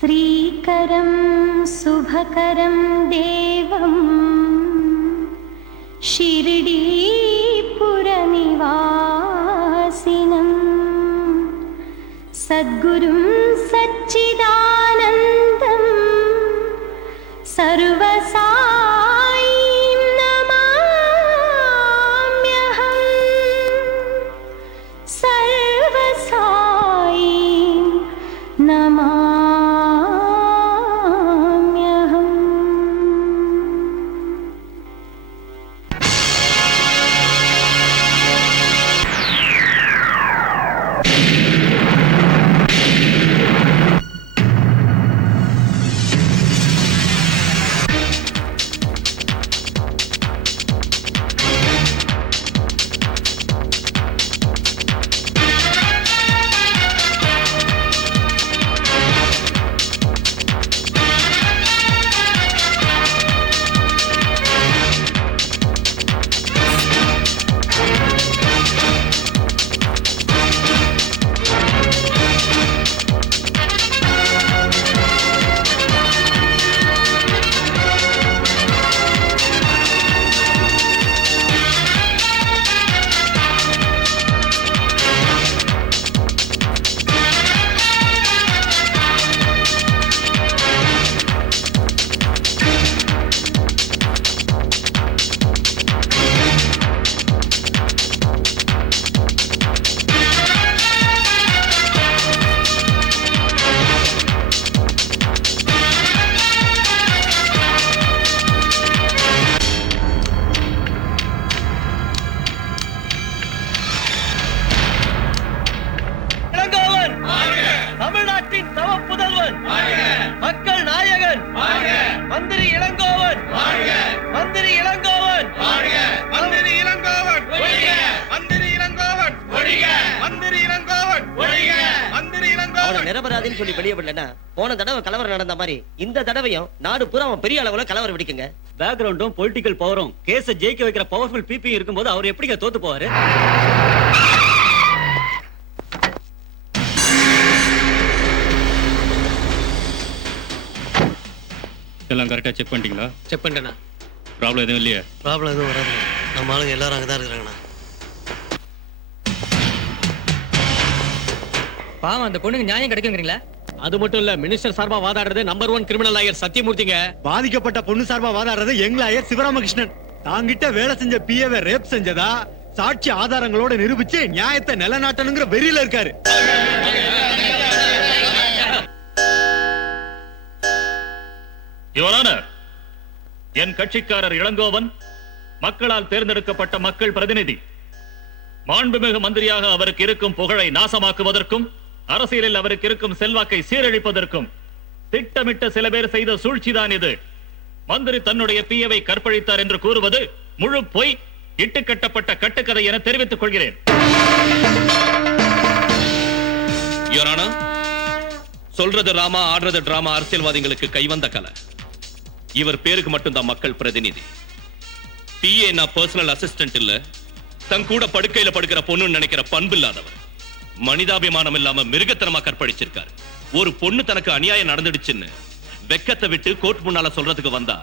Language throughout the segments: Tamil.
श्रीकरं शुभकरं देवं शिरडीपुरनिवासिनं सद्गुरुं सच्चिदानन्दं सर्वसाईं नमाम्यहं सर्वसाईं नमाम्यहम्. நிரபராதின்னு சொல்லி வெளியே விடலன்னா போன தடவை கலவரம் நடந்த மாதிரி இந்த தடவையும் நாடு பூரா பெரிய அளவுல கலவரம் வெடிக்குங்க. பேக்ரவுண்டும் பொலிட்டிக்கல் பவரும் கேஸ ஜெயிக்க வைக்கிற பவர்ஃபுல் பிபி இருக்கும்போது அவர் எப்படிங்க தோத்து போவாரு? எல்லாம் கரெக்டா செக் பண்ணிட்டீங்களா? செக் பண்ணிட்டேண்ணா. ப்ராப்ளம் எதுவும் இல்லையா? ப்ராப்ளம் எதுவும் வராது. நம்ம ஆளுங்க எல்லாரும் அங்கே தான் இருக்கிறாங்கண்ணா. பாவம் அந்த பொண்ணுக்கு நியாயம் கிடைக்குங்கிறீங்களா? அது மட்டும் இல்ல, மினிஸ்டர் சார்பா வாதாடுறது நம்பர் 1 கிரிமினல் லாயர் சத்தியமூர்த்திங்க. பாதிக்கப்பட்ட பொண்ணு சார்பா வாதாடுறது எங் லாயர் சிவராமகிருஷ்ணன். தாங்கிட்ட வேலை செஞ்ச பிஏவை ரேப் செஞ்சதா சாட்சி ஆதாரங்களோட நிரூபிச்சு நியாயத்தை நிலநாட்டணுங்கிற வெறியில இருக்காரு. என் கட்சிக்காரர் இளங்கோவன் மக்களால் தேர்ந்தெடுக்கப்பட்ட மக்கள் பிரதிநிதி. மாண்புமிகு மந்திரியாக அவருக்கு இருக்கும் புகழை நாசமாக்குவதற்கும் அரசியலில் அவருக்கு இருக்கும் செல்வாக்கை சீரழிப்பதற்கும் திட்டமிட்ட சில பேர் செய்த சூழ்ச்சிதான் இது. மந்திரி தன்னுடைய பிஏவை கற்பழித்தார் என்று கூறுவது முழு பொய், இட்டுக்கட்டப்பட்ட கட்டுக்கதை என தெரிவித்துக் கொள்கிறேன். சொல்றது ராமா, ஆடுறது டிராமா. அரசியல்வாதிகளுக்கு கைவந்த கலை. இவர் பேருக்கு மட்டும்தான் மக்கள் பிரதிநிதி. பிஏ நான் பர்சனல் அசிஸ்டன்ட் இல்ல, தன் கூட படுக்கையில படுக்கிற பொண்ணு நினைக்கிற பண்பு இல்லாதவர். மனிதாபிமானம் இல்லாம மிருகத்தனமா கற்பழிச்சிருக்காரு. ஒரு பொண்ணு தனக்கு அநியாயம் நடந்துடுச்சுன்னு வெக்கத்தை விட்டு கோர்ட் முன்னால சொல்றதுக்கு வந்தா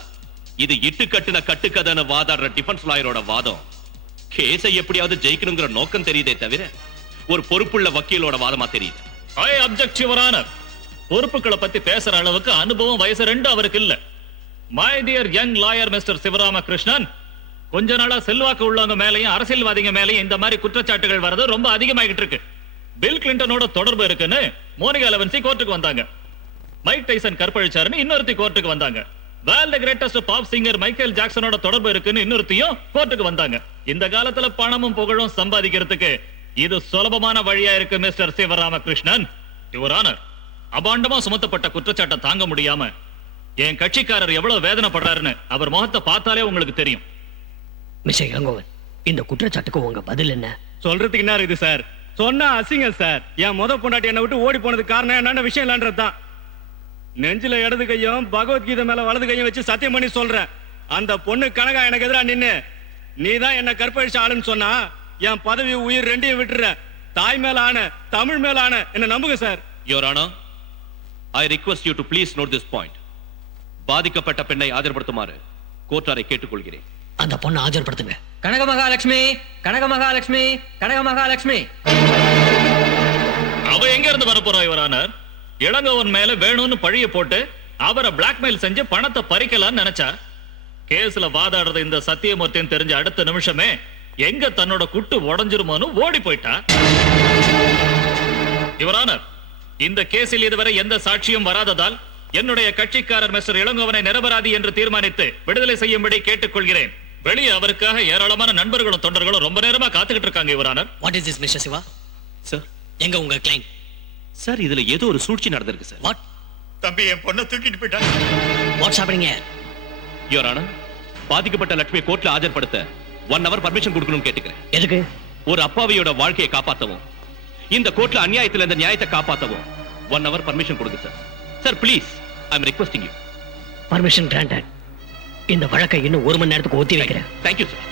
இது இட்டு கட்டுன கட்டுக்கதைன்னு வாதாடுற டிஃபென்ஸ் லாயரோட வாதம் கேஸை எப்படியாவது ஜெயிக்கணுங்கிற நோக்கம் தெரியுதே தவிர ஒரு பொறுப்புள்ள வக்கீலோட வாதமா தெரியுது. ஐ அப்ஜெக்ட் யுவர் ஆனர். பொறுப்புகளை பத்தி பேசுற அளவுக்கு அனுபவம் வயசு 2 அவருக்கு இல்ல. My dear young lawyer mister Sivaramakrishnan, கொஞ்ச நாளா செல்வாக்கு உள்ளவங்க மேலையும் அரசியல்வாதிங்க மேலையும் இந்த மாதிரி குற்றச்சாட்டுகள் வரது ரொம்ப அதிகமாகிட்டு இருக்கு. பில் கிளின்டனோட தொடர்பு இருக்குன்னு மோனிகா லெவன்சி கோர்ட்டுக்கு வந்தாங்க. மைக் டைசன் கற்பழிச்சாருன்னு இன்னொருத்தி கோர்ட்டுக்கு வந்தாங்க. World greatest pop singer Michael ஜாக்சனோட தொடர்பு இருக்குன்னு இன்னொருத்தியும் கோர்ட்டுக்கு வந்தாங்க. இந்த காலத்துல பணமும் புகழும் சம்பாதிக்கிறதுக்கு இது சுலபமான வழியா இருக்கு மிஸ்டர் சிவராமகிருஷ்ணன். யுவர் ஆனர், அபாண்டமா சுமத்தப்பட்ட குற்றச்சாட்டை தாங்க முடியாம என் கட்சிக்காரர் எவ்வளவு வேதனைப்படுறாருன்னு அவர் முகத்தை பார்த்தாலே உங்களுக்கு தெரியும். மிஸ்டர் இளங்கோவன், இந்த குற்றச்சாட்டுக்கு உங்க பதில் என்ன? சொல்றதுக்கு என்ன இருக்குது சார்? சொன்னா அசிங்க சார். என் முத பொண்டாட்டி என்ன விட்டு ஓடி போனது காரணம் என்னென்ன விஷயம் இல்லன்றதுதான். நெஞ்சில இடது கையும் பகவத்கீதை மேல வலது கையும் வச்சு சத்தியம் பண்ணி சொல்றேன். அந்த பொண்ணு கனகா எனக்கு எதிரா நின்னு நீதான் என்ன கற்பழிச்ச ஆளுன்னு சொன்னா என் பதவி உயிர் ரெண்டையும் விட்டுற. தாய் மேல ஆன, தமிழ் மேல ஆன, என்ன நம்புங்க sir. Your honour, I request you to please note this point. பாதிக்கப்பட்ட பெண்ணை ஆஜர்படுத்துமாறு கோர்ட்டாரை கேட்டுக்கொள்கிறேன். அந்த பொண்ணை ஆஜர்படுத்துங்க. கனக மகாலட்சுமி, கனக மகாலட்சுமி, கனக மகாலட்சுமி. அவ எங்க இருந்து வர போறா யுவர் ஆனர்? இளங்கோவன் மேல வேணும்னு பழிய போட்டு அவரை பிளாக்மெயில் செஞ்சு பணத்தை பறிக்கலாம்னு நினைச்சா. கேஸ்ல வாதாடுறது இந்த சத்தியமூர்த்தின்னு தெரிஞ்ச அடுத்த நிமிஷமே எங்க தன்னோட குட்டு உடைஞ்சிருமோன்னு ஓடி போயிட்டா. யுவர் ஆனர், இந்த கேஸில் இதுவரை எந்த சாட்சியும் வராததால் என்னுடைய கட்சிக்காரர் மிஸ்டர் இளங்கோவனை நிரபராதி என்று தீர்மானித்து விடுதலை செய்யும்படி கேட்டுக்கொள்கிறேன். வெளியே அவருக்காக ஏராளமான நண்பர்களும் தொண்டர்களும் ரொம்ப நேரமா காத்துக்கிட்டு இருக்காங்க your honour. What is this mister Siva? Sir, எங்க உங்க கிளைண்ட்? சார், இதுல ஏதோ ஒரு சூழ்ச்சி நடந்திருக்கு சார். வாட்? தம்பி என் பொண்ணை தூக்கிட்டு போயிட்டாங்க. What's happening here? Your honour, பாதிக்கப்பட்ட லட்சுமி கோர்ட்ல ஆஜர்படுத்த 1 hour பர்மிஷன் கொடுக்கணும்னு கேட்டுக்கிறேன். எதுக்கு? ஒரு அப்பாவியோட வாழ்க்கையை காப்பாத்தவும் இந்த கோர்ட்ல அநியாயத்துல இந்த நியாயத்தை காப்பாத்தவும் 1 hour பர்மிஷன் கொடுங்க sir. Sir please, I am requesting you. Permission granted. இந்த வழக்கை இன்னும் 1 மணி நேரத்துக்கு ஒத்தி வைக்கிறேன். Thank you sir.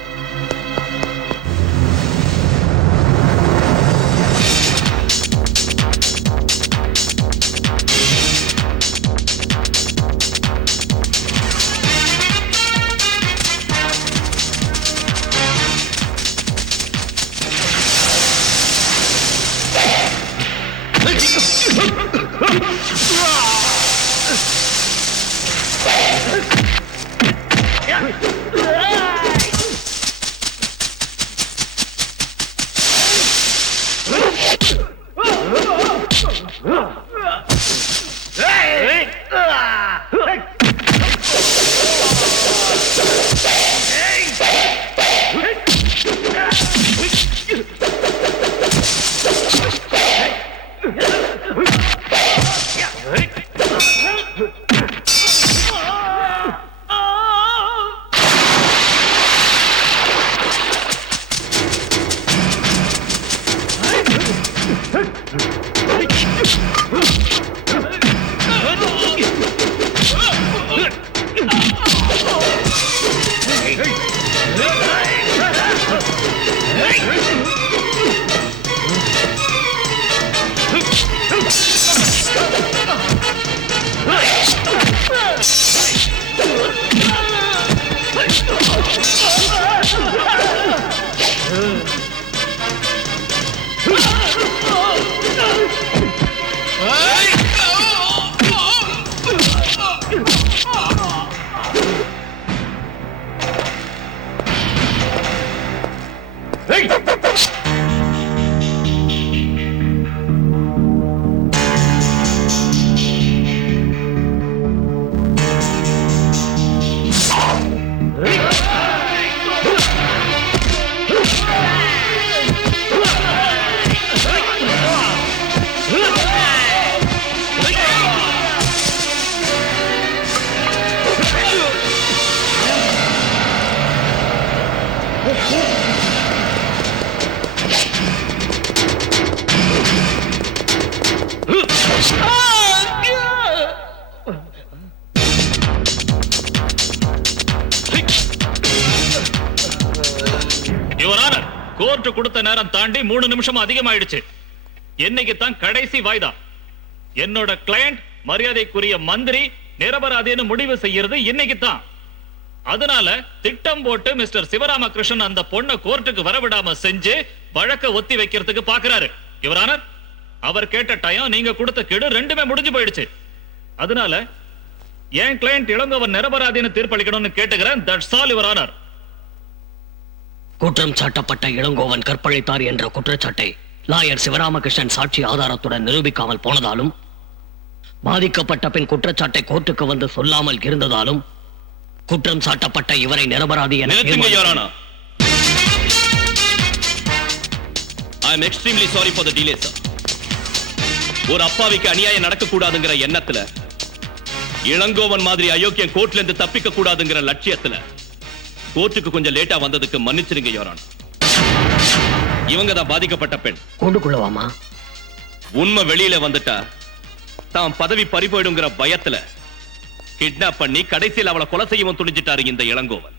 கோர்ட் கொடுத்த நேரம் தாண்டி 3 நிமிஷம் அதிகமாயிடுச்சு. என்னைக்கு தான் கடைசி வாய்தா. என்னோட கிளையண்ட் மரியாதைக்குரிய மந்திரி நிரபராதின்னு முடிவு செய்யறது இன்னைக்கு தான். அதனால திட்டம் போட்டு மிஸ்டர் சிவராமகிருஷ்ணன் அந்த பொண்ணை கோர்ட்டுக்கு வரவிடாம செஞ்சு வழக்க ஒத்தி வைக்கிறதுக்கு பாக்குறாரு. யுவர் ஆனர், அவர் கேட்ட டைம் நீங்க கொடுத்த கெடு ரெண்டுமே முடிஞ்சு போயிடுச்சு. அதனால என் கிளையண்ட் இளங்கோவன் நிரபராதின்னு தீர்ப்பளிக்கணும்னு கேட்டுக்கிறேன். That's all your honour. குற்றம் சாட்டப்பட்ட இளங்கோவன் கற்பழித்தார் என்ற குற்றச்சாட்டை லாயர் சிவராமகிருஷ்ணன் சாட்சி ஆதாரத்துடன் நிரூபிக்காமல் போனதாலும், பாதிக்கப்பட்ட பெண் குற்றச்சாட்டை கோர்ட்டுக்கு வந்து சொல்லாமல் இருந்ததாலும் குற்றம் சாட்டப்பட்ட இவரை நிரபராதி என I am extremely sorry for the delay, sir. ஒரு அப்பாவிக்கு அநியாயம் நடக்க கூடாதுங்கிற எண்ணத்துல, இளங்கோவன் மாதிரி அயோக்கியம் கோர்ட்ல இருந்து தப்பிக்க கூடாதுங்கிற லட்சியத்துல கோர்ட்டுக்கு கொஞ்சம் லேட்டா வந்ததுக்கு மன்னிச்சிருங்க யுவர் ஆனர். இவங்க தான் பாதிக்கப்பட்ட பெண். கொண்டுக்குள்ளவாமா? உண்மை வெளியில வந்துட்டா தான் பதவி பறி போயிடுங்கிற பயத்துல கிட்னாப் பண்ணி கடைசியில் அவளை கொலை செய்யவும் துணிஞ்சிட்டாரு இந்த இளங்கோவன்.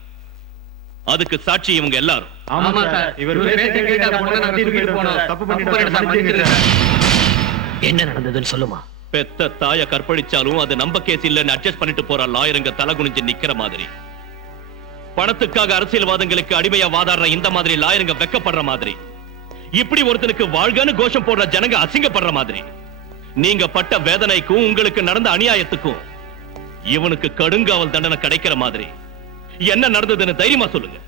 அதுக்கு சாட்சி இவங்க எல்லாரும். என்ன நடந்ததுன்னு சொல்லுமா? பெத்த தாய கற்பழிச்சாலும் அது நம்ப கேஸ் இல்லைன்னு அட்ஜஸ்ட் பண்ணிட்டு போற லாயருங்க தலை குனிஞ்சு நிக்கிற மாதிரி, பணத்துக்காக அரசியல்வாதங்களுக்கு அடிமையா வாதாடுற இந்த மாதிரி லாயருங்க வெக்கப்படுற மாதிரி, இப்படி ஒருத்தனுக்கு வாழ்கன்னு கோஷம் போடுற ஜனங்க அசிங்கப்படுற மாதிரி, நீங்க பட்ட வேதனைக்கும் உங்களுக்கு நடந்த அநியாயத்துக்கும் இவனுக்கு கடுங்காவல் தண்டனை கிடைக்கிற மாதிரி என்ன நடந்ததுன்னு தைரியமா சொல்லுங்க.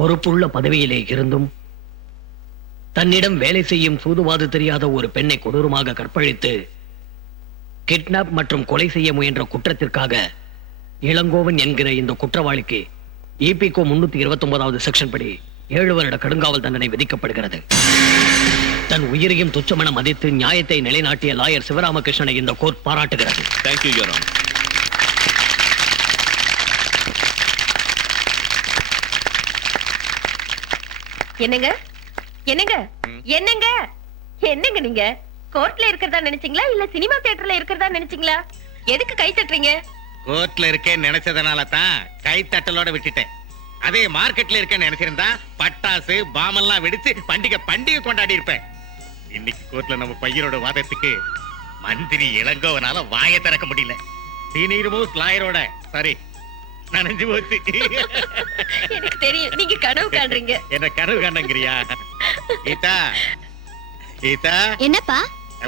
பொறுப்புள்ள பதவியிலே இருந்தும் தன்னிடம் வேலை செய்யும் சூதுவாது தெரியாத ஒரு பெண்ணை கொடூரமாக கற்பழித்து கிட்னாப் மற்றும் கொலை செய்ய முயன்ற குற்றத்திற்காக இளங்கோவன் என்கிற இந்த குற்றவாளிக்கு EPCO 329வது செக்ஷன் படி 7 வருட கடுங்காவல் தண்டனை விதிக்கப்படுகிறது. தன் உயிரையும் துச்சமென மதித்து நியாயத்தை நிலைநாட்டிய லாயர் சிவராமகிருஷ்ணனை இந்த கோர்ட் பாராட்டுகிறது. Thank you your honour. என்னங்க என்னங்க என்னங்க என்னங்க நீங்க கோர்ட்ல இருக்கிறதா நினைச்சீங்களா இல்ல சினிமா தியேட்டர்ல இருக்கிறதா நினைச்சீங்களா? எதுக்கு கை தட்டுறீங்க? கோர்ட்ல இருக்கேன்னு நினைச்சதுனால தான் கை தட்டலோட விட்டுட்டேன். அதே மார்க்கெட்ல இருக்கேன்னு நினைச்சிருந்தா பட்டாசு பாமெல்லாம் வெடிச்சு பண்டிகை கொண்டாடி இருப்பேன். இன்னைக்கு கோர்ட்ல நம்ம பையனோட வாதத்துக்கு மந்திரி இளங்கோவனால வாயை திறக்க முடியல. சீனியர் மோஸ்ட் லாயரோட சாரி நனைஞ்சு போச்சு. எனக்கு தெரியும் நீங்க கனவு காண்றீங்க. என்ன கனவு காண்றீங்கறியா? கீதா கீதா என்னப்பா?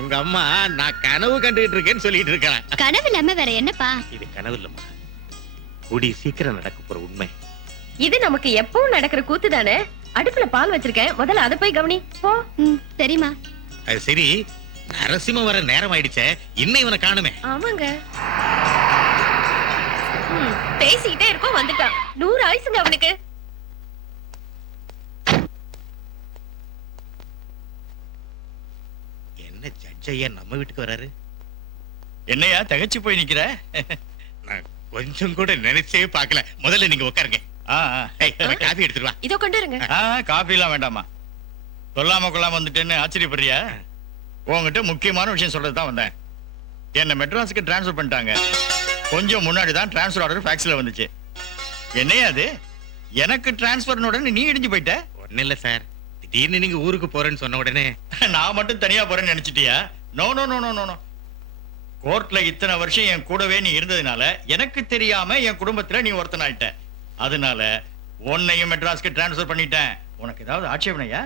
உங்க அம்மா நான் கனவு கண்டுகிட்டு இருக்கேன்னு சொல்லிட்டு இருக்கான். கனவு இல்லாம வேற என்னப்பா? இது கனவு இல்லம்மா, கூடி சீக்கிரம் நடக்க போற உண்மை. இது நமக்கு எப்பவும் நடக்கிற கூத்து தானே. அடுப்புல பால் வச்சிருக்கேன், முதல்ல அதை போய் கவனி போ. சரிம்மா. அது சரி, நரசிம்ம வர நேரம் ஆயிடுச்சே, இன்னும் இவனை காணுமே. ஆமாங்க, பேசிக்கிட்டே இருக்கோம் வந்துட்டான். 100 ஆயுசுங்க அவனுக்கு. என்ன ஜட்ஜையா நம்ம வீட்டுக்கு வராரு? என்னையா தகச்சு போய் நிக்கிற? நான் கொஞ்சம் கூட நினைச்சே பார்க்கல. முதல்ல நீங்க உட்காருங்க. காபி எடுத்துட்டு வா. இதோ கொண்டு வருங்க. காபி எல்லாம் வேண்டாமா? சொல்லாம கொள்ளாம வந்துட்டேன்னு ஆச்சரியப்படுறியா? உங்ககிட்ட முக்கியமான விஷயம் சொல்றதுதான் வந்தேன். என்ன மெட்ராஸுக்கு டிரான்ஸ்ஃபர் பண்ணிட்டாங்க. கொஞ்சம் முன்னாடி தான் டிரான்ஸ்ஃபர் ஆர்டர் ஃபேக்ஸ்ல வந்துச்சு. என்னையா அது? எனக்கு டிரான்ஸ்ஃபர் உடனே நீ இடிஞ்சு போயிட்ட? ஒண்ணு இல்ல சார், திடீர்னு நீங்க ஊருக்கு போறேன்னு சொன்ன உடனே நான் மட்டும் தனியா போறேன்னு நினைச்சிட்டியா? No no no no no. கோர்ட்ல இத்தனை வருஷம் என் கூடவே நீ இருந்ததுனால எனக்கு தெரியாம என் குடும்பத்துல நீ ஒருத்தன் ஆயிட்ட. அதனால உன்னையும் மெட்ராஸ்க்கு டிரான்ஸ்ஃபர் பண்ணிட்டேன். உனக்கு ஏதாவது ஆட்சேபனையா?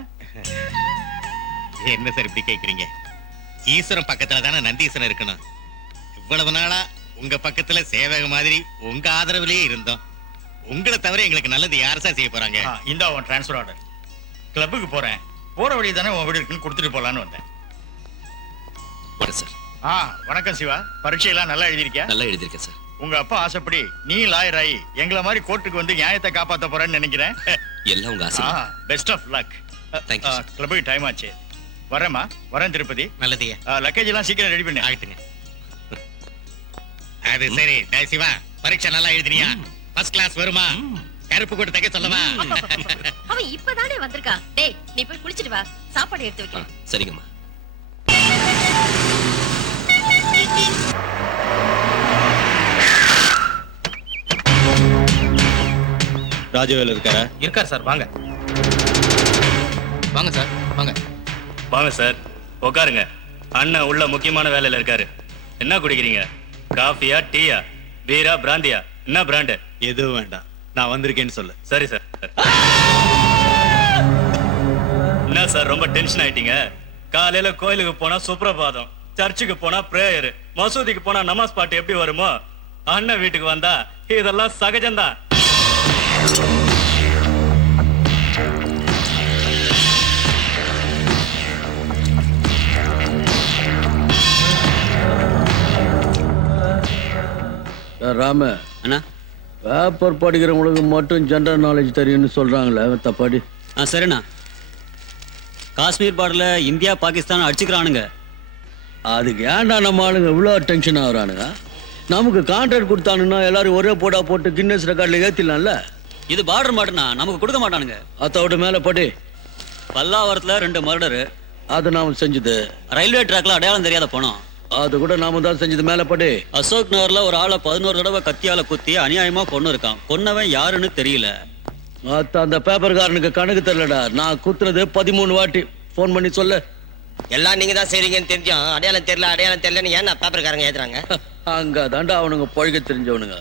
என்ன சார் இப்படி கேக்குறீங்க? ஈஸ்வரன் பக்கத்துல தானே நந்தீஸ்வரன் இருக்கணும். இவ்வளவு நாளா உங்க பக்கத்துல சேவக மாதிரி உங்க ஆதரவுலயே இருந்தோம். உங்களை தவிர எங்களுக்கு நல்லது யார் சார் செய்ய போறாங்க? இந்த உன் டிரான்ஸ்ஃபர் ஆர்டர். கிளப்புக்கு போறேன், போற வழி தானே உன் வீடு இருக்குன்னு கொடுத்துட்டு போலான்னு வந்தேன். சார். வணக்கம் சிவா. பரீட்சையெல்லாம் நல்லா எழுதிருக்கியா? நல்லா எழுதிருக்கேன் சார். உங்க அப்பா ஆசைப்படி நீ லாயர் ஆகி எங்களை மாதிரி கோர்ட்டுக்கு வந்து நியாயத்தை காப்பாத்த போறேன்னு நினைக்கிறேன். எல்லாம் உங்க ஆசை. Best of luck. கிளப்புக்கு டைம் ஆச்சு. வரேம்மா. வரேன் திருப்பதி. நல்லதையா. லக்கேஜ் எல்லாம் சீக்கிரம் ரெடி பண்ணு. ஆயிட்டுங்க. அது சரி, சிவா பரீட்சை நல்லா எழுதினியா? ஃபர்ஸ்ட் கிளாஸ் வருமா? கருப்பு கூட தைக்க சொல்லவா? அவன் இப்பதானே வந்திருக்கான். டேய் நீ போய் குளிச்சிட்டு வா, சாப்பாடு எடுத்து வைக்கிறேன். சரிங்கம்மா. ராஜவேல் இருக்காரா? இருக்கார் சார். வாங்க வாங்க சார். வாங்க வாங்க சார், உட்காருங்க. அண்ணன் உள்ள முக்கியமான வேலையில இருக்காரு. என்ன குடிக்கிறீங்க? காஃபியா, டீயா, பீரா, பிராந்தியா? என்ன பிராண்டு? எதுவும் வேண்டாம், நான் வந்திருக்கேன்னு சொல்லு. சரி சார். என்ன சார் ரொம்ப டென்ஷன் ஆயிட்டீங்க? காலையில கோயிலுக்கு போனா சுப்ரபாதம், சர்ச்சுக்கு போனா பிரேயர், மசூதிக்கு போனா நமாஸ் பாட்டு எப்படி வருமோ, அண்ணன் வீட்டுக்கு வந்தா இதெல்லாம் சகஜம்தான். ராம அண்ணா, பேப்பர் படிக்கிறவங்களுக்கு மட்டும் ஜெனரல் நாலேஜ் தெரியும்னு சொல்றாங்களே, தப்பாடி. சரிண்ணா. காஷ்மீர் பார்டர்ல இந்தியா பாகிஸ்தான் அடிச்சுக்கிறானுங்க. அதுக்கு ஏன்டா நம்ம ஆளுங்க இவ்வளோ டென்ஷன் ஆகுறானுங்க? நமக்கு கான்ட்ராக்ட் கொடுத்தானுன்னா எல்லாரும் ஒரே போட்டா போட்டு கின்னஸ் ரெக்கார்டில் ஏற்றிடலாம்ல. இது பார்டர் மாட்டுனா நமக்கு கொடுக்க மாட்டானுங்க. அத்தோட மேல படி. பல்லாவரத்துல 2 மர்டரு. அது நாம செஞ்சது. ரயில்வே ட்ராக்ல அடையாளம் தெரியாத பணம். அது கூட நாம தான் செஞ்சது. மேல படி. அசோக் நகர்ல ஒரு ஆளை 11 தடவை கத்தியால குத்தி அநியாயமா கொன்னு இருக்கான். கொன்னவன் யாருன்னு தெரியல. அந்த பேப்பர்காரனுக்கு கணக்கு தெரியலடா. நான் குத்துனது 13 வாட்டி. போன் பண்ணி சொல்லு. எல்லாம் நீங்க தான் செய்றீங்கன்னு தெரிஞ்சோம். அடையாளம் தெரியலன்னு ஏன் பேப்பர்காரங்க ஏத்துறாங்க? அங்க தாண்டா அவனுங்க பழக தெரிஞ்சவனுங்க.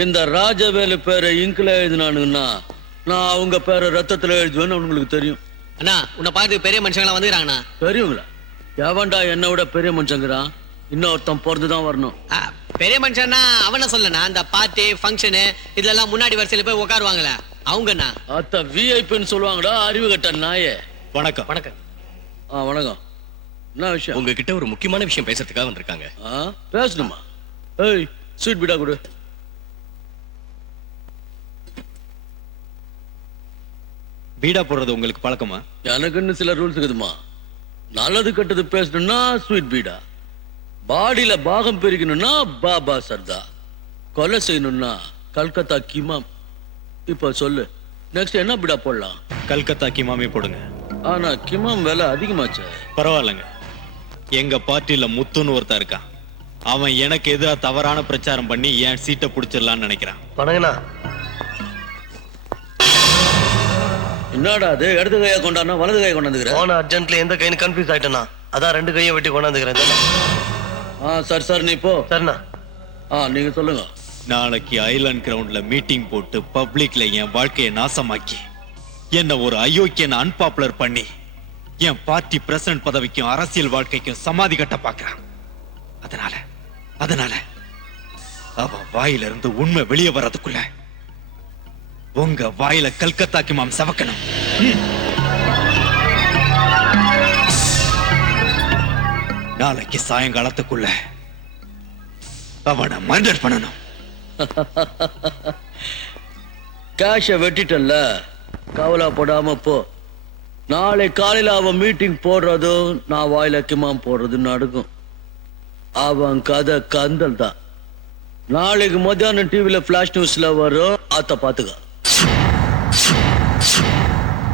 இந்த ராஜவேலு பேரை இங்கில எழுதினானுங்கன்னா நான் அவங்க பேரை ரத்தத்துல எழுதுவேன்னு அவங்களுக்கு தெரியும். அண்ணா உன்னை பார்த்து பெரிய மனுஷங்களா வந்துக்கிறாங்கண்ணா. பெரியவங்களா? எவன்டா என்னை விட பெரிய மனுஷங்கிறான்? இன்னொருத்தன் பிறந்துதான் வரணும். பெரிய மனுஷன்னா அவனை சொல்லண்ணா. அந்த பார்ட்டி ஃபங்க்ஷனு இதுல எல்லாம் முன்னாடி வரிசையில போய் உட்காருவாங்களே அவங்கண்ணா. அத்த விஐபின்னு சொல்லுவாங்கடா. அறிவு கட்ட நாயே. வணக்கம். வணக்கம். வணக்கம். என்ன விஷயம்? உங்ககிட்ட ஒரு முக்கியமான விஷயம் பேசுறதுக்காக வந்திருக்காங்க. பேசணுமா? ஏய் ஸ்வீட் பீடா கொடு. பீடா போடுறது உங்களுக்கு பழக்கமா? எனக்குன்னு சில ரூல்ஸ் இருக்குதுமா. நல்லது கெட்டது பேசணும்னா ஸ்வீட் பீடா, பாடியில பாகம் பிரிக்கணும்னா பாபா சர்தா, கொலை செய்யணும்னா கல்கத்தா கிமாம். இப்ப சொல்லு, நெக்ஸ்ட் என்ன பீடா போடலாம்? கல்கத்தா கிமாமே போடுங்க. ஆனா கிமாம் விலை அதிகமாச்சு. பரவாயில்லைங்க. எங்க பார்ட்டியில முத்துன்னு ஒருத்தன் இருக்கான். அவன் எனக்கு எதிரா தவறான பிரச்சாரம் பண்ணி என் சீட்டை புடிச்சிடலான்னு நினைக்கிறான். வணங்கண்ணா. என்னடா அது? இடது கையை கொண்டாடுனா வலது கையை கொண்டாந்துக்கிறேன். போன அர்ஜென்ட்ல எந்த கைன்னு கன்ஃபியூஸ் ஆயிட்டேனா, அதான் 2 கையை வெட்டி கொண்டாந்துக்கிறேன். சார் நீ போ. சரிண்ணா. நீங்க சொல்லுங்க. நாளைக்கு ஐலாண்ட் கிரவுண்ட்ல மீட்டிங் போட்டு பப்ளிக்ல என் வாழ்க்கையை நாசமாக்கி என்ன ஒரு அயோக்கியன் அன்பாப்புலர் பண்ணி என் பார்ட்டி பிரசிடன்ட் பதவிக்கும் அரசியல் வாழ்க்கைக்கும் சமாதி கட்ட பாக்குறான். அதனால அவ வாயிலிருந்து உண்மை வெளியே வர்றதுக்குள்ள உங்க வாயில கல்கத்தா கிமாம் சவக்கணும். நாளைக்கு சாயங்காலத்துக்குள்ள அவனை மர்டர் பண்ணணும். கேஷ வெட்டிட்டல்ல, கவலைப்படாம போ. நாளை காலையில அவன் மீட்டிங் போடுறதும் நான் வாயில கிமாம் போடுறதும் நடக்கும். அவன் கதை கந்தல் தான். நாளைக்கு மத்தியானம் டிவில பிளாஷ் நியூஸ்ல வரும். அத பாத்துக்க.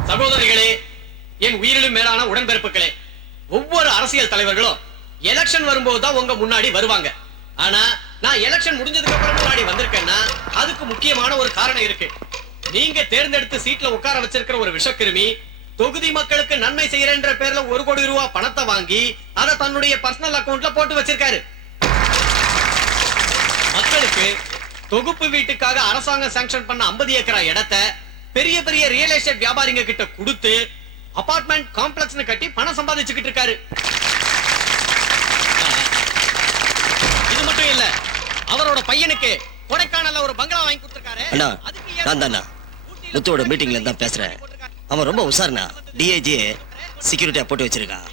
சகோதரிகளே, என் உயிரிலும் மேலான உடன்பிறப்புகளே, ஒவ்வொரு அரசியல் தலைவர்களும் எலெக்ஷன் வரும்போது தான் உங்க முன்னாடி வருவாங்க. ஆனா நான் எலெக்ஷன் முடிஞ்சதுக்கு அப்புறம் முன்னாடி வந்திருக்கேன்னா அதுக்கு முக்கியமான ஒரு காரணம் இருக்கு. நீங்க தேர்ந்தெடுத்து சீட்ல உட்கார வச்சிருக்கிற ஒரு விஷக்கிருமி தொகுதி மக்களுக்கு நன்மை செய்யறன்ற பேர்ல 1 கோடி ரூபாய் பணத்தை வாங்கி அதை தன்னுடைய பர்சனல் அக்கவுண்ட்ல போட்டு வச்சிருக்காரு. மக்களுக்கு தொகுப்பு வீட்டுக்காக அரசாங்கம் சாங்ஷன் பண்ண 50 ஏக்கரா இடத்தை பெரிய பெரிய ரியல் எஸ்டேட் வியாபாரிங்க கிட்ட கொடுத்து அபார்ட்மெண்ட் காம்ப்ளெக்ஸ்னு கட்டி பணம் சம்பாதிச்சுக்கிட்டு இருக்காரு. இது மட்டும் இல்ல, அவரோட பையனுக்கு கொடைக்கானல்ல ஒரு பங்களா வாங்கி கொடுத்திருக்காரு. அண்ணா, நான் தானா முத்துவோட மீட்டிங்ல தான் பேசுறேன். அவன் ரொம்ப உசார்னா. டிஐஜி செக்யூரிட்டியா போட்டு வச்சிருக்கான்.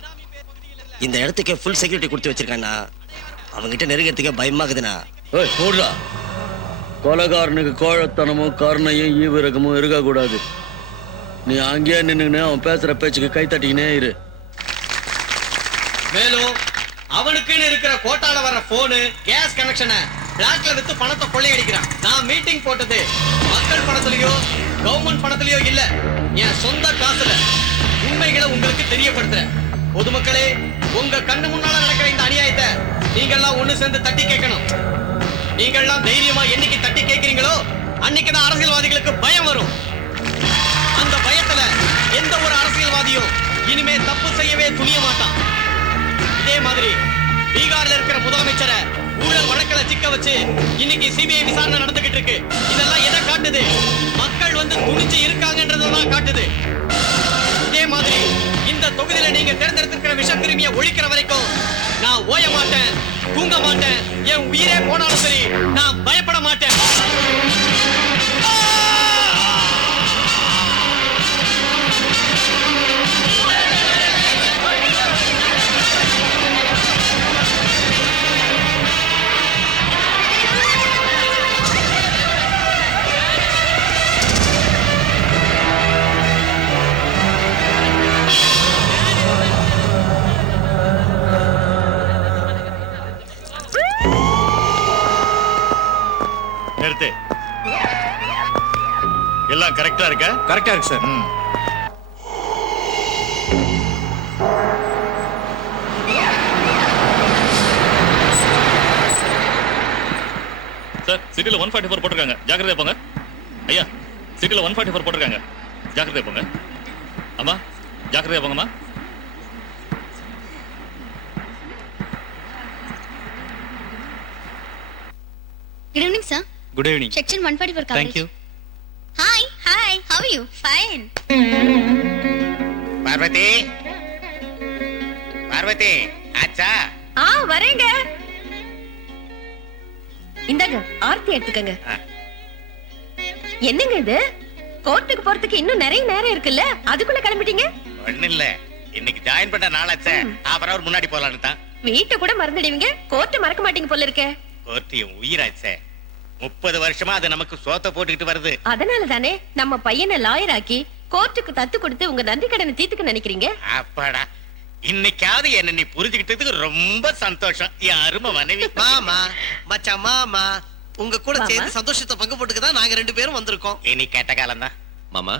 இந்த இடத்துக்கு ஃபுல் செக்யூரிட்டி கொடுத்து வச்சிருக்கான்னா அவங்கிட்ட நெருங்கிறதுக்கே பயமாகுதுண்ணா. போடுறா. கொலைகாரனுக்கு கோழத்தனமும் கருணையும் ஈவிரகமும் இருக்க கூடாது. நீ அங்கேயே நின்னுன்னு அவன் பேசுற பேச்சுக்கு கை தட்டிக்கினே இரு. மேலும் அவனுக்குன்னு இருக்கிற கோட்டால வர போனு, கேஸ் கனெக்ஷனை பிளாக்ல வித்து பணத்தை கொள்ளையடிக்கிறான். நான் மீட்டிங் போட்டது மக்கள் பணத்திலயோ கவர்மெண்ட் பணத்திலயோ இல்ல, என் சொந்த காசுல. உண்மைகளை உங்களுக்கு தெரியப்படுத்துறேன். பொதுமக்களே, உங்க கண்ணு முன்னால நடக்கிற இந்த அநியாயத்தை நீங்க எல்லாம் ஒண்ணு சேர்ந்து தட்டி கேட்கணும். நீங்க எல்லாம் தைரியமா என்னைக்கு தட்டி கேட்கிறீங்களோ அன்னைக்குதான் அரசியல்வாதிகளுக்கு பயம் வரும். அந்த பயத்துல எந்த ஒரு அரசியல்வாதியும் இனிமே தப்பு செய்யவே துணிய மாட்டான். இதே மாதிரி பீகார்ல இருக்கிற முதலமைச்சரை ஊழல் வழக்கில் சிக்க வச்சு இன்னைக்கு சிபிஐ விசாரணை நடந்துகிட்டு இருக்கு. இதெல்லாம் எதை காட்டுது? மக்கள் துணிச்சு இருக்காங்கன்றதெல்லாம் காட்டுது. இதே மாதிரி இந்த தொகுதியில நீங்க தேர்ந்தெடுத்திருக்கிற விஷக்கிருமியை ஒழிக்கிற வரைக்கும் நான் ஓய மாட்டேன், தூங்க மாட்டேன். என் உயிரே போனாலும் சரி, நான் பயப்பட மாட்டேன். எல்லாம் கரெக்டா இருக்கா? கரெக்டா இருக்கு சார். சார் சிட்டில 144 போட்டிருக்காங்க, ஜாக்கிரதையா போங்க. ஐயா சிட்டில 144 போட்டிருக்காங்க, ஜாக்கிரதையா போங்க. அம்மா ஜாக்கிரதையா போங்கம்மா. Good evening, sir. Good evening. Section 144 coverage. Thank you. Hi. Hi. How are you? Fine. Parvati Parvati ஆச்சா? வரேங்க. இந்தாங்க ஆர்த்தி எடுத்துக்கங்க. என்னங்க இது? கோர்ட்டுக்கு போறதுக்கு இன்னும் நிறைய நேரம் இருக்குல்ல, அதுக்குள்ள கிளம்பிட்டீங்க? ஒண்ணு இல்ல, இன்னைக்கு ஜாயின் பண்ண நாளாச்சே, அப்புறம் முன்னாடி போலான்னு தான். வீட்டை கூட மறந்துடுவீங்க, கோர்ட்டு மறக்க மாட்டீங்க போல இருக்க. கோர்ட்டியும் உயிராச்சே, 30 வருஷமா அது நமக்கு சோத்த போட்டுக்கிட்டு வருது. அதனால தானே நம்ம பையனை லாயர் ஆக்கி கோர்ட்டுக்கு தத்து கொடுத்து உங்க நன்றி கடனை தீர்த்துக்க நினைக்கிறீங்க. அப்பாடா, இன்னைக்காவது என்ன நீ புரிஞ்சுக்கிட்டதுக்கு ரொம்ப சந்தோஷம். என் அருமை மனைவி. மாமா மச்சான் மாமா உங்க கூட சேர்ந்து சந்தோஷத்தை பங்கு போட்டுக்க தான் நாங்க 2 பேரும் வந்திருக்கோம். இனி கேட்ட காலம் தான். மாமா,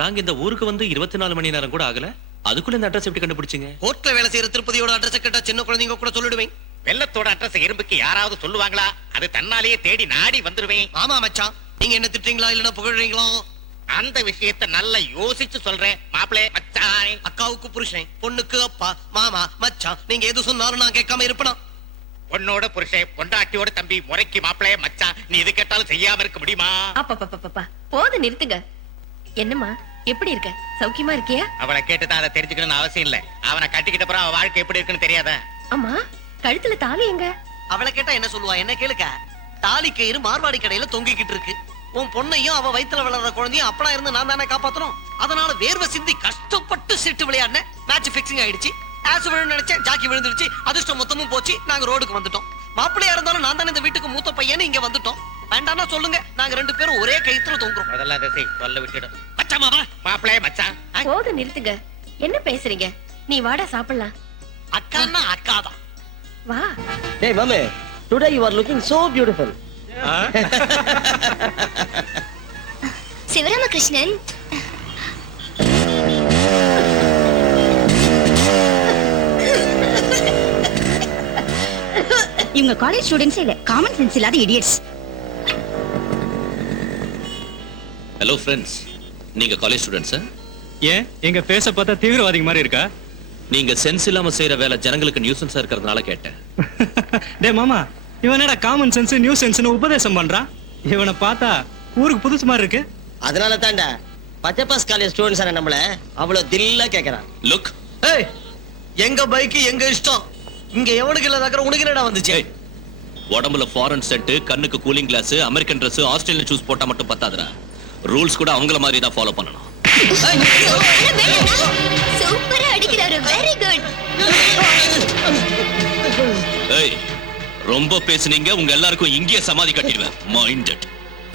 நாங்க இந்த ஊருக்கு வந்து 24 மணி நேரம் கூட ஆகல, அதுக்குள்ள இந்த அட்ரஸ் எப்படி கண்டுபிடிச்சீங்க? கோர்ட்ல வேலை செய்யற திருப்பதியோட அட்ரஸ் கேட்டா சின்ன குழந்தைங்க கூட சொல்லிடுவேன். வெள்ளத்தோட அட்ரஸ் இரும்புக்கு யாராவது சொல்லுவாங்களா? அது தன்னாலேயே தேடி நாடி வந்துருவேன். ஆமா மச்சான், நீங்க என்ன திட்டுறீங்களா இல்லனா புகழ்றீங்களா? அந்த விஷயத்தை நல்லா யோசிச்சு சொல்றேன். மாப்பிளே மச்சான், அக்காவுக்கு புருஷன், பொண்ணுக்கு அப்பா, மாமா மச்சான், நீங்க எது சொன்னாலும் நான் கேட்காம இருப்பேனா? பொண்ணோட புருஷன், பொண்டாட்டியோட தம்பி, முறைக்கு மாப்பிளே மச்சான், நீ எது கேட்டாலும் செய்யாம இருக்க முடியுமா? அப்பா போது நிறுத்துங்க. என்னம்மா எப்படி இருக்க? சௌக்கியமா இருக்கியா? அவனை கேட்டுதான் அதை தெரிஞ்சுக்கணும்னு அவசியம் இல்ல. அவனை கட்டிக்கிட்ட அப்புறம் அவன் வாழ்க்கை எப்படி இருக்குன்னு தெரியாத? அம்மா கழுத்துல தாலி எங்க? அவளை கேட்டா என்ன சொல்லுவா? என்ன கேளுக்க? தாலி கயிறு மார்வாடி கடையில தொங்கிக்கிட்டு இருக்கு. உன் பொண்ணையும் அவ வயித்துல வளர்ற குழந்தையும் அப்படா இருந்து நான் தானே காப்பாத்தணும். அதனால வேர்வை சிந்தி கஷ்டப்பட்டு சிட்டு விளையாடின. மேட்ச் பிக்சிங் ஆயிடுச்சு. ஆஸ் விழுந்து நினைச்சேன், ஜாக்கி விழுந்துருச்சு. அதிர்ஷ்டம் மொத்தமும் போச்சு. நாங்க ரோடுக்கு வந்துட்டோம். மாப்பிள்ளையா இருந்தாலும் நான் தானே இந்த வீட்டுக்கு மூத்த பையன்னு இங்க வந்துட்டோம். வேண்டாம்னா சொல்லுங்க, நாங்க 2 பேரும் ஒரே கயித்துல தொங்குறோம். முதல்ல அதை செய், சொல்ல விட்டுடும். மச்சான் மாமா, மாப்பிளே மச்சான். போது நிறுத்துங்க. என்ன பேசுறீங்க? நீ வாடா சாப்பிடலாம். அக்கான்னா அக்காதான். வா. டேய் மாமே, today you are looking so beautiful. Sivaramakrishnan, இவங்க காலேஜ் ஸ்டூடெண்ட்ஸ் இல்ல, காமன் சென்ஸ் இல்லாத இடியட்ஸ். ஹலோ ஃப்ரெண்ட்ஸ், நீங்க காலேஜ் ஸ்டூடெண்ட்ஸா? ஏன் எங்க பேச பார்த்தா தீவிரவாதிங்க மாதிரி இருக்கா? நீங்க சென்ஸ் இல்லாம செய்யற வேலை ஜனங்களுக்கு நியூசன்ஸா இருக்கிறதுனால கேட்டேன். டேய் மாமா, இவன் என்னடா காமன் சென்ஸ் நியூ சென்ஸ்னு உபதேசம் பண்றான்? இவனை பார்த்தா ஊருக்கு புதுசு மாதிரி இருக்கு. அதனால தான்டா பச்சைப்பாஸ் காலேஜ் ஸ்டூடெண்ட்ஸ் நம்மள அவ்வளவு தில்லா கேக்குறான். லுக், ஏய், எங்க பைக் எங்க இஷ்டம். இங்க எவனுக்கு இல்லாத உனக்கு என்னடா வந்துச்சு? உடம்புல ஃபாரின் செட், கண்ணுக்கு cooling glass, American Dress, Australian shoes போட்டா மட்டும் பத்தாதுடா. ரூல்ஸ் கூட அவங்கள மாதிரி தான் ஃபாலோ பண்ணணும். சூப்பரா அடிக்கிறாரு. Very good. ஏய், ரொம்ப பேசுனீங்க, உங்க எல்லாருக்கும் இங்கேயே சமாதி கட்டிடுவேன். மைண்டட்.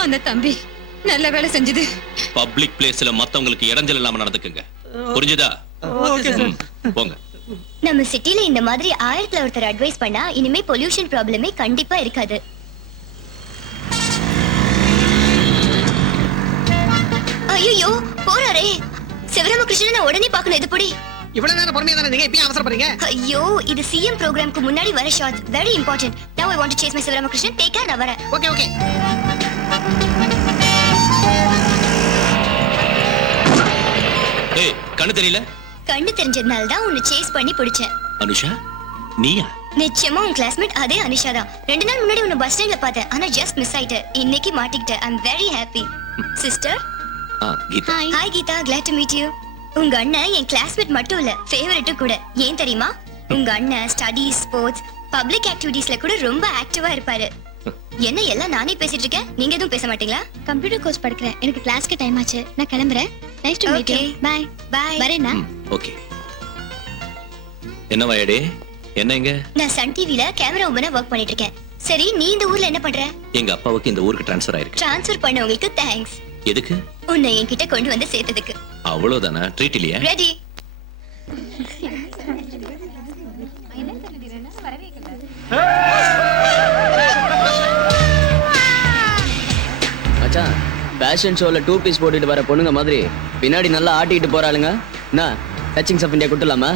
அந்த தம்பி நல்ல வேலை செஞ்சது. பப்ளிக் பிளேஸ்ல மத்தவங்களுக்கு இடைஞ்சல் இல்லாம நடந்துக்குங்க. புரிஞ்சுதா? போங்க. நம்ம சிட்டில இந்த மாதிரி 1000ல ஒருத்தர் அட்வைஸ் பண்ணா இனிமே பொல்யூஷன் ப்ராப்ளமே கண்டிப்பா இருக்காது. ஐயோ போறாரே சிவராமகிருஷ்ணனை உடனே பார்க்கணும். இது படி. இவ்வளவு நேரம் பொறுமையா தானே நீங்க இப்ப அவசரப்படுறீங்க? ஐயோ, இது சிஎம் ப்ரோகிராம்க்கு முன்னாடி வர shot. Very important. Now I want to chase my Sivaramakrishnan. Take care. நான் வரேன். Okay okay. ஏய், கண்ணு தெரியல? கண்ணு தெரிஞ்சதுனால தான் உன்னை சேஸ் பண்ணி பிடிச்சேன். அனுஷா, நீயா? நிச்சயமா உன் கிளாஸ்மேட் அதே அனிஷா தான். 2 நாள் முன்னாடி உன்னை பஸ் ஸ்டாண்ட்ல பார்த்தேன். ஆனா ஜஸ்ட் மிஸ் ஆயிட்ட. இன்னைக்கு மாட்டிக்கிட்டேன். I am very happy. Sister. Geetha. Hi Geetha, glad to meet you. உங்க அண்ணன் என் கிளாஸ்மேட் மட்டும் இல்ல, ஃபேவரட் கூட. ஏன் தெரியுமா? உங்க அண்ணன் ஸ்டடீஸ், ஸ்போர்ட்ஸ், பப்ளிக் ஆக்டிவிட்டீஸ்ல கூட ரொம்ப ஆக்டிவா இருப்பாரு. என்ன எல்லாம் நானே பேசிட்டு இருக்கேன், நீங்க எதுவும் பேச மாட்டீங்களா? கம்ப்யூட்டர் கோர்ஸ் படிக்கிறேன். எனக்கு கிளாஸ்க்கு டைம் ஆச்சு. நான் கிளம்புறேன். Nice to meet you. Bye bye. வரேனா? ஓகே. என்ன வாயடே? என்னங்க? நான் சன் டிவில கேமரா உமனா வர்க் பண்ணிட்டு இருக்கேன். சரி, நீ இந்த ஊர்ல என்ன பண்ற? எங்க அப்பாவுக்கு இந்த ஊருக்கு ட்ரான்ஸ்ஃபர் ஆயிருக்கு. ட்ரான்ஸ்ஃபர் பண்ணவங்களுக்கு தேங்க்ஸ். எதுக்கு? உன்னை என்கிட்ட கொண்டு வந்து சேர்த்ததுக்கு. அவ்வளவுதானா? ட்ரீட் இல்லையா? ரெடி. மச்சான், ஃபேஷன் ஷோல 2 பீஸ் போட்டுட்டு வர பொண்ணுங்க மாதிரி பின்னாடி நல்லா ஆட்டிட்டு போறாளுங்க. என்ன touchings of India கொடுத்துலாமா?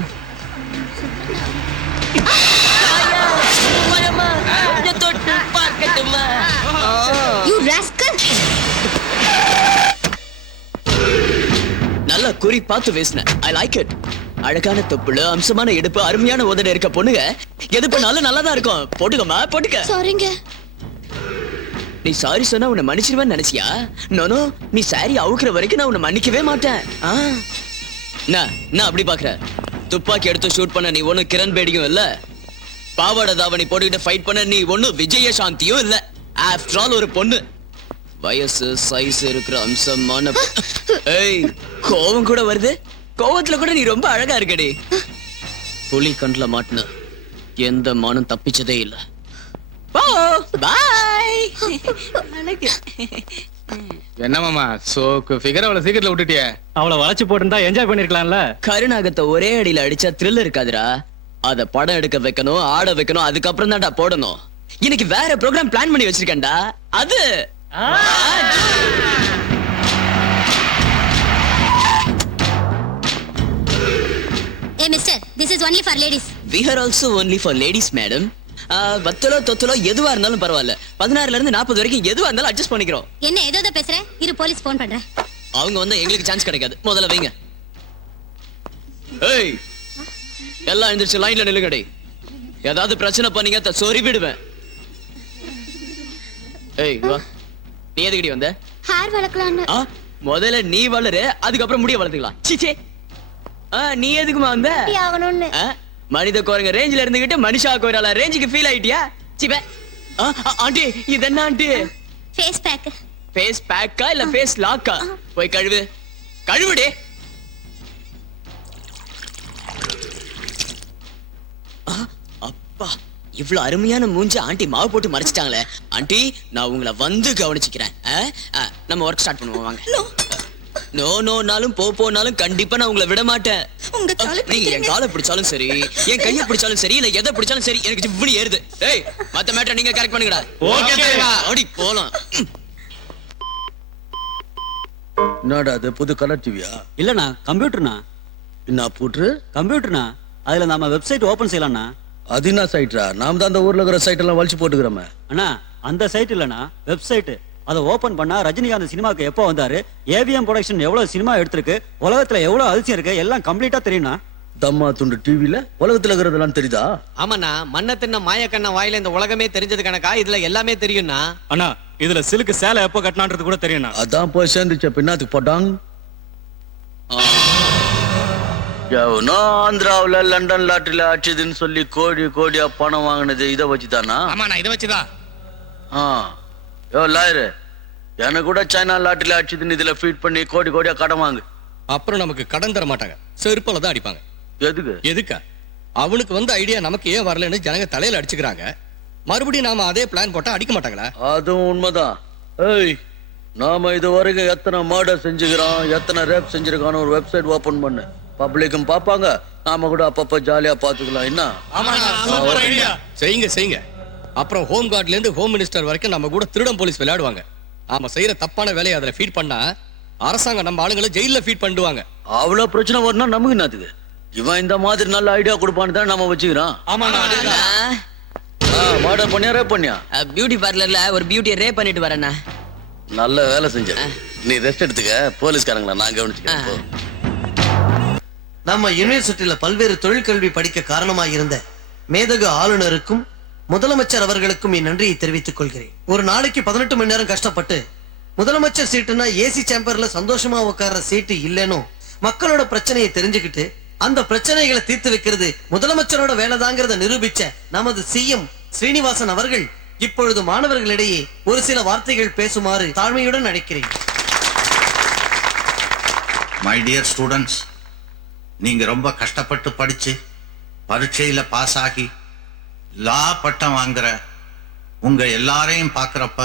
You rascal! நல்ல குறி பார்த்து பேசின. I like it. அழகான தொப்புள, அம்சமான இடுப்பு, அருமையான உதடு இருக்க பொண்ணுங்க எது பண்ணாலும் நல்லதா இருக்கும். போட்டுக்கமா, போட்டுக்க. சாரிங்க. நீ சாரி சொன்னா உன்னை மன்னிச்சிருவேன்னு நினைச்சியா? நோனோ, நீ சாரி அவுக்குற வரைக்கும் நான் உன்னை மன்னிக்கவே மாட்டேன். நான் அப்படி பாக்குற. துப்பாக்கி எடுத்து ஷூட் பண்ண நீ ஒண்ணும் கிரண் பேடியும் இல்ல, பாவாடை தாவணி போட்டுக்கிட்டு ஃபைட் பண்ண நீ ஒண்ணும் விஜயசாந்தியும் இல்ல. ஆஃப்டர் ஆல் ஒரு பொண்ணு. வயசு சைஸ் இருக்கிற அம்சமான ஏய், கோவம் கூட வருது. கோவத்துல கூட நீ ரொம்ப அழகா இருக்கடி. புலி கண்ணுல மாட்டின எந்த மானும் தப்பிச்சதே இல்ல. என்ன மாமா சோக்கு ஃபிகர் அவளை சீக்கிரத்துல விட்டுட்டியே. அவளை வளைச்சு போட்டுருந்தா என்ஜாய் பண்ணிருக்கலாம்ல. கருநாகத்தை ஒரே அடியில அடிச்சா த்ரில் இருக்காதுடா. அத படம் எடுக்க வைக்கணும், ஆட வைக்கணும், அதுக்கப்புறம் தான்டா போடணும். இன்னைக்கு வேற ப்ரோக்ராம் பிளான் பண்ணி வச்சிருக்கேன்டா. அது Hey mister, this is only for ladies. we are also only for ladies madam. வத்தலோ தொத்தலோ எதுவா இருந்தாலும் பரவாயில்ல. 16ல இருந்து 40 வரைக்கும் எதுவா இருந்தாலும் அட்ஜஸ்ட் பண்ணிக்கிறோம். என்ன ஏதோ பேசுற? இரு போலீஸ் ஃபோன் பண்றேன். அவங்க வந்து எங்களுக்கு சான்ஸ் கிடைக்காது. முதல்ல வைங்க. ஏய், எல்லாம் எழுந்திருச்சு லைன்ல நில்லுங்கடி. ஏதாவது பிரச்சனை பண்ணீங்க சொறி விடுவேன். ஏய் வா, நீ எதுக்கடி வந்த? ஹேர் வளர்க்கலாம்னு. முதல்ல நீ வளரு, அதுக்கப்புறம் முடிய வளர்த்துக்கலாம். சீச்சே, நீ எதுக்குமா வந்த? ஆகணும்னு. மனித கோரங்க ரேஞ்சில இருந்துகிட்டு மனுஷா கோரால ரேஞ்சுக்கு ஃபீல் ஆயிட்டியா? சிபே ஆண்டி, இது என்ன ஆண்டி? Face pack. ஃபேஸ் பேக்கா இல்ல ஃபேஸ் லாக்கா? போய் கழுவு, கழுவுடி. அப்பா, இவ்வளவு அருமையான மூஞ்சி ஆண்டி மாவு போட்டு மறைச்சிட்டாங்களே. ஆண்டி, நான் உங்களை வந்து கவனிச்சுக்கிறேன். நம்ம ஒர்க் ஸ்டார்ட் பண்ணுவோம் வாங்க. நோ நோனாலும் போனாலும் கண்டிப்பா நான் உங்களை விட மாட்டேன். நீங்க என் காலை பிடிச்சாலும் சரி, என் கையை பிடிச்சாலும் சரி, இல்ல எதை பிடிச்சாலும் சரி, எனக்கு இப்படி ஏறுது. ஏய், மத்த மேட்டர் நீங்க கரெக்ட் பண்ணுங்கடா. ஓகே தேவா, ஓடி போலாம். என்னடா அது புது கலர் டிவியா? இல்லண்ணா, கம்ப்யூட்டர்னா. என்ன போட்டு? கம்ப்யூட்டர்னா, அதுல நாம வெப்சைட் ஓபன் செய்யலாம்னா. அது என்ன சைட்ரா? நாம தான் அந்த ஊர்ல இருக்கிற சைட் எல்லாம் வலிச்சு போட்டுக்கிறோமே. அண்ணா, அந்த சைட் இல்லண்ணா, வெப்சைட். அதை ஓபன் பண்ணா ரஜினிகாந்த் சினிமாக்கு எப்போ வந்தாரு, ஏவிஎம் ப்ரொடக்ஷன் எவ்வளவு சினிமா எடுத்திருக்கு, உலகத்துல எவ்வளவு அதிசயம் இருக்கு, எல்லாம் கம்ப்ளீட்டா தெரியும்னா. தம்மா துண்டு டிவில உலகத்துல இருக்கிறதெல்லாம் தெரியுதா? ஆமாண்ணா, மண்ண தின்ன மாயக்கண்ண வாயில இந்த உலகமே தெரிஞ்சது கணக்கா இதுல எல்லாமே தெரியும்னா. அண்ணா, இதுல சிலுக்கு சேலை எப்போ கட்டினான்றது கூட தெரியும்னா. அதான் போய் சேர்ந்துச்ச பின்னாத்துக்கு போட்டாங்க. ஆந்திராவுல லண்டன் லாட்டரியில ஆச்சுதுன்னு சொல்லி கோடி கோடியா பணம் வாங்கினது இதை வச்சுதானா? ஆமாண்ணா, இதை வச்சுதான். லாயரு, எனக்கு கூட சைனா லாட்டரியில ஆச்சுதுன்னு இதுல ஃபீட் பண்ணி கோடி கோடியா கடன் வாங்கு. அப்புறம் நமக்கு கடன் தர மாட்டாங்க, செருப்பால தான் அடிப்பாங்க. எதுக்கா? அவனுக்கு வந்து ஐடியா நமக்கு ஏன் வரலன்னு ஜனங்க தலையில அடிச்சுக்கிறாங்க. மறுபடியும் நாம அதே பிளான் போட்டா அடிக்க மாட்டாங்களா? அதுவும் உண்மைதான். ஏய், நாம இது வரைக்கும் எத்தனை மர்டர் செஞ்சுக்கிறோம், எத்தனை ரேப் செஞ்சிருக்கான்னு ஒரு வெப்சைட் ஓபன் பண்ணு. பப்ளிக்கும் பாப்பாங்க, நாம கூட அப்பப்ப ஜாலியா பாத்துக்கலாம். என்ன செய்யுங்க செய்யுங்க. அப்புறம் ஹோம் கார்ட்ல இருந்து ஹோம் மினிஸ்டர் வரைக்கும் நம்ம கூட திருடம் போலீஸ் விளையாடுவாங்க. நாம செய்யற தப்பான வேலையை அதுல ஃபீட் பண்ணா அரசாங்கம் நம்ம ஆளுங்களை ஜெயில ஃபீட் பண்ணுவாங்க. அவ்வளவு பிரச்சனை வரணும்னா நமக்கு என்னதுக்கு? இவன் இந்த மாதிரி நல்ல ஐடியா கொடுப்பான்னு தான் நம்ம வச்சுக்கிறோம். மர்டர் பண்ணியா ரேப் பண்ணியா? பியூட்டி பார்லர்ல ஒரு பியூட்டியை ரேப் பண்ணிட்டு வரேண்ணா. நல்ல வேலை செஞ்ச. நீ ரெஸ்ட் எடுத்துக்க, போலீஸ்காரங்களா நான் கவனிச்சுக்கிறேன். நம்ம யூனிவர்சிட்டியில பல்வேறு தொழிற்கல்வி படிக்க காரணமாக இருந்த மேதகு ஆளுநருக்கும் முதலமைச்சர் அவர்களுக்கும் என் நன்றியை தெரிவித்துக் கொள்கிறேன். ஒரு நாளைக்கு 18 மணி நேரம் கஷ்டப்பட்டு முதலமைச்சர் சீட்டுனா ஏசி சேம்பர்ல சந்தோஷமா உட்கார்ற சீட்டு இல்லைன்னு மக்களோட பிரச்சனையை தெரிஞ்சுக்கிட்டு அந்த பிரச்சனைகளை தீர்த்து வைக்கிறது முதலமைச்சரோட வேலைதாங்கிறத நிரூபிச்ச நமது சிஎம் ஸ்ரீனிவாசன் அவர்கள் இப்பொழுது மாணவர்களிடையே ஒரு சில வார்த்தைகள் பேசுமாறு தாழ்மையுடன் அழைக்கிறேன். மை டியர் ஸ்டூடெண்ட்ஸ், நீங்க ரொம்ப கஷ்டப்பட்டு படிச்சு பரீட்சையில பாஸ் ஆகி லா பட்டம் வாங்குற உங்க எல்லாரையும் பார்க்கறப்ப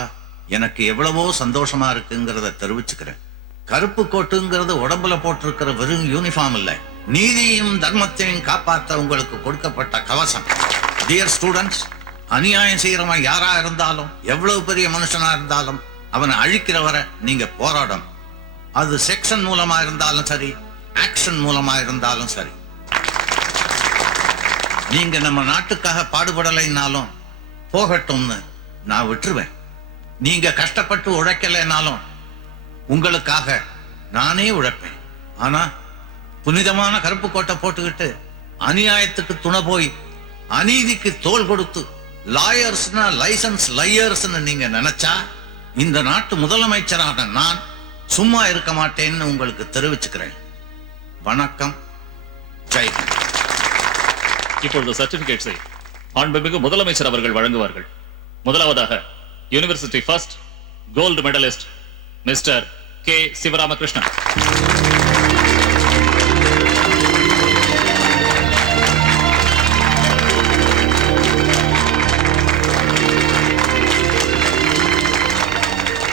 எனக்கு எவ்வளவோ சந்தோஷமா இருக்குங்கிறத தெரிவிச்சுக்கிறேன். கருப்பு கோட்டுங்கிறது உடம்புல போட்டிருக்கிற வெறும் யூனிஃபார்ம் இல்லை, நீதியையும் தர்மத்தையும் காப்பாற்ற உங்களுக்கு கொடுக்கப்பட்ட கவசம். டியர் ஸ்டூடெண்ட்ஸ், அநியாயம் செய்யறவன் யாரா இருந்தாலும் எவ்வளவு பெரிய மனுஷனா இருந்தாலும் அவனை அழிக்கிற வரை நீங்க போராடணும். அது செக்ஷன் மூலமா இருந்தாலும் சரி, ஆக்ஷன் மூலமா இருந்தாலும் சரி. நீங்க நம்ம நாட்டுக்காக பாடுபடலைன்னாலும் போகட்டும்னு நான் விட்டுருவேன். நீங்க கஷ்டப்பட்டு உழைக்கலைன்னாலும் உங்களுக்காக நானே உழைப்பேன். ஆனா புனிதமான கருப்பு கோட்டை போட்டுக்கிட்டு அநியாயத்துக்கு துணை போய் அநீதிக்கு தோள் கொடுத்து லாயர்ஸ்னா லைசன்ஸ் லையர்ஸ்னு நீங்க நினைச்சா இந்த நாட்டு முதலமைச்சரான நான் சும்மா இருக்க மாட்டேன்னு உங்களுக்கு தெரிவிச்சுக்கிறேன். வணக்கம். ஜெய் ஹிந்த். இப்பொழுது சர்டிபிகேட்ஸை மாண்புமிகு முதலமைச்சர் அவர்கள் வழங்குவார்கள். முதலாவதாக university first gold medallist mister K Sivaramakrishnan.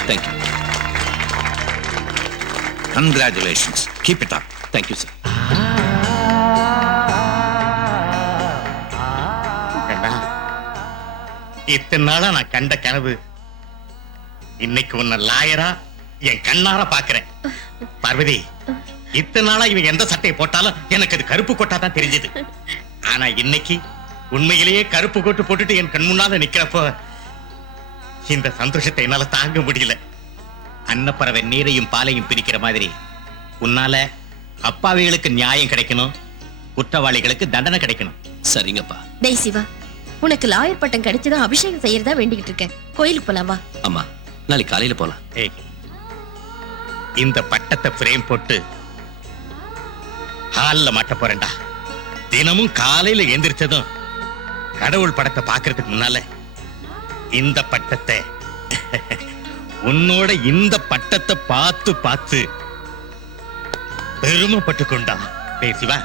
Thank you. Congratulations. Keep it up. Thank you, sir. இத்தனை நாளா நான் கண்ட கனவு இன்னைக்கு உன்னை லாயரா என் கண்ணார பாக்குறேன். பார்வதி, இத்தனை நாளா இவன் எந்த சட்டையை போட்டாலும் எனக்கு அது கருப்பு கோட்டா தான் தெரிஞ்சது. ஆனா இன்னைக்கு உண்மையிலேயே கருப்பு கோட்டு போட்டுட்டு என் கண் முன்னால நிக்கிறப்போ இந்த சந்தோஷத்தை என்னால தாங்க முடியல. அன்னப்பறவை நீரையும் பாலையும் பிரிக்கிற மாதிரி உன்னால அப்பாவிகளுக்கு நியாயம் கிடைக்கணும், குற்றவாளிகளுக்கு தண்டனை கிடைக்கணும். சரிங்கப்பா. டேய் சிவா, உனக்கு லாயர் பட்டம் கிடைச்சதும் அபிஷேகம் செய்யறதா வேண்டிக்கிட்டு இருக்கேன். கோயிலுக்கு போலாம் வா. அம்மா, நாளைக்கு காலையில போலாம். இந்த பட்டத்தை பிரேம் போட்டு ஹால்ல மாட்ட போறேன்டா. தினமும் காலையில எந்திரிச்சதும் கடவுள் படத்தை பாக்குறதுக்கு முன்னால இந்த பட்டத்தை உன்னோட இந்த பட்டத்தை பார்த்து பார்த்து பெருமைப்பட்டு கொண்டா. டேய் சிவா,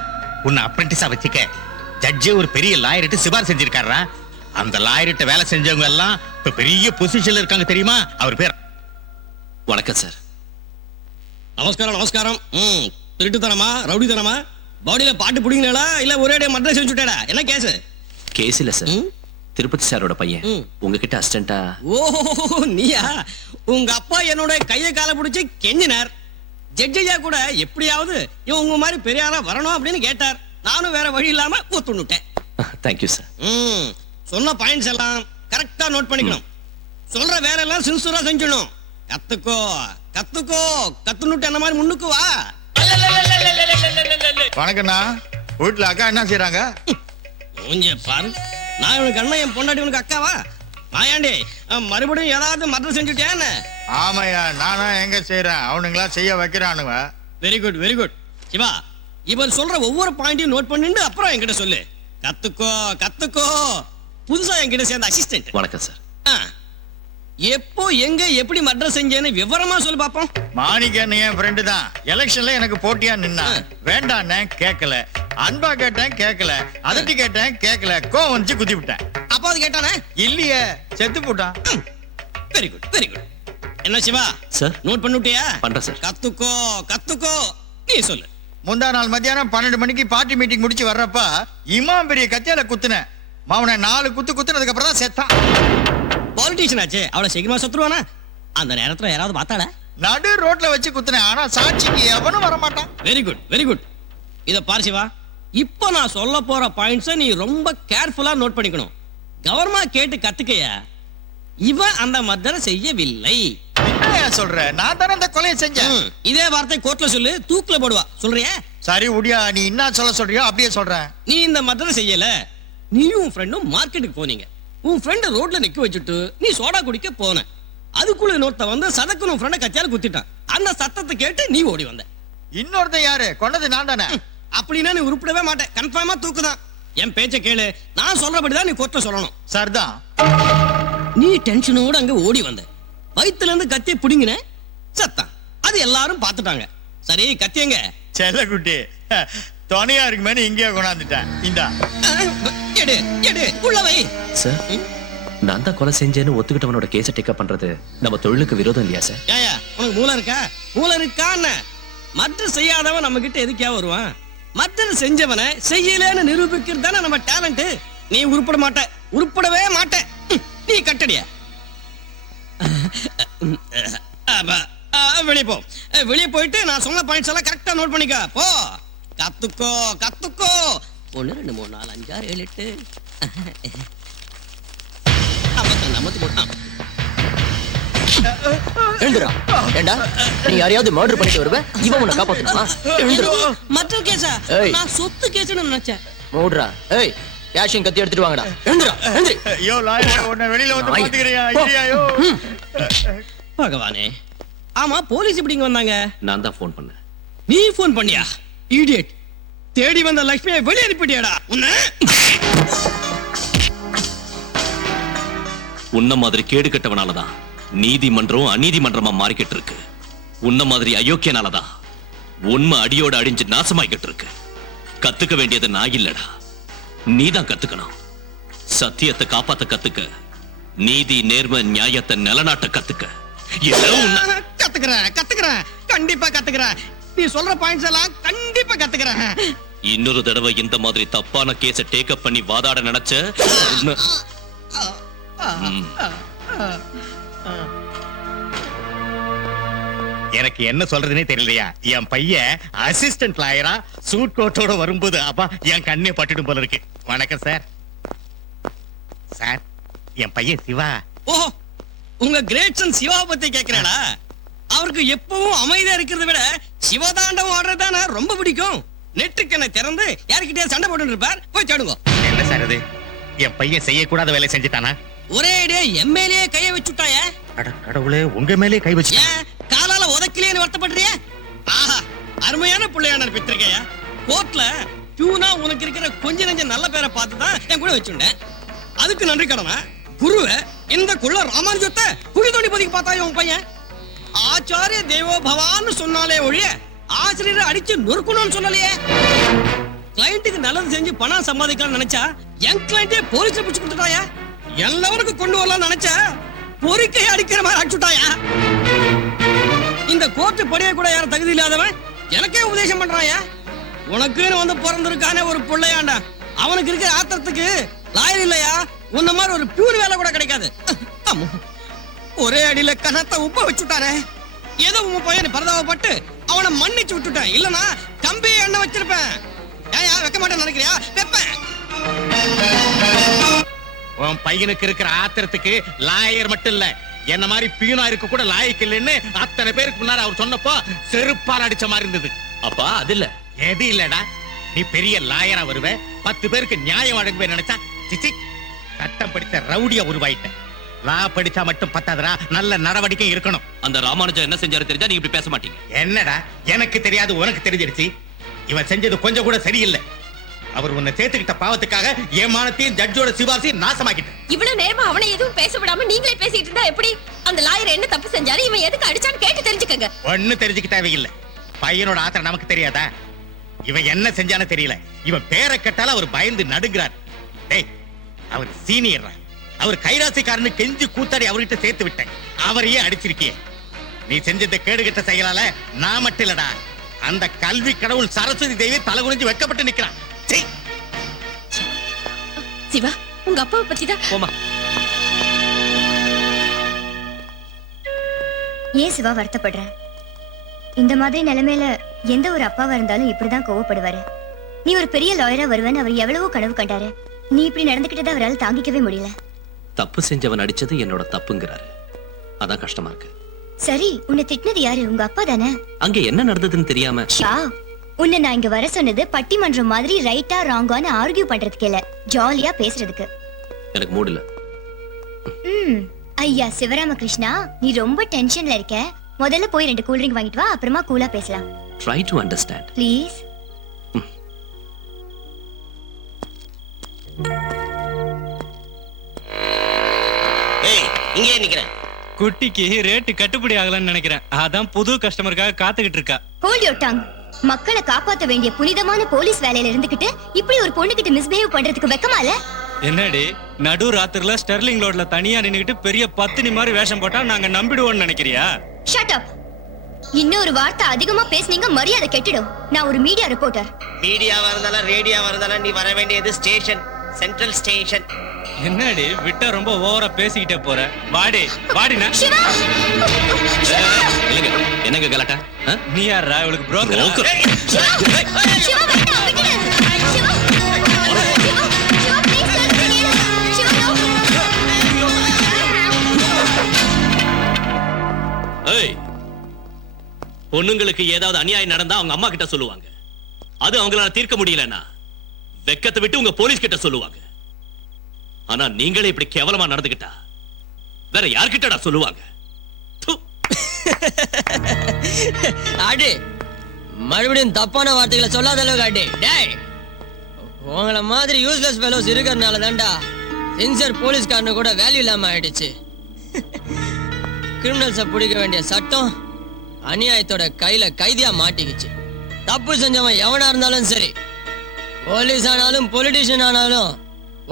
உன்னை அப்ரெண்டிஸா வச்சுக்க ஜட்ஜே ஒரு பெரிய லாயர்கிட்ட சிபாரிசு செஞ்சிருக்காரா. அந்த லாயர்கிட்ட வேலை செஞ்சவங்க எல்லாம் இப்ப பெரிய பொசிஷன்ல இருக்காங்க தெரியுமா? அவர் பேர். வணக்கம் சார். நமஸ்காரம் நமஸ்காரம். திருட்டுத்தனமா ரவுடித்தனமா பாடியில பாட்டு பிடிங்களா இல்ல ஒரே மட்ரை செஞ்சுட்டா? என்ன கேஸ்? கேஸ் இல்ல சார், திருப்பதி சாரோட பையன் உங்ககிட்ட அசிஸ்டண்டா. ஓ நீயா? உங்க அப்பா என்னோட கையை காலை பிடிச்சி கெஞ்சினார். ஜட்ஜையா கூட எப்படியாவது இவன் உங்க மாதிரி பெரிய ஆளா வரணும் அப்படின்னு கேட்டார். நானும் வேற வழி இல்லாம ஒத்துணுட்டேன். Thank you sir. சொன்ன பாயிண்ட்ஸ் எல்லாம் கரெக்டா நோட் பண்ணிக்கணும். சொல்ற வேலை எல்லாம் சின்சூரா செஞ்சிடணும். கத்துக்கோ கத்துக்கோ, கத்துனுட்டு என்ன மாதிரி முன்னுக்கு வா. வணக்கண்ணா. வீட்டுல அக்கா என்ன செய்யறாங்க? மூஞ்ச பாரு. நான் இவனுக்கு அண்ணன், என் பொண்டாட்டி உனக்கு அக்காவா? மாயாண்டி மறுபடியும் ஏதாவது மற்ற செஞ்சுட்டேன்னு? ஆமாயா, நானா எங்க செய்யறேன், அவனுங்களா செய்ய வைக்கிறானுங்க. Very good very good. Siva, இவர் சொல்ற ஒவ்வொரு பாயிண்டையும் நோட் பண்ணிட்டு அப்புறம் என்கிட்ட சொல்லு. கத்துக்கோ கத்துக்கோ. புதுசா என்கிட்ட சேர்ந்த அசிஸ்டன்ட். வணக்கம் சார். எப்போ எங்க எப்படி மர்டர் செஞ்சேன்னு விவரமா சொல்லு பாப்போம். மாணிக்கன் என் ஃப்ரெண்டு தான். எலெக்ஷன்ல எனக்கு போட்டியா நின்னா. வேண்டான்னு கேட்கல, அன்பா கேட்டேன் கேட்கல, அதட்டி கேட்டேன் கேட்கல, கோவம் வந்து குத்தி விட்டேன். அப்போ அது கேட்டானே? இல்லையே, செத்து போட்டான். Very good very good. என்ன சிவா சார், நோட் பண்ணிட்டியா? பண்றேன் சார். கத்துக்கோ கத்துக்கோ. நீ சொல்லு. முந்தா நாள் மத்தியானம் 12 மணிக்கு பார்ட்டி மீட்டிங் முடிச்சு வர்றப்ப இமாம் பெரிய கத்தியால குத்துனேன். மாவனை 4 குத்து குத்துனதுக்கு அப்புறம் தான் செத்தான். பாலிட்டிஷியன் ஆச்சு, அவளை சீக்கிரமா சத்துருவானா? அந்த நேரத்துல யாராவது பார்த்தாளா? நடு ரோட்ல வச்சு குத்துனேன். ஆனா சாட்சிக்கு எவனும் வர மாட்டான். Very good very good. இத பாரு சிவா, இப்போ நான் சொல்ல போற பாயிண்ட்ஸை நீ ரொம்ப கேர்ஃபுல்லா நோட் பண்ணிக்கணும். கவர்மா கேட்டு கத்துக்கையா. இவன் அந்த மர்டரை செய்யவில்லை. என்ன சொல்ற? நான் தானே அந்த கொலையை செஞ்சேன். இதே வார்த்தை கோர்ட்ல சொல்லு, தூக்குல போடுவா. சொல்றியா? சரி உடியா, நீ என்ன சொல்ல சொல்றியோ அப்படியே சொல்றேன். நீ இந்த மர்டரை செய்யல. நீயும் உன் ஃப்ரெண்டும் மார்க்கெட்டுக்கு போனீங்க. உன் ஃப்ரெண்ட் ரோட்ல நிக்க வச்சுட்டு நீ சோடா குடிக்க போன. அதுக்குள்ள இன்னொருத்த வந்து சதக்குன்னு உன் ஃப்ரெண்ட கத்தியால குத்திட்டான். அந்த சத்தத்தை கேட்டு நீ ஓடி வந்த. இன்னொருத்த யாரு? கொண்டது நான் தானே. அப்படின்னா நீ உருப்பிடவே மாட்டேன். கன்ஃபார்மா தூக்குதான். என் பேச்ச கேளு, நான் சொல்றபடிதான் நீ கோர்ட்ல சொல்லணும். சரிதான். நீ டென்ஷனோட அங்க ஓடி வந்த. வயித்துல இருந்து கத்திய புடிங்கின, சத்தான். அது எல்லாரும் பார்த்துட்டாங்க. சரி, கத்தியங்க செல்ல குட்டி துணையா இருக்குமே இங்கே கொண்டாந்துட்டேன். இந்தா எடு எடு உள்ள வை. சார், நான் தான் கொலை செஞ்சேன்னு ஒத்துக்கிட்டவனோட கேஸை டேக்கப் பண்றது நம்ம தொழிலுக்கு விரோதம் இல்லையா சார்? ஏயா, உனக்கு மூளை இருக்கா? மூளை இருக்கான்னு மர்டர் செய்யாதவன் நம்ம கிட்ட எதுக்கே வருவான்? மர்டர் செஞ்சவனை செய்யலன்னு நிரூபிக்கிறது தானே நம்ம டேலண்ட். நீ உருப்பட மாட்ட, உருப்படவே மாட்ட. நீ கட்டடியா? வெளியே போ. வெளியே போயிட்டு நான் சொன்ன பாயிண்ட்ஸ் எல்லாம் கரெக்டா நோட் பண்ணிக்க. போ, கத்துக்கோ கத்துக்கோ. 1 2 3 4 5 6 7 8 எழுந்துடா. ஏண்டா நீ யாரையாவது மர்டர் பண்ணிட்டு வருவ, இவன் உன்னை காப்பாத்தணுமா? எழுந்துடா. மற்ற கேஸா? நான் சொத்து கேஸ்னு நினைச்சேன். மூடுறா. ஏய், கேஷிங் கத்தி எடுத்துட்டு வாங்கடா. எழுந்துடா. எழுந்து. ஐயோ லாயர், உன்னை வெளியில வந்து பாத்துக்கறியா? ஐயோ பகவானே. ஆமா, போலீஸ் இப்படி இங்க வந்தாங்க? நான் தான் ஃபோன் பண்ணேன். நீ ஃபோன் பண்ணியா? இடியட். தேடி வந்த லட்சுமியை வெளியே அனுப்பிட்டியாடா? உன்ன மாதிரி கேடு கட்டவனாலதான் நீதிமன்றம் அநீதிமன்றமா மாறிக்கிட்டு இருக்கு. உன்ன மாதிரி அயோக்கியனாலதான் உண்மை அடியோட அடிஞ்சு நாசமாயிக்கிட்டு இருக்கு. கத்துக்க வேண்டியது நான் இல்லடா, நீதான் கத்துக்கணும். சத்தியத்தை காப்பாத்த கத்துக்க, நீதி நேர்மை நியாயத்தை நிலநாட்ட கத்துக்க. கத்துக்கிறேன், கண்டிப்பா கத்துக்கிறேன். நீ சொல்ற பாயிண்ட்ஸ் எல்லாம் கண்டிப்பா கத்துக்கிறேன். இன்னொரு தடவை இந்த மாதிரி தப்பான கேஸ டேக் அப் பண்ணி வாதாட நினைச்ச எனக்கு என்ன சொல்றதுனே தெரியலையா. என் பையன் அசிஸ்டன்ட் லாயரா சூட் கோட்டோட வரும்போது அப்பா என் கண்ணே பட்டுடும் போல இருக்கு. வணக்கம் சார். சார், என் பையன் சிவா. ஓ, உங்க கிரேட் சன் சிவா பத்தி கேக்குறேடா. அவருக்கு எப்பவும் அமைதியா இருக்கிறத விட சிவதாண்டம் ஆடுறதுதானே ரொம்ப பிடிக்கும். நெட்டுக்கண்ணை திறந்து யாருக்கிட்டே சண்டை போட்டு இருப்பார். போய் தேடுங்க. என்ன சார் இது? என் பையன் செய்யக்கூடாத வேலை செஞ்சுட்டானா? ஒரே ஐடியா எம்எல்ஏ கைய வச்சுட்டாய. கடவுளே, உங்க மேலே கை வச்சு காலால உதக்கலையேன்னு வருத்தப்படுறியா? ஆஹா, அருமையான பிள்ளையான பெற்றிருக்கையா. கோர்ட்ல டியூனா உனக்கு இருக்கிற கொஞ்ச நெஞ்ச நல்ல பேரை பார்த்து தான் என் கூட வச்சுட்டேன். அதுக்கு நன்றி கடமை. குருவை இந்த குள்ள ராமானுஜத்தை குழி தோண்டி பதிக்கு பார்த்தாயும் உன் பையன். ஆச்சாரிய தேவோ பவான்னு சொன்னாலே ஒழிய ஆசிரியரை அடிச்சு நொறுக்கணும்னு சொல்லலையே. கிளைண்ட்டுக்கு நல்லது செஞ்சு பணம் சம்பாதிக்கலாம் நினைச்சா என் கிளைண்டே போலீஸ்ல பிடிச்சு கொடுத்துட்டாயா. எல்லாருக்கும் கொண்டு வரலாம் நினைச்சா பொறிக்கை அடிக்கிற மாதிரி அடிச்சுட்டாயா. இந்த கோர்ட்டு படிய கூட யாரும் தகுதி இல்லாதவன் எனக்கே உபதேசம் பண்றாயா. உனக்குன்னு வந்து பிறந்திருக்கானே ஒரு பிள்ளையாண்டா, அவனுக்கு இருக்கிற ஆத்திரத்துக்கு லாயர் இல்லையா. உன்ன மாதிரி ஒரு பியூர் வேலை கூட கிடைக்காது. ஒரே அடியில கனத்தை உப்ப வச்சுட்டாரே. ஏதோ உன் பையன் பரதாவப்பட்டு அவனை மன்னிச்சு விட்டுட்டேன். இல்லனா கம்பி எண்ணெய் வச்சிருப்பேன். ஏயா வைக்க மாட்டேன்னு நினைக்கிறியா? வைப்பேன். உன் பையனுக்கு இருக்கிற ஆத்திரத்துக்கு லாயர் மட்டும் இல்ல, என்ன மாதிரி பியூனா இருக்க கூட லாயக்கு இல்லைன்னு அத்தனை பேருக்கு முன்னாடி அவர் சொன்னப்போ செருப்பால் அடிச்ச மாதிரி இருந்தது. அப்பா அது இல்ல. எது இல்லடா, நீ பெரிய லாயரா வருவ, 10 பேருக்கு நியாயம் வழங்குவே நினைச்சா சிச்சி சட்டம் படித்த ரவுடியா உருவாயிட்ட. லா படிச்சா மட்டும் பத்தாதடா, நல்ல நடவடிக்கை இருக்கணும். அந்த ராமானுஜம் என்ன செஞ்சாரு தெரிஞ்சா நீங்க இப்படி பேச மாட்டீங்க. என்னடா எனக்கு தெரியாது உனக்கு தெரிஞ்சிருச்சு. இவன் செஞ்சது கொஞ்சம் கூட சரியில்லை. அவர் உன்னை சேர்த்துக்கிட்ட பாவத்துக்காக ஏமானத்தையும் ஜட்ஜோட சிபாரிசையும் நாசமாக்கிட்ட. இவ்வளவு நேரமா அவனை எதுவும் பேச விடாம நீங்களே பேசிட்டு இருந்தா எப்படி? அந்த லாயர் என்ன தப்பு செஞ்சாரு, இவன் எதுக்கு அடிச்சான்னு கேட்டு தெரிஞ்சுக்கங்க. ஒண்ணு தெரிஞ்சுக்க தேவையில்லை. பையனோட ஆத்திரம் நமக்கு தெரியாதா? இவன் என்ன செஞ்சானு தெரியல. இவன் பேரை கட்டால அவர் பயந்து நடுங்கிறார். டேய், அவர் சீனியர், அவர் கைராசிக்காரன்னு கெஞ்சி கூத்தாடி அவர்கிட்ட சேர்த்து விட்டேன். அவரையே அடிச்சிருக்கியே. நீ செஞ்சத கேடுகட்ட செயலால நான் மட்டும் இல்லடா, அந்த கல்வி கடவுள் சரஸ்வதி தேவி தலை குனிஞ்சு வெட்கப்பட்டு நிக்கிறான். சிவா, உங்க அப்பாவை பத்தி தான். ஏன் சிவா வருத்தப்படுற? இந்த மாதிரி நிலைமையில எந்த ஒரு அப்பாவா இருந்தாலும் இப்படிதான் கோவப்படுவாரு. நீ ஒரு பெரிய லாயரா வருவேன்னு அவர் எவ்வளவோ கனவு கண்டாரு. நீ இப்படி நடந்துகிட்டதை அவரால் தாங்கிக்கவே முடியல. தப்பு செஞ்சவன் அடிச்சது என்னோட தப்புங்கிறாரு. அதான் கஷ்டமா இருக்கு. சரி, உன்னை திட்டினது யாரு? உங்க அப்பா தானே? அங்க என்ன நடந்ததுன்னு தெரியாம உன்னை நான் இங்க வர சொன்னது பட்டிமன்றம் மாதிரி ரைட்டா ராங்கான்னு ஆர்கியூ பண்றதுக்கு இல்ல, ஜாலியா பேசுறதுக்கு. எனக்கு மூட் இல்ல. ஐயா சிவராமகிருஷ்ணா, நீ ரொம்ப டென்ஷன்ல இருக்க. முதல்ல போய் 2 கூல் ட்ரிங்க் வாங்கிட்டு வா, அப்புறமா கூலா பேசலாம். Try to understand please. ஏய், இங்கே நிக்கிறேன். குட்டிக்கு ரேட் கட்டுப்படி ஆகலன்னு நினைக்கிறேன். அதான் புது கஸ்டமருக்காக காத்துக்கிட்டு இருக்கா. Hold your tongue. மக்களை காப்பாத்த வேண்டிய புனிதமான போலீஸ் வேலையில இருந்துகிட்டு இப்படி ஒரு பொண்ணுகிட்ட மிஸ்பிஹேவ் பண்றதுக்கு வெக்கமால? என்னடி நடு ராத்திரில ஸ்டெர்லிங் ரோட்ல தனியா நின்னுகிட்டு பெரிய பத்தினி மாதிரி வேஷம் போட்டா நாங்க நம்பிடுவோம்னு நினைக்கிறியா? Shut up. இன்னொரு வார்த்தை அதிகமா பேசுனீங்க மரியாதை கெட்டுடும். நான் ஒரு மீடியா ரிப்போர்ட்டர். மீடியாவா இருந்தாலும் ரேடியோவா இருந்தாலும் நீ வர வேண்டியது ஸ்டேஷன். Central station. என்னடி விட்டா ரொம்ப ஓவரா பேசிக்கிட்டே போற. வாடி வாடினா. என்னங்க கலாட்டா? நீ யாரா இவளுக்கு புரோக்கர்? ஏய், பொண்ணுங்களுக்கு ஏதாவது அநியாயம் நடந்தா அவங்க அம்மா கிட்ட சொல்லுவாங்க. அது அவங்களால தீர்க்க முடியலன்னா வெக்கத்தை விட்டு உங்க போலீஸ் கிட்ட சொல்லுவாங்க. ஆனா நீங்களே இப்படி கேவலமா நடந்துகிட்டா வேற யார்கிட்டடா சொல்லுவாங்க? ஆடி மறுபடியும் தப்பான வார்த்தைகளை சொல்லாத அளவுக்கு ஆடி. டேய், உங்களை மாதிரி யூஸ்லெஸ் ஃபெலோஸ் இருக்கறனால தான்டா சின்சியர் போலீஸ்காரனு கூட வேல்யூ இல்லாம ஆயிடுச்சு. கிரிமினல்ஸை பிடிக்க வேண்டிய சட்டம் அநியாயத்தோட கையில கைதியா மாட்டிக்கிச்சு. தப்பு செஞ்சவன் எவனா இருந்தாலும் சரி, போலீஸ் ஆனாலும் பொலிட்டிஷியன் ஆனாலும்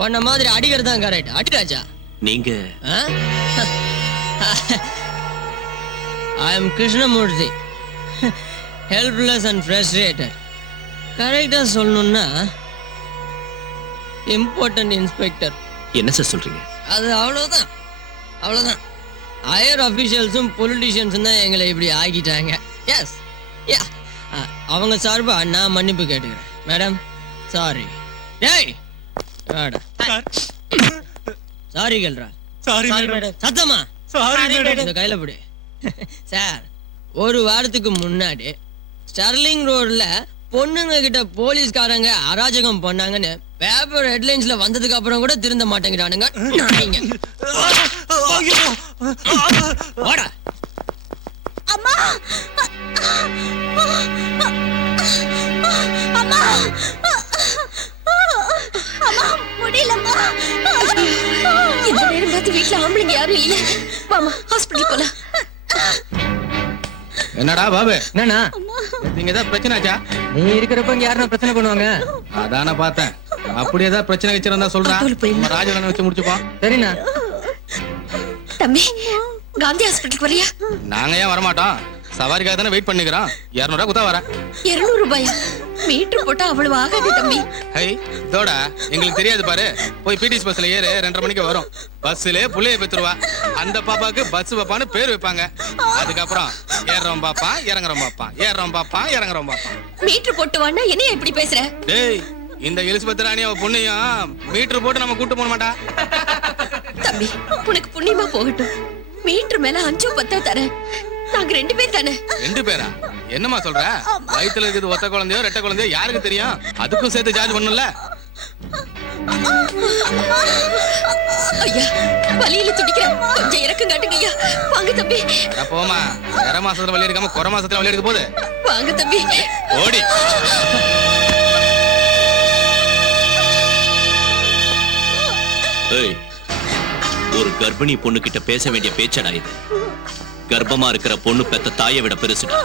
உன்ன மாதிரி அடிக்கிறது தான் கரெக்ட். அடிராஜா நீங்க I am Krishnamurthy, helpless and frustrated. கரெக்டா சொல்லணும்னா இம்பார்ட்டன்ட் இன்ஸ்பெக்டர். என்ன சார் சொல்றீங்க? அது அவ்வளவுதான், அவ்வளவுதான். ஹையர் அஃபீஷியல்ஸும் பொலிட்டிஷியன்ஸும் தான் எங்களை இப்படி ஆக்கிட்டாங்க. எஸ், யா, அவங்க சார்பா நான் மன்னிப்பு கேட்டுக்கிறேன். Madam, sorry. டேய் சாரி கேள்றா. Sorry madam. சத்தமா சாரி மேடம். இந்த கையில பிடி. சார், ஒரு வாரத்துக்கு முன்னாடி ஸ்டர்லிங் ரோட்ல பொண்ணுங்க கிட்ட போலீஸ்காரங்க அராஜகம் பண்ணாங்கன்னு பேப்பர் ஹெட்லைன்ஸ்ல வந்ததுக்கு அப்புறம் கூட திருந்த மாட்டேங்கிறானுங்க. வாடா. அம்மா அம்மா அம்மா முடியலம்மா. இந்த நேரம் பார்த்து வீட்டுல ஆம்பளைங்க யாரும் இல்ல. வாமா ஹாஸ்பிடல் போலாம். என்னடா பாபு? என்னண்ணா நீங்க ஏதாவது பிரச்சனை ஆச்சா? நீ இருக்கிறப்ப இங்க யாரும் பிரச்சனை பண்ணுவாங்க? அதான பார்த்தேன். அப்படி ஏதாவது பிரச்சனை வச்சிருந்தா சொல்றா. ராஜவனை வச்சு முடிச்சுப்போம். சரிண்ணா. தம்பி, காந்தி ஹாஸ்பிடலுக்கு வரியா? நாங்க ஏன் வரமாட்டோம்? சவாரிக்காக தானே வெயிட் பண்ணிக்கிறோம். 200 ரூபா குத்தா வர. 200 ரூபாயா? மீட்டர் போட்டா அவ்வளவு ஆகாது தம்பி. ஹை, இதோட எங்களுக்கு தெரியாது பாரு. போய் பிடிஎஸ் பஸ்ல ஏறு, 2:30 மணிக்கு வரும். பஸ்ல புள்ளைய பெத்துருவா. அந்த பாப்பாக்கு பஸ் பாப்பான்னு பேர் வைப்பாங்க. அதுக்கப்புறம் ஏறோம் பாப்பா, இறங்குறோம் பாப்பா, ஏறோம் பாப்பா, இறங்குறோம் பாப்பா. மீட்டர் போட்டு வான்னா என்ன இப்படி பேசுற? டேய், இந்த எலிசபெத் ராணி அவ பொண்ணையும் மீட்டர் போட்டு நம்ம கூட்டு போக மாட்டா. தம்பி, உனக்கு புண்ணியமா போகட்டும். மீட்டர் மேல 5 10 தரேன். நாங்க 2 பேர் தானே. 2 பேரா? என்னமா சொல்ற? வயித்துல இருக்குது ஒத்த குழந்தையோ ரெட்டை குழந்தையோ யாருக்கு தெரியும்? அதுக்கும் சேர்த்து சார்ஜ் பண்ணல. ஐயா, வலியில துடிக்கிறேன். கொஞ்சம் இறக்கம் காட்டுங்க ஐயா. வாங்க தம்பி. போமா, எர மாசத்துல வலி எடுக்காம குறை மாசத்துல வலி எடுக்க போகுது. வாங்க தம்பி. ஓடி. ஏய், ஒரு கர்ப்பிணி பொண்ணு கிட்ட பேச வேண்டிய பேச்சடா இது. கர்ப்பமா இருக்கிற பொண்ணு பெத்த தாயை விட பெருசுடா.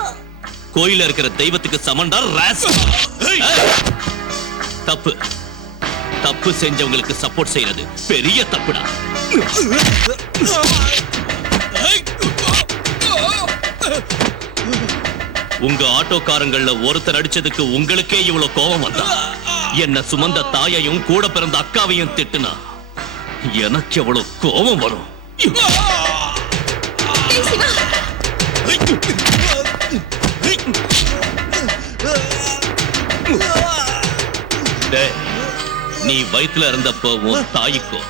கோயில இருக்கிற தெய்வத்துக்கு சமண்டா. தப்பு தப்பு செஞ்சவங்களுக்கு சப்போர்ட் செய்யறது பெரிய தப்புடா. உங்க ஆட்டோக்காரங்கள்ல ஒருத்தர் அடிச்சதுக்கு உங்களுக்கே இவ்வளவு கோபம் வந்தா, என்ன சுமந்த தாயையும் கூட பிறந்த அக்காவையும் திட்டுனா எனக்கு எவ்வளவு கோபம் வரும். நீ வயித்துல இருந்தப்போ உன் தாய்க்கோ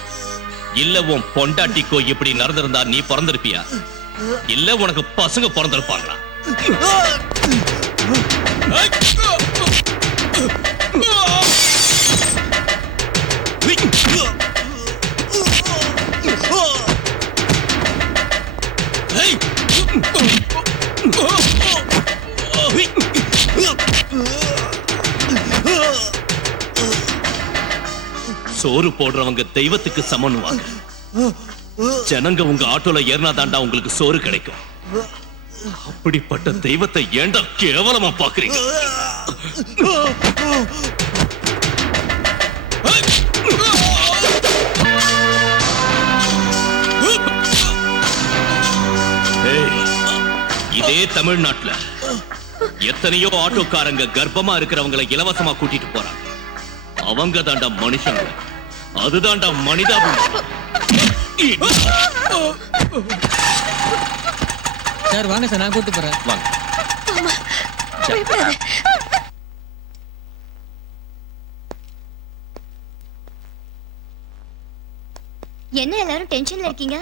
இல்ல உன் பொண்டாட்டிக்கோ இப்படி நடந்திருந்தா நீ பிறந்திருப்பியா? இல்ல உனக்கு பசங்க பிறந்திருப்பாங்களா? சோறு போடுறவங்க தெய்வத்துக்கு சமன்வாங்க. ஜனங்க உங்க ஆட்டோல ஏறினாதாண்டா உங்களுக்கு சோறு கிடைக்கும். அப்படிப்பட்ட தெய்வத்தை ஏண்டா கேவலமா பாக்குறீங்க? இதே தமிழ்நாட்டுல எத்தனையோ ஆட்டோக்காரங்க கர்ப்பமா இருக்கிறவங்களை இலவசமா கூட்டிட்டு போறாங்க. அவங்க தாண்டா மனுஷங்க. அதுதான்டா மனிதாபம். சார் வாங்க சார், நான் கூட்டு போறேன். வாங்க. என்ன எல்லாரும் டென்ஷன்ல இருக்கீங்க?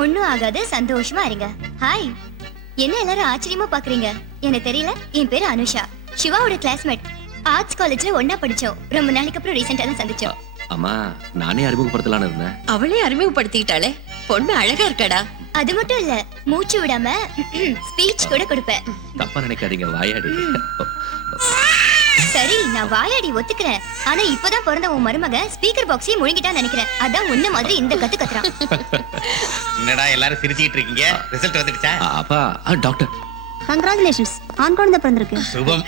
ஒண்ணும் ஆகாது, சந்தோஷமா இருங்க. ஹாய். என்ன எல்லாரும் ஆச்சரியமா பாக்குறீங்க? எனக்கு தெரியல, என் பேரு அனுஷா, சிவாவோட கிளாஸ்மேட். ஆர்ட்ஸ் காலேஜ்ல ஒண்ணா படிச்சோம். ரொம்ப நாளைக்கு அப்புறம் ரீசெண்டா தான் சந்திச்சோம். அம்மா, நானே அறிமுகப்படுத்தலாம்னு இருந்தேன். அவளே அறிமுகப்படுத்திக்கிட்டாளே, பொண்ணு அழகா இருக்காடா. அது மட்டும் இல்ல, மூச்சு விடாம ஸ்பீச் கூட கொடுப்பேன். தப்பா நினைக்காதீங்க, வாயாடி. சரி, நான் வாயாடி ஒத்துக்கிறேன். ஆனா இப்பதான் பிறந்த உன் மருமக ஸ்பீக்கர் பாக்ஸையும் முழுங்கிட்டான்னு நினைக்கிறேன். அதான் உன்ன மாதிரி இந்த கத்து கத்துறான். என்னடா எல்லாரும் சிரிச்சிட்டு இருக்கீங்க? ரிசல்ட் வந்துடுச்சா? அப்பா, டாக்டர் கங்க்ராச்சுலேஷன்ஸ், ஆண் குழந்தை பிறந்திருக்கு. சுபம்.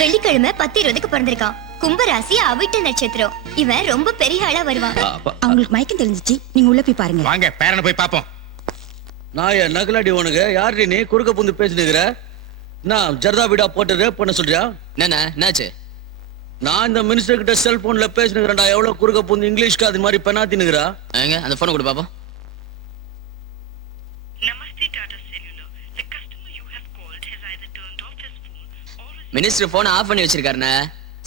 வெள்ளிக்கிழமை 10:20க்கு பிறந்திருக்கான். கும்பராசி, அவிட்ட நட்சத்திரம். இவன் ரொம்ப பெரிய ஆளா வருவான். அவங்களுக்கு மயக்கம் தெரிஞ்சிச்சு, நீங்க உள்ள போய் பாருங்க. வாங்க, பேரனை போய் பாப்போம். நான் என் நகலாடி உனக்கு யாரு நீ குறுக்க புந்து பேசினுக்கிற? நான் ஜர்தா வீடா போட்டு ரேப் பண்ண சொல்றியா? என்னாச்சு? நான் இந்த மினிஸ்டர் கிட்ட செல்போன்ல பேசினுக்கிறேன்டா. எவ்வளவு குறுக்க புந்து இங்கிலீஷ்க்கு அது மாதிரி பெனாத்தினுக்கிறா? எங்க அந்த போனை கொடு பாப்போம். மினிஸ்டர் போன் ஆஃப் பண்ணி வச்சிருக்காருண்ணே.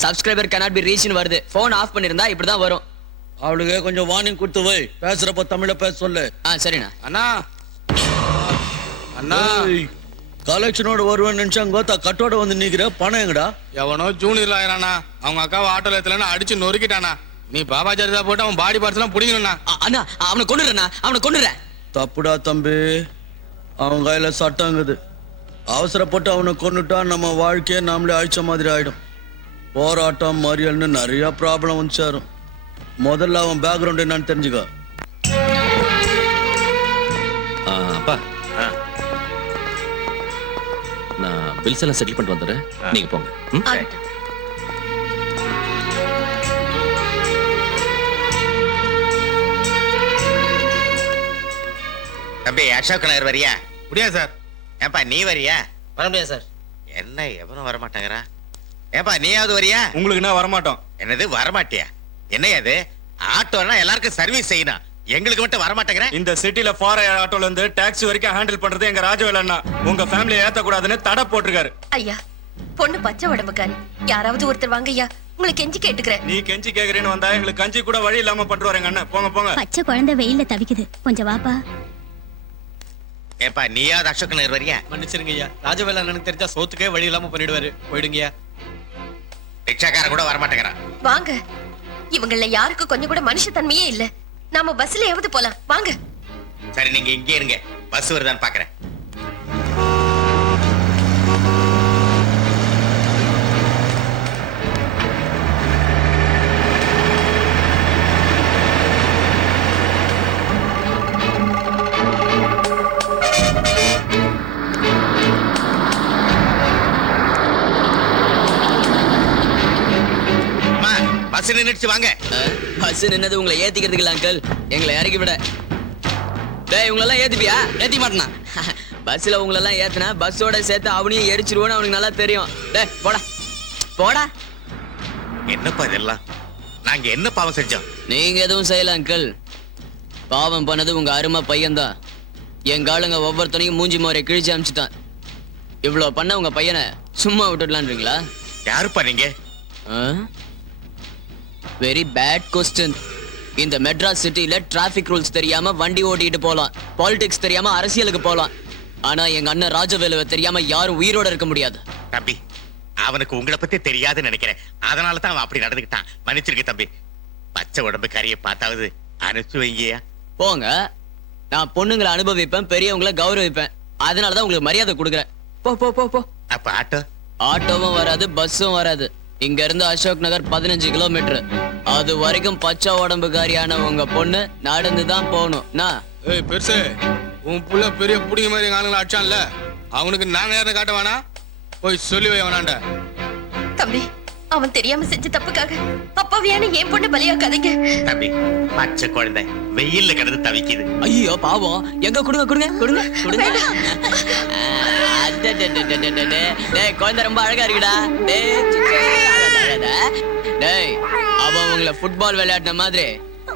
சப்ஸ்கிரைபர் cannot be reached வருது. போன் ஆஃப் பண்ணிருந்தா இப்படிதான் வரும். அவளுக்கு கொஞ்சம் வார்னிங் கொடுத்து வை. பேசுறப்ப தமிழ்ல பேச சொல்லு. சரிண்ணா. அண்ணா அண்ணா கலெக்ஷனோட வருவேன் நினைச்சாங்க, கோத்தா கட்டோட வந்து நிக்கிற. பணம் எங்கடா? எவனோ ஜூனியர்ல ஆயிரானா, அவங்க அக்காவை ஆட்டோல ஏத்தலன்னு அடிச்சு நொறுக்கிட்டானா. நீ பாபா சரிதா போட்டு அவன் பாடி பார்ட்ஸ் எல்லாம் புடிங்கணும்னா. அண்ணா அவனை கொண்டுறேண்ணா, அவனை கொண்டுறேன். தப்புடா தம்பி, அவன் கையில சட்டங்குது. அவசரப்பட்டு அவனை கொண்டுட்டா நம்ம வாழ்க்கையை நாமளே அழிச்ச மாதிரி ஆயிடும். போராட்டம் மறியல்னு நிறைய ப்ராப்ளம் வந்து சேரும். முதல்ல அவன் பேக்ரவுண்ட் என்னன்னு தெரிஞ்சுக்க. அப்பா, நான் பில்ஸ் எல்லாம் செட்டில் பண்ணிட்டு வந்துடுறேன், நீங்க போங்க. தம்பி அசோக் நகர் வரியா? முடியாது சார். ஏப்பா நீ வரியா? வர முடியாது சார். என்ன எவனும் வரமாட்டாங்கறா? ஏப்பா நீயாவது வரியா? உங்களுக்கு என்ன வரமாட்டோம். என்னது வரமாட்டியா? என்னையாது? ஆட்டோனா எல்லாருக்கும் சர்வீஸ் செய்யணும், எங்களுக்கு மட்டும் வரமாட்டேங்கிற. இந்த சிட்டில ஃபார் ஆட்டோல இருந்து டாக்ஸி வரைக்கும் ஹேண்டில் பண்றது எங்க ராஜவேல் அண்ணா. உங்க ஃபேமிலியை ஏத்த கூடாதுன்னு தடை போட்டிருக்காரு. ஐயா, பொண்ணு பச்சை உடம்புக்காரி, யாராவது ஒருத்தர் வாங்க ஐயா, உங்களுக்கு கெஞ்சி கேட்டுக்கிறேன். நீ கெஞ்சி கேக்குறேன்னு வந்தா எங்களுக்கு கஞ்சி கூட வழி இல்லாம பண்றாரு எங்க அண்ணன். போங்க போங்க. பச்சை குழந்தை வெயில்ல தவிக்குது, கொஞ்சம் வாப்பா. ஏப்பா நீயாவது அசோக் நகர் வரியா? மன்னிச்சிருங்க ஐயா, ராஜவேல் அண்ணனுக்கு தெரிஞ்சா சோத்துக்கே வழி இல்லாம பண்ணிடுவாரு. போயிடுங்கய்யா. ரிக்ஷாக்கார கூட வரமாட்டேங்கிறான். வாங்க, இவங்கள யாருக்கு கொஞ்சம் கூட மனுஷத்தன்மையே இல்ல. நாம பஸ்லயாவது போலாம், வாங்க. சரி நீங்க இங்கே இருங்க, பஸ் வருதான்னு பாக்குறேன். பஸ் நின்னுச்சு, வாங்க. பஸ் நின்னது உங்களை ஏத்திக்கிறதுக்கு இல்ல அங்கிள், எங்களை இறக்கி விட. டேய் உங்களெல்லாம் ஏத்திப்பியா? ஏத்தி மாட்டேனா? பஸ்ல உங்களெல்லாம் ஏத்தினா பஸ்ஸோட சேர்த்து அவனையும் எரிச்சிருவோன்னு அவனுக்கு நல்லா தெரியும். டேய் போடா போடா. என்னப்பா இதெல்லாம்? நாங்க என்ன பாவம் செஞ்சோம்? நீங்க எதுவும் செய்யல அங்கிள். பாவம் பண்ணது உங்க அருமை பையன்தான். எங்க ஆளுங்க ஒவ்வொருத்தனையும் மூஞ்சி மோரை கிழிச்சு அனுப்பிச்சுட்டான். இவ்வளவு பண்ண உங்க பையனை சும்மா விட்டுடலான்றீங்களா? யாருப்பா நீங்க? Very bad question. இந்த மெட்ராஸ் சிட்டில டிராபிக் ரூல்ஸ் தெரியாம வண்டி ஓட்டிட்டு போலாம், பாலிடிக்ஸ் தெரியாம அரசியலுக்கு போலாம். ஆனா எங்க அண்ணன் ராஜவேலுவை தெரியாம யாரும் உயிரோட இருக்க முடியாது. தம்பி, அவனுக்கு உங்களை பத்தி தெரியாதுன்னு நினைக்கிறேன், அதனால தான் அவன் அப்படி நடந்துக்கிட்டான். மன்னிச்சிருக்க தம்பி. பச்சை உடம்பு கறியை பார்த்தாவது அனுப்பிச்சு வைங்கயா. போங்க, நான் பொண்ணுங்களை அனுபவிப்பேன், பெரியவங்களை கௌரவிப்பேன். அதனாலதான் உங்களுக்கு மரியாதை கொடுக்குறேன். போ போ போ போ. அப்ப ஆட்டோ? ஆட்டோவும் வராது, பஸ்ஸும் வராது. இங்க இருந்து அசோக் நகர் 15 கிலோமீட்டர். அது வரைக்கும் பச்சை உடம்புக்காரியான உங்க பொண்ணு நடந்துதான் போகணும். ஏய் பெருசு, உன் புள்ள பெரிய புடிங்க மாதிரி எங்க ஆளுங்களை அடிச்சான்ல, அவனுக்கு நான் நேரம் காட்ட வேணா, போய் சொல்லி வை அவனாண்ட. தம்பி, அவன் தெரியாம செஞ்ச தப்புக்காக அப்பாவியான என் பொண்ணு பலியாக்காதீங்க. தம்பி, பச்சை குழந்தை வெயில்ல கிடந்து தவிக்குது. ஐயோ பாவம், எங்க கொடுங்க கொடுங்க கொடுங்க கொடுங்க. டேய் குழந்தை ரொம்ப அழகா இருக்குடா. டேய் டேய் அவன் உங்களை ஃபுட்பால் விளையாடுன மாதிரி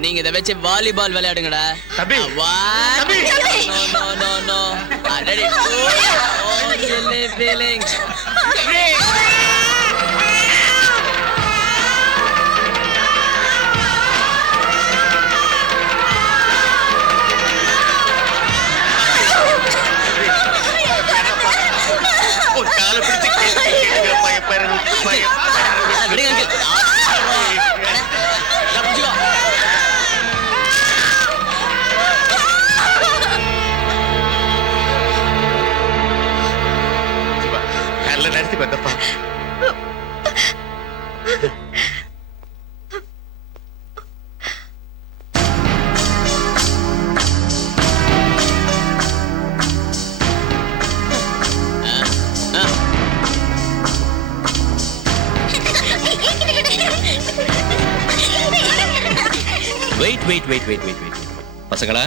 நீங்க இதை வச்சு வாலிபால் விளையாடுங்கடா. தம்பி தம்பி no no no ready silly feelings ஒரு காலை பிடிச்சு நல்ல நேரத்துக்கு வந்தப்பா. வெயிட் பசங்களா,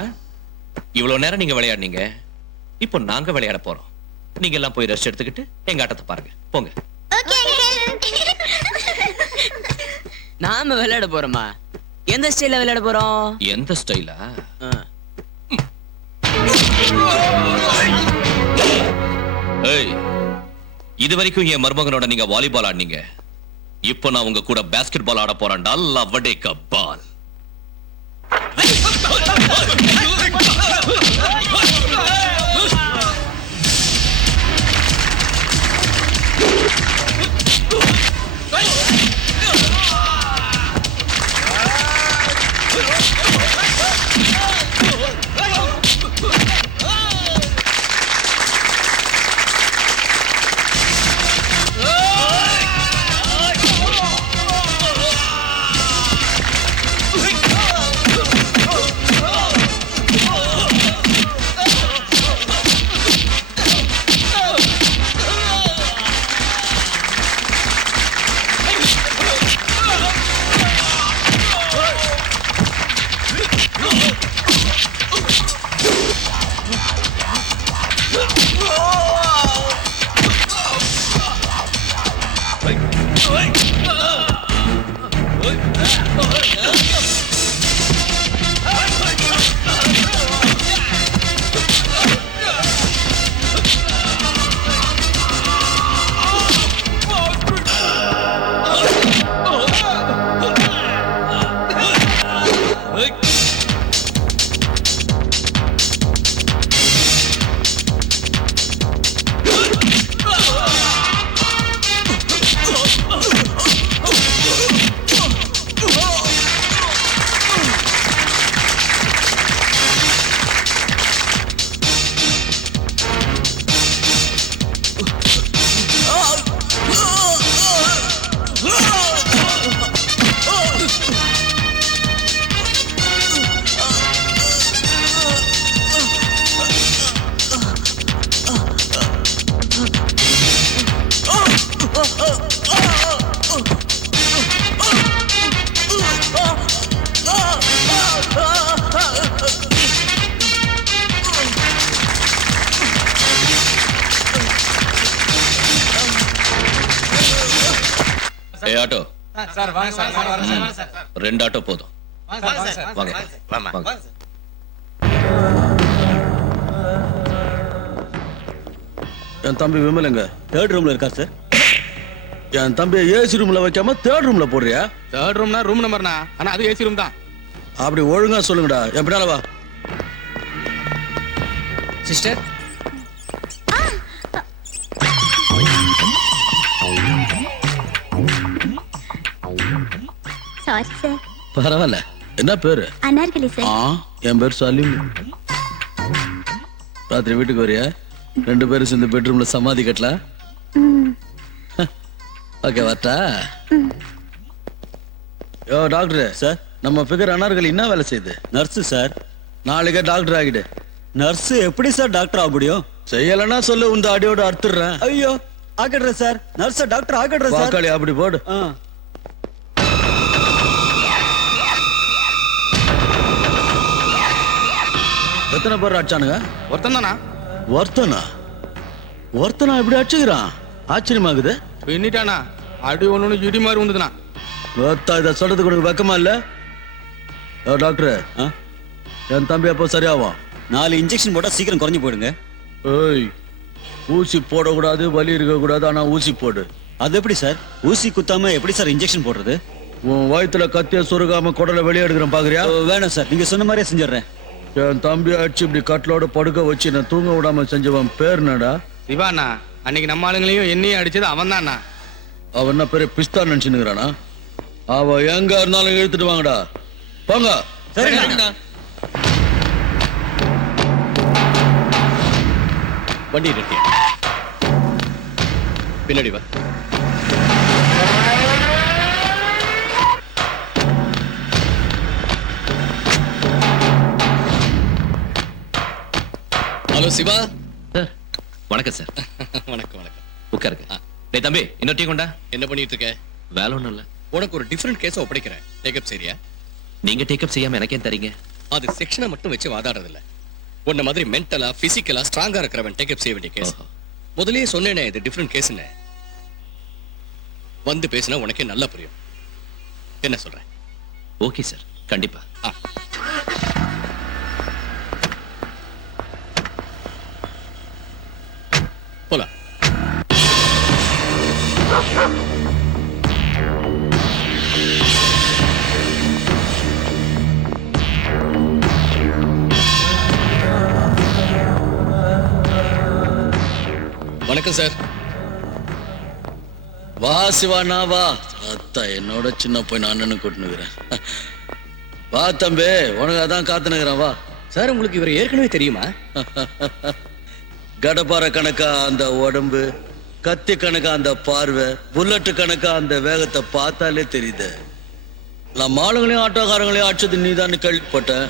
இவ்வளவு நேரம் நீங்க விளையாடுனீங்க, இப்போ நாங்க விளையாட போறோம். நீங்க எல்லாம் போய் ரெஸ்ட் எடுத்துக்கிட்டு எங்க ஆட்டத்தை பாருங்க. போங்க. நாம விளையாட போறோமா? எந்த ஸ்டைல்ல விளையாட போறோம்? எந்த ஸ்டைலா? ஏய், இது வரைக்கும் என் மருமகனோட நீங்க வாலிபால் ஆடுனீங்க. இப்போ நான் உங்க கூட பாஸ்கெட் பால் ஆட போறேன்டா. லவடேக்க பால். ஆட்டோ சார் வாங்க சார். 2 ஆட்டோ போதும். வாங்க. என் தம்பி விமலுங்க 3rd ரூம்ல இருக்கா சார்? என் தம்பி ஏசி ரூம்ல வைக்காம 3rd ரூம்ல போடுறியா? 3rd ரூம்னா ரூம் நம்பர்னா, ஆனா அது ஏசி ரூம் தான். அப்படி ஒழுங்கா சொல்லுங்கடா. என் பின்னால வா. Sister sorry sir. பரவாயில்ல. என்ன பேரு? அனார்கலி சார். என் பேர் சலீம். ராத்திரி வீட்டுக்கு வரியா? 2 பேரும் சேர்ந்து பெட்ரூம்ல சமாதி கட்டலாம். ஓகே வரட்டா? யோ டாக்டர் சார், நம்ம ஃபிகர் அனார்கலி என்ன வேலை செய்யுது? Nurse sir. நாளைக்கே டாக்டர் ஆகிடு. நர்ஸ் எப்படி சார் டாக்டர் ஆக முடியும்? செய்யலன்னா சொல்லு, உந்த அடியோட அறுத்துறேன். ஐயோ, ஆகிடுறேன் சார். நர்ஸ் டாக்டர் ஆகிடுறேன் சார். வாக்காளி அப்படி போடு. எத்தனை பேர் அடிச்சானுங்க? ஒருத்தன் ஒருத்தனா இப்படி அடிச்சுக்கிறான்? ஆச்சரியமாகுது. பின்னிட்டானா அடி ஒண்ணு இடி மாதிரி உண்டுதுனா. இதை சொல்றதுக்கு உனக்கு வெக்கமா இல்ல? டாக்டர், என் தம்பி எப்போ சரியாவான்? 4 இன்ஜெக்ஷன் போட்டா சீக்கிரம் குறைஞ்சு போயிடுங்க. ஏய், ஊசி போடக்கூடாது, வலி இருக்கக்கூடாது, ஆனா ஊசி போடு. அது எப்படி சார்? ஊசி குத்தாம எப்படி சார் இன்ஜெக்ஷன் போடுறது? உன் வயிற்றுல கத்திய சொருகாம குடலை வெளியே எடுக்கிறேன் பாக்குறியா? வேணாம் சார், நீங்க சொன்ன மாதிரியே செஞ்சிடறேன். என் தம்பி அடிச்சு இப்படி கட்டிலோட படுக்க வச்சு நான் தூங்க விடாம செஞ்சவன் பேர் என்னடா? சிவாண்ணா, அன்னைக்கு நம்ம ஆளுங்களையும் என்னையும் அடிச்சது அவன் தானா? அவன் என்ன பெரிய பிஸ்தா நினைச்சுக்கிறானா? அவ எங்க இருந்தாலும் இழுத்துட்டு வாங்கடா. போங்க. சரிண்ணா. வண்டி நிறுத்தியா? பின்னாடி வா. ஹலோ சிவா. சார் வணக்கம் சார். வணக்கம் வணக்கம். உட்காருங்க. டேய் தம்பி, இன்னொரு டீ கொண்டா. என்ன பண்ணிட்டு இருக்க? வேலை ஒண்ணும் இல்ல. உனக்கு ஒரு டிஃபரெண்ட் கேஸை ஒப்படைக்கிறேன். டேக்கப் சரியா? நீங்க டேக்கப் செய்யாம எனக்கே தரீங்க. அது செக்ஷனை மட்டும் வச்சு வாதாடுறது இல்ல. உன்ன மாதிரி மென்டலா பிசிக்கலா ஸ்ட்ராங்கா இருக்கிறவன் டேக்கப் செய்ய வேண்டிய கேஸ். முதல்லயே சொன்னேனே இது டிஃபரெண்ட் கேஸ்னு. வந்து பேசினா உனக்கே நல்லா புரியும். என்ன சொல்றேன்? ஓகே சார், கண்டிப்பா. போலாம். வணக்கம் சார். வா சிவாண்ணா வா. அத்தா என்னோட சின்ன போய் நான் அண்ணனு கூட்டுனுக்கிறேன். வா தம்பி, உனக்கு அதான் காத்துனுக்கிறேன். வா சார். உங்களுக்கு இவர் ஏற்கனவே தெரியுமா? கடப்பார கணக்கா அந்த உடம்பு, கத்தி கணக்கா அந்த பார்வை, புல்லட்டு கணக்கா அந்த வேகத்தை பார்த்தாலே தெரியுது. நம்ம ஆளுங்களையும் ஆட்டோக்காரங்களையும் அடிச்சது நீதான்னு கேள்விப்பட்டேன்.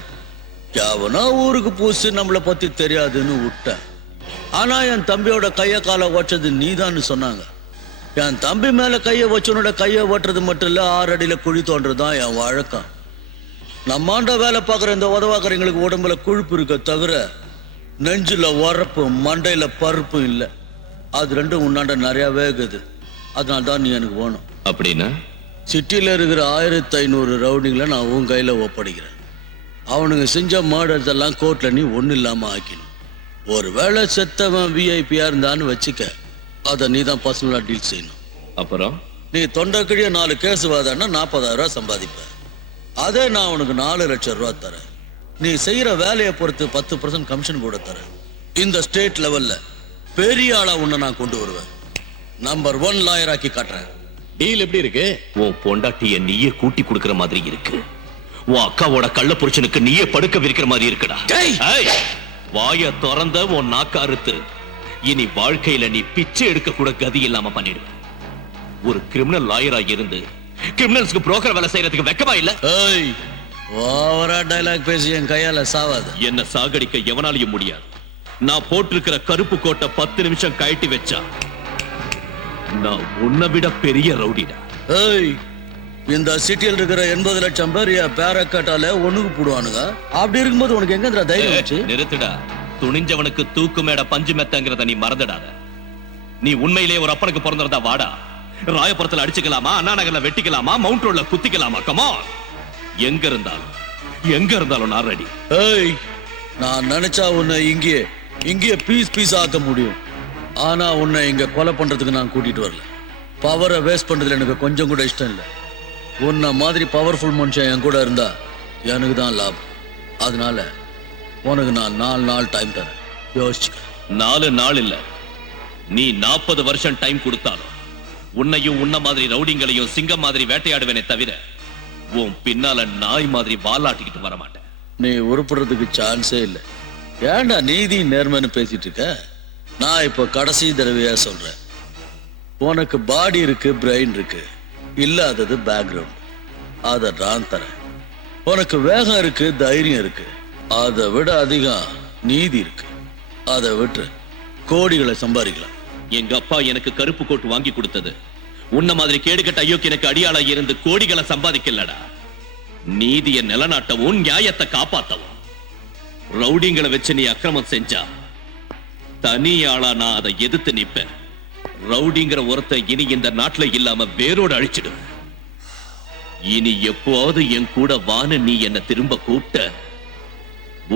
யாவனா ஊருக்கு பூசு நம்மளை பத்தி தெரியாதுன்னு விட்டேன். ஆனா என் தம்பியோட கைய காலை ஓட்டது நீதான்னு சொன்னாங்க. என் தம்பி மேல கைய வச்சவனோட கைய ஓட்டுறது மட்டும் இல்ல, 6 அடியில குழி தோன்றதுதான் என் வழக்கம். நம்மாண்ட வேலை பார்க்குற இந்த உதவாக்கறங்களுக்கு உடம்புல கொழுப்பு இருக்க தவிர நெஞ்சில உரப்பு, மண்டையில பருப்பும் இல்லை. அது ரெண்டும் உன்னாண்ட நிறைய வேகுது. அதனால தான் நீ எனக்கு வேணும். அப்படின்னா சிட்டியில இருக்கிற 1500 ரவுடிங்களை நான் உன் கையில ஒப்படைக்கிறேன். அவனுங்க செஞ்ச மர்டர்ஸ் எல்லாம் கோர்ட்ல நீ ஒன்றும் இல்லாம ஆக்கணும். ஒருவேளை செத்தவன் விஐபியா இருந்தான்னு வச்சுக்க, அதை நீ தான் பர்சனலா டீல் செய்யணும். அப்புறம் நீ தொண்டைக்கிழிய 4 கேஸ் வாதான்னா 40,000 ரூபாய் சம்பாதிப்ப. அதே நான் உனக்கு 4 லட்சம் ரூபாய் தரேன். நீ செய்யற வேலையை பொறுத்து 10% கமிஷன் கூட தரேன். இந்த ஸ்டேட் லெவல்ல பெரிய ஆளா உன்னை நான் கொண்டு வருவேன். நம்பர் 1 லாயர் ஆக்கி காட்டுறேன். டீல் எப்படி இருக்கு? உன் பொண்டாட்டிய நீயே கூட்டி கொடுக்கிற மாதிரி இருக்கு. உன் அக்காவோட கள்ள புருஷனுக்கு நீயே படுக்க விரிக்கிற மாதிரி இருக்குடா. வாய திறந்த உன் நாக்க அறுத்து இனி வாழ்க்கையில நீ பிச்சை எடுக்க கூட கதி இல்லாம பண்ணிடு. ஒரு கிரிமினல் லாயரா இருந்து கிரிமினல்ஸ்க்கு புரோக்கர் வேலை செய்யறதுக்கு வெக்கமா இல்ல? ஓவரா டயலாக் பேசி என் கையால சாவாது. என்ன சாகடிக்க எவனாலையும் முடியாது. நான் போட்டிருக்கிற கருப்பு கோட்டை 10 நிமிஷம் கழட்டி வச்சா நான் உன்னை விட பெரிய ரவுடிடா. இந்த சிட்டியில் இருக்கிற 80 லட்சம் பேர் பேரக்காட்டால ஒண்ணுக்கு போடுவானுங்க. அப்படி இருக்கும்போது உனக்கு எங்க தைரியம் வச்சு? நிறுத்துடா. துணிஞ்சவனுக்கு தூக்கு மேட பஞ்சு மெத்தங்கிறத நீ மறந்துடாத. நீ உண்மையிலேயே ஒரு அப்பனுக்கு பிறந்திருந்தா வாடா. ராயபுரத்துல அடிச்சுக்கலாமா, அண்ணா நகர்ல வெட்டிக்கலாமா, மவுண்ட் ரோட்ல குத்திக்கலாமா? கமான். எங்க இருந்தாலும் நான் ரெடி. நான் நினைச்சா உன்னை இங்கே பீஸ் ஆக்க முடியும். ஆனா உன்னை இங்க கொலை பண்றதுக்கு நான் கூட்டிட்டு வரல. பவரை வேஸ்ட் பண்றதுல எனக்கு கொஞ்சம் கூட இஷ்டம் இல்லை. உன்ன மாதிரி பவர்ஃபுல் மனுஷன் என் கூட இருந்தா எனக்கு தான் லாபம். அதனால உனக்கு நான் 4 நாள் டைம் தரேன். யோசிச்சுக்க. 4 நாள் இல்ல, நீ 40 வருஷம் டைம் கொடுத்தாலும் உன்னையும் உன்ன மாதிரி ரவுடிங்களையும் சிங்கம் மாதிரி வேட்டையாடுவேனே தவிர உன் பின்னால நாய் மாதிரி வாலாட்டிக்கிட்டு வர மாட்டேன். நீ உருப்படுறதுக்கு சான்ஸே இல்லை. ஏன்டா நீதி நேர்மைன்னு பேசிட்டு இருக்க? நான் இப்போ கடைசி தடவையா சொல்றேன். உனக்கு பாடி இருக்கு, பிரெயின் இருக்கு, இல்லாதது பேக்ரவுண்ட். அதை நான் தரேன். உனக்கு வேகம் இருக்கு, தைரியம் இருக்கு, அதை விட அதிகம் நீதி இருக்கு. அதை விட்டு கோடிகளை சம்பாதிக்கலாம். எங்க அப்பா எனக்கு கருப்பு கோட்டு வாங்கி கொடுத்தது உன்ன மாதிரி கேடுகட்ட ஐயோக்கு எனக்கு அடியாளா இருந்து கோடிகளை சம்பாதிக்கலடா. நீதியை நிலநாட்டவும் நியாயத்தை காப்பாத்தவும். ரவுடிங்களை வச்சு நீ அக்கிரமம் செஞ்சா தனியாளா நான் அதை எதிர்த்து நிப்பேன். ரவுடிங்கிற ஒருத்த இனி இந்த நாட்டுல இல்லாம வேரோடு அழிச்சிடுவேன். இனி எப்போது என் கூட வான நீ என்ன திரும்ப கூப்பிட்ட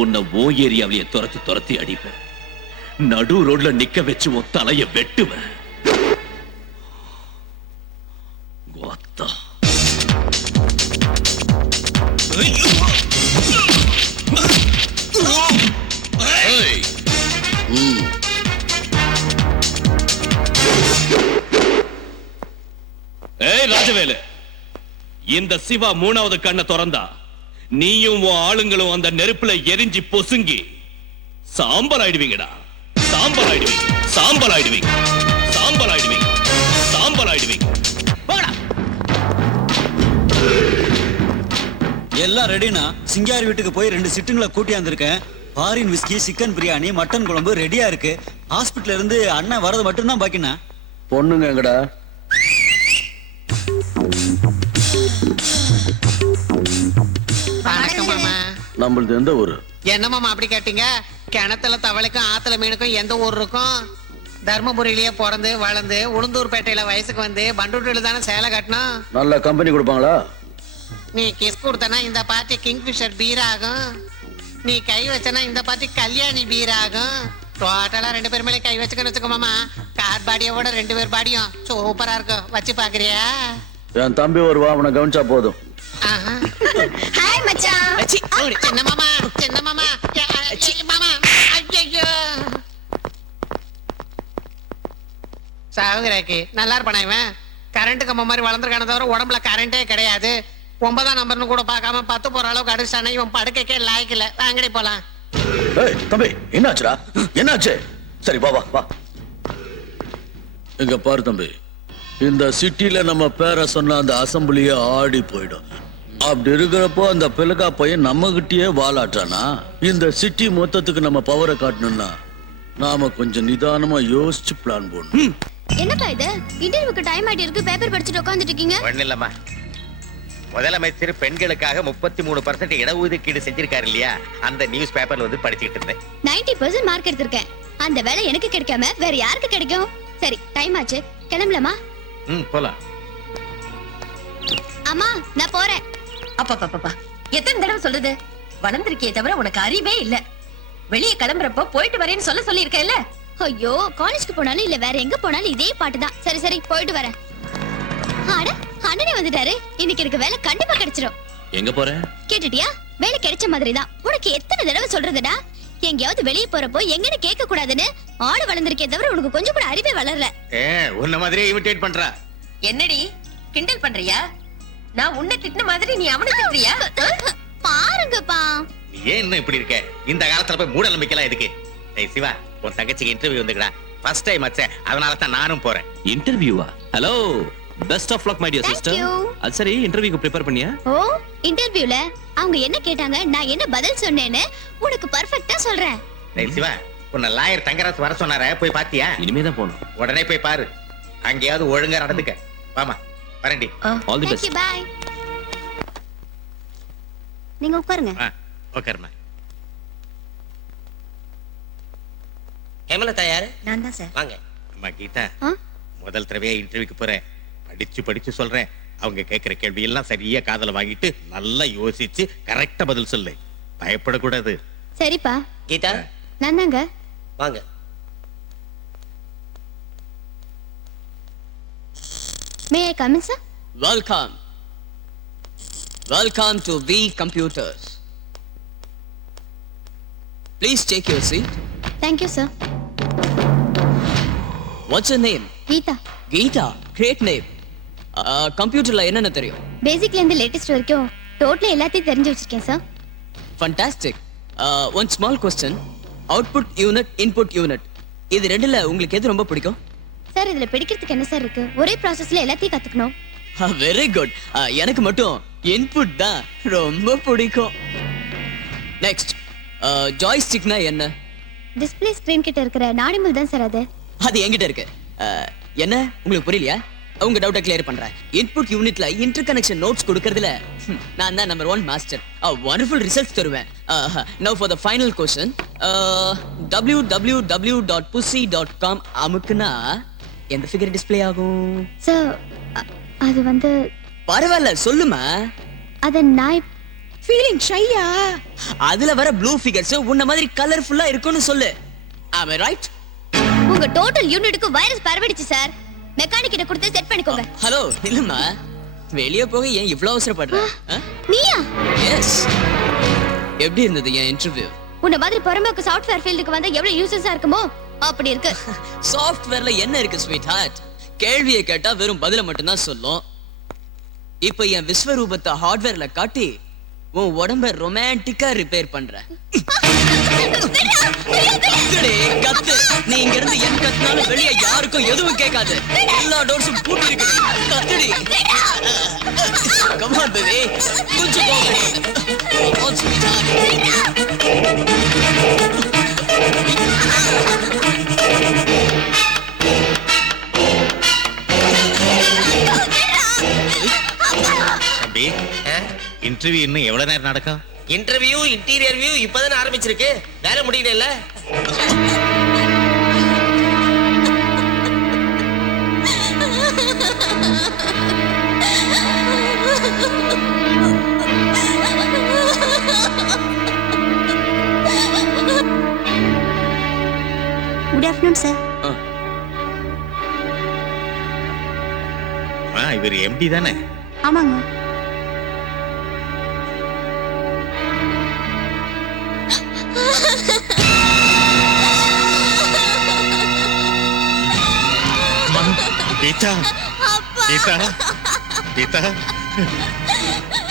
உன்னை ஓ ஏரியாவிலேயே துரத்தி அடிப்பேன். நடு ரோட்ல நிக்க வச்சு உன் தலைய வெட்டுவேன். கோத்தா. ஏய். ஏய் ராஜவேலு, இந்த சிவா 3வது கண்ணை திறந்தா நீயும் உன் ஆளுங்களும் அந்த நெருப்புல எரிஞ்சு பொசுங்கி சாம்பல் ஆயிடுவீங்கடா. சாம்பல் ஆயிடுவீங்க, சாம்பல் ஆயிடுவீங்க, சாம்பல் ஆயிடுவீங்க, சாம்பல் ஆயிடுவீங்க. எல்லாம் ரெடினா சிங்காரி வீட்டுக்கு போய் 2 சிட்டுங்களை கூட்டியாந்துருக்கேன். Foreign whisky, chicken biryani, mutton குழம்பு ரெடியா இருக்கு. ஹாஸ்பிட்டல்ல இருந்து அண்ணன் வரது மட்டும் தான் பாக்கினா. பொண்ணுங்க எங்கடா? வணக்கம் மாமா. நம்மளது எந்த ஊரு? என்ன மாமா அப்படி கேட்டீங்க? கிணத்துல தவளைக்கும் ஆத்துல மீனுக்கும் எந்த ஊர் இருக்கும்? தர்மபுரியிலேயே பிறந்து வளர்ந்து உளுந்தூர்பேட்டையில வயசுக்கு வந்து பண்டூட்டில தானே சேலை கட்டணும். நல்ல கம்பெனி கொடுப்பாங்களா? நீ கிஸ் கொடுத்தனா இந்த பார்ட்டி கிங்ஃபிஷர் பீர் ஆகும். நீ கை வச்சனா இந்த பார்ட்டி கல்யாணி பீர் ஆகும். டோட்டலா 2 பேர் மேலே கை வச்சுக்கன்னு வச்சுக்கோ மாமா. கார் பாடியோட 2 பேர் பாடியும் சூப்பரா இருக்கும். வச்சு பாக்குறியா? என் தம்பி வருவா, அவனை கவனிச்சா போதும். ஹாய் மச்சான். சின்ன மாமா, சின்ன மாமா, மாமா. ஐயோ சாகுறாக்கி நல்லா இருப்பானா இவன்? கரண்ட் கம்ப மாதிரி வளர்ந்துருக்கான தவிர உடம்புல கரண்டே கிடையாது. 9ஆம் நம்பர்னு கூட பார்க்காம 10 போற அளவுக்கு அடிச்சானே. இவன் படுக்கைக்கே லாய்க்கல. வாங்கடி போலாம். ஏய் தம்பி, என்னாச்சுடா? என்னாச்சு? சரி வா வா வா. இங்க பாரு தம்பி, இந்த சிட்டில நம்ம பேரை சொன்ன அந்த அசம்பிளியே ஆடி போயிடும். அப்படி இருக்கிறப்போ அந்த பிள்ளைக்கா பையன் நம்ம கிட்டயே வாலாட்டானா? இந்த சிட்டி மொத்தத்துக்கு நம்ம பவரை காட்டணும்னா நாம கொஞ்சம் நிதானமா யோசிச்சு பிளான் போடணும். என்னப்பா இது? இன்டர்வியூக்கு டைம் ஆயிட்டு இருக்கு. பேப்பர் படிச்சுட்டு உட்கார்ந்துட்டு இருக்கீங்க. ஒண்ணு இல்லம்மா, முதலமைச்சர் பெண்களுக்காக 33% இடஒதுக்கீடு செஞ்சிருக்காரு இல்லையா? அந்த நியூஸ் பேப்பர்ல வந்து படிச்சுட்டு இருந்தேன். 90% மார்க் எடுத்திருக்கேன். அந்த வேலை எனக்கு கிடைக்காம வேற யாருக்கு கிடைக்கும்? சரி டைம் ஆச்சு, கிளம்பலாமா? போலாம். அம்மா நான் போறேன். அப்பா எத்தனை தடவை சொல்றது? வளர்ந்திருக்கே தவிர உனக்கு அறிவே இல்ல. வெளியே கிளம்புறப்போ போயிட்டு வரேன்னு சொல்லி இருக்கேன்ல. ஐயோ, காலேஜ்க்கு போனாலும் இல்ல வேற எங்க போனாலும் இதே பாட்டு தான். சரி சரி போயிட்டு வரேன். அட அண்ணனே வந்துட்டாரு. இன்னைக்கு எனக்கு வேலை கண்டிப்பா கிடைச்சிரும். எங்க போற? கேட்டுட்டியா? வேலை கிடைச்ச மாதிரி தான். உனக்கு எத்தனை தடவை சொல்றதுடா? எங்கயாவது வெளியே போறப்போ எங்கன்னு கேட்க கூடாதுன்னு. ஆளு வளர்ந்திருக்கே தவிர உனக்கு கொஞ்சம் கூட அறிவே வளரல. உன்ன மாதிரியே இமிட்டேட் பண்றா. என்னடி கிண்டல் பண்றியா? நான் உன்னை திட்டின மாதிரி நீ அவனை திட்டுறியா? பாருங்கப்பா. நீ ஏன் இன்னும் இப்படி இருக்க? இந்த காலத்துல போய் மூட நம்பிக்கைலாம் எதுக்கு? ஏய் சிவா, உன் தங்கச்சிக்கு இன்டர்வியூ வந்துக்கடா. ஃபர்ஸ்ட் டைம் ஆச்சே, அதனால தான் நானும் போறேன். இன்டர்வியூவா? Hello, best of luck my dear sister. அது சரி, இன்டர்வியூக்கு ப்ரிப்பேர் பண்ணியா? ஓ, இன்டர்வியூல அவங்க என்ன கேட்டாங்க, நான் என்ன பதில் சொன்னேன்னு உனக்கு பெர்ஃபெக்ட்டா சொல்றேன். ஏய் சிவா, உன்னை லாயர் தங்கராஜ் வர சொன்னாரே, போய் பாத்தியா? இனிமே தான் போணும். உடனே போய் பாரு. அங்கேயாவது ஒழுங்கா நடந்துக்க. வாமா, வரேன்டி. All the Thank best. you, bye. நீங்க உட்காருங்க. உட்காருமா. ஹேமலதா யாரு? நான் தான் சார். வாங்க. அம்மா கீதா, முதல் தடவையா இன்டர்வியூக்கு போறேன். படிச்சு சொல்றேன். அவங்க கேட்கிற கேள்வி எல்லாம் சரியா காதுல வாங்கிட்டு நல்லா யோசிச்சு கரெக்டா பதில் சொல்லு. பயப்படக்கூடாது. சரிப்பா. கீதா நான் தாங்க. வாங்க. May I come in, sir? Welcome. Welcome to V Computers. Please take your seat. Thank you, sir. What's your name? Geeta. Geeta. Great name. கம்ப்யூட்டர்ல என்னென்ன தெரியும்? பேசிக்ல இருந்து லேட்டஸ்ட் வரைக்கும் டோட்டலா எல்லாத்தையும் தெரிஞ்சு வச்சிருக்கேன் sir. Fantastic. One small question. Output unit, input unit. இது ரெண்டுல உங்களுக்கு எது ரொம்ப பிடிக்கும்? சார் இதுல பிடிக்கிறதுக்கு என்ன சார் இருக்கு? ஒரே ப்ராசஸ்ல எல்லாத்தையும் கத்துக்கணும். Very good. எனக்கு மட்டும் இன்புட் தான் ரொம்ப பிடிக்கும். நெக்ஸ்ட், ஜாய்ஸ்டிக்னா என்ன? டிஸ்ப்ளே ஸ்கிரீன் கிட்ட இருக்கிற நாடிமுள் தான் சார் அது. அது என்கிட்ட இருக்கு. என்ன உங்களுக்கு புரியலையா? உங்க டவுட்டை கிளியர் பண்றேன். இன்புட் யூனிட்ல இன்டர் கனெக்ஷன் நோட்ஸ் கொடுக்கறதுல நான் தான் நம்பர் 1 மாஸ்டர். வண்டர்ஃபுல் ரிசல்ட்ஸ் தருவேன். நவ for the final question. www.pussy.com அமுக்குனா எந்த ஃபிகர் டிஸ்ப்ளே ஆகும்? சார் அது வந்து பரவாயில்ல சொல்லுமா. அத நான் ஃபீலிங் ஷையா. அதுல வர ப்ளூ ஃபிகர்ஸ் உன்ன மாதிரி கலர்ஃபுல்லா இருக்கும்னு சொல்லு. am I right? உங்க டோட்டல் யூனிட்டுக்கு வைரஸ் பரவிடுச்சு சார். மெக்கானிக் கிட்ட கொடுத்து செட் பண்ணிக்கோங்க. ஹலோ நில்லுமா, வெளிய போக ஏன் இவ்ளோ அவசரப்படுற? நீயா? எஸ். எப்படி இருந்தது என் இன்டர்வியூ? உன்ன மாதிரி பரமக்கு சாஃப்ட்வேர் ஃபீல்டுக்கு வந்தா எவ்வளவு யூசஸா இருக்குமோ அப்படி இருக்கு. சாஃப்ட்வேர்ல என்ன இருக்கு ஸ்வீட் ஹார்ட்? கேள்வியை கேட்டா வெறும் பதில மட்டும் தான் சொல்லும். இப்போ என் விஸ்வரூபத்தை ஹார்ட்வேர்ல காட்டி உன் உடம்ப ரொமான்டிக்கா ரிப்பேர் பண்றேன். கத்து. நீ இங்க இருந்து என் கத்துனாலும் வெளியே யாருக்கும் எதுவும் கேட்காது. எல்லா டோர்ஸும் பூட்டி இருக்கு. கத்துடி. Come on baby. கொஞ்சம் போங்க. On sweetheart. தம்பி, இன்டர்வியூ இன்னும் எவ்வளவு நேரம் நடக்கும்? இன்டர்வியூ இன்டீரியர் வியூ இப்பதானே ஆரம்பிச்சிருக்கு. வேலை முடியல இல்ல? Good afternoon sir. இவர் எம்டி தானே? ஆமாங்க. கீதா, கீதா, கீதா,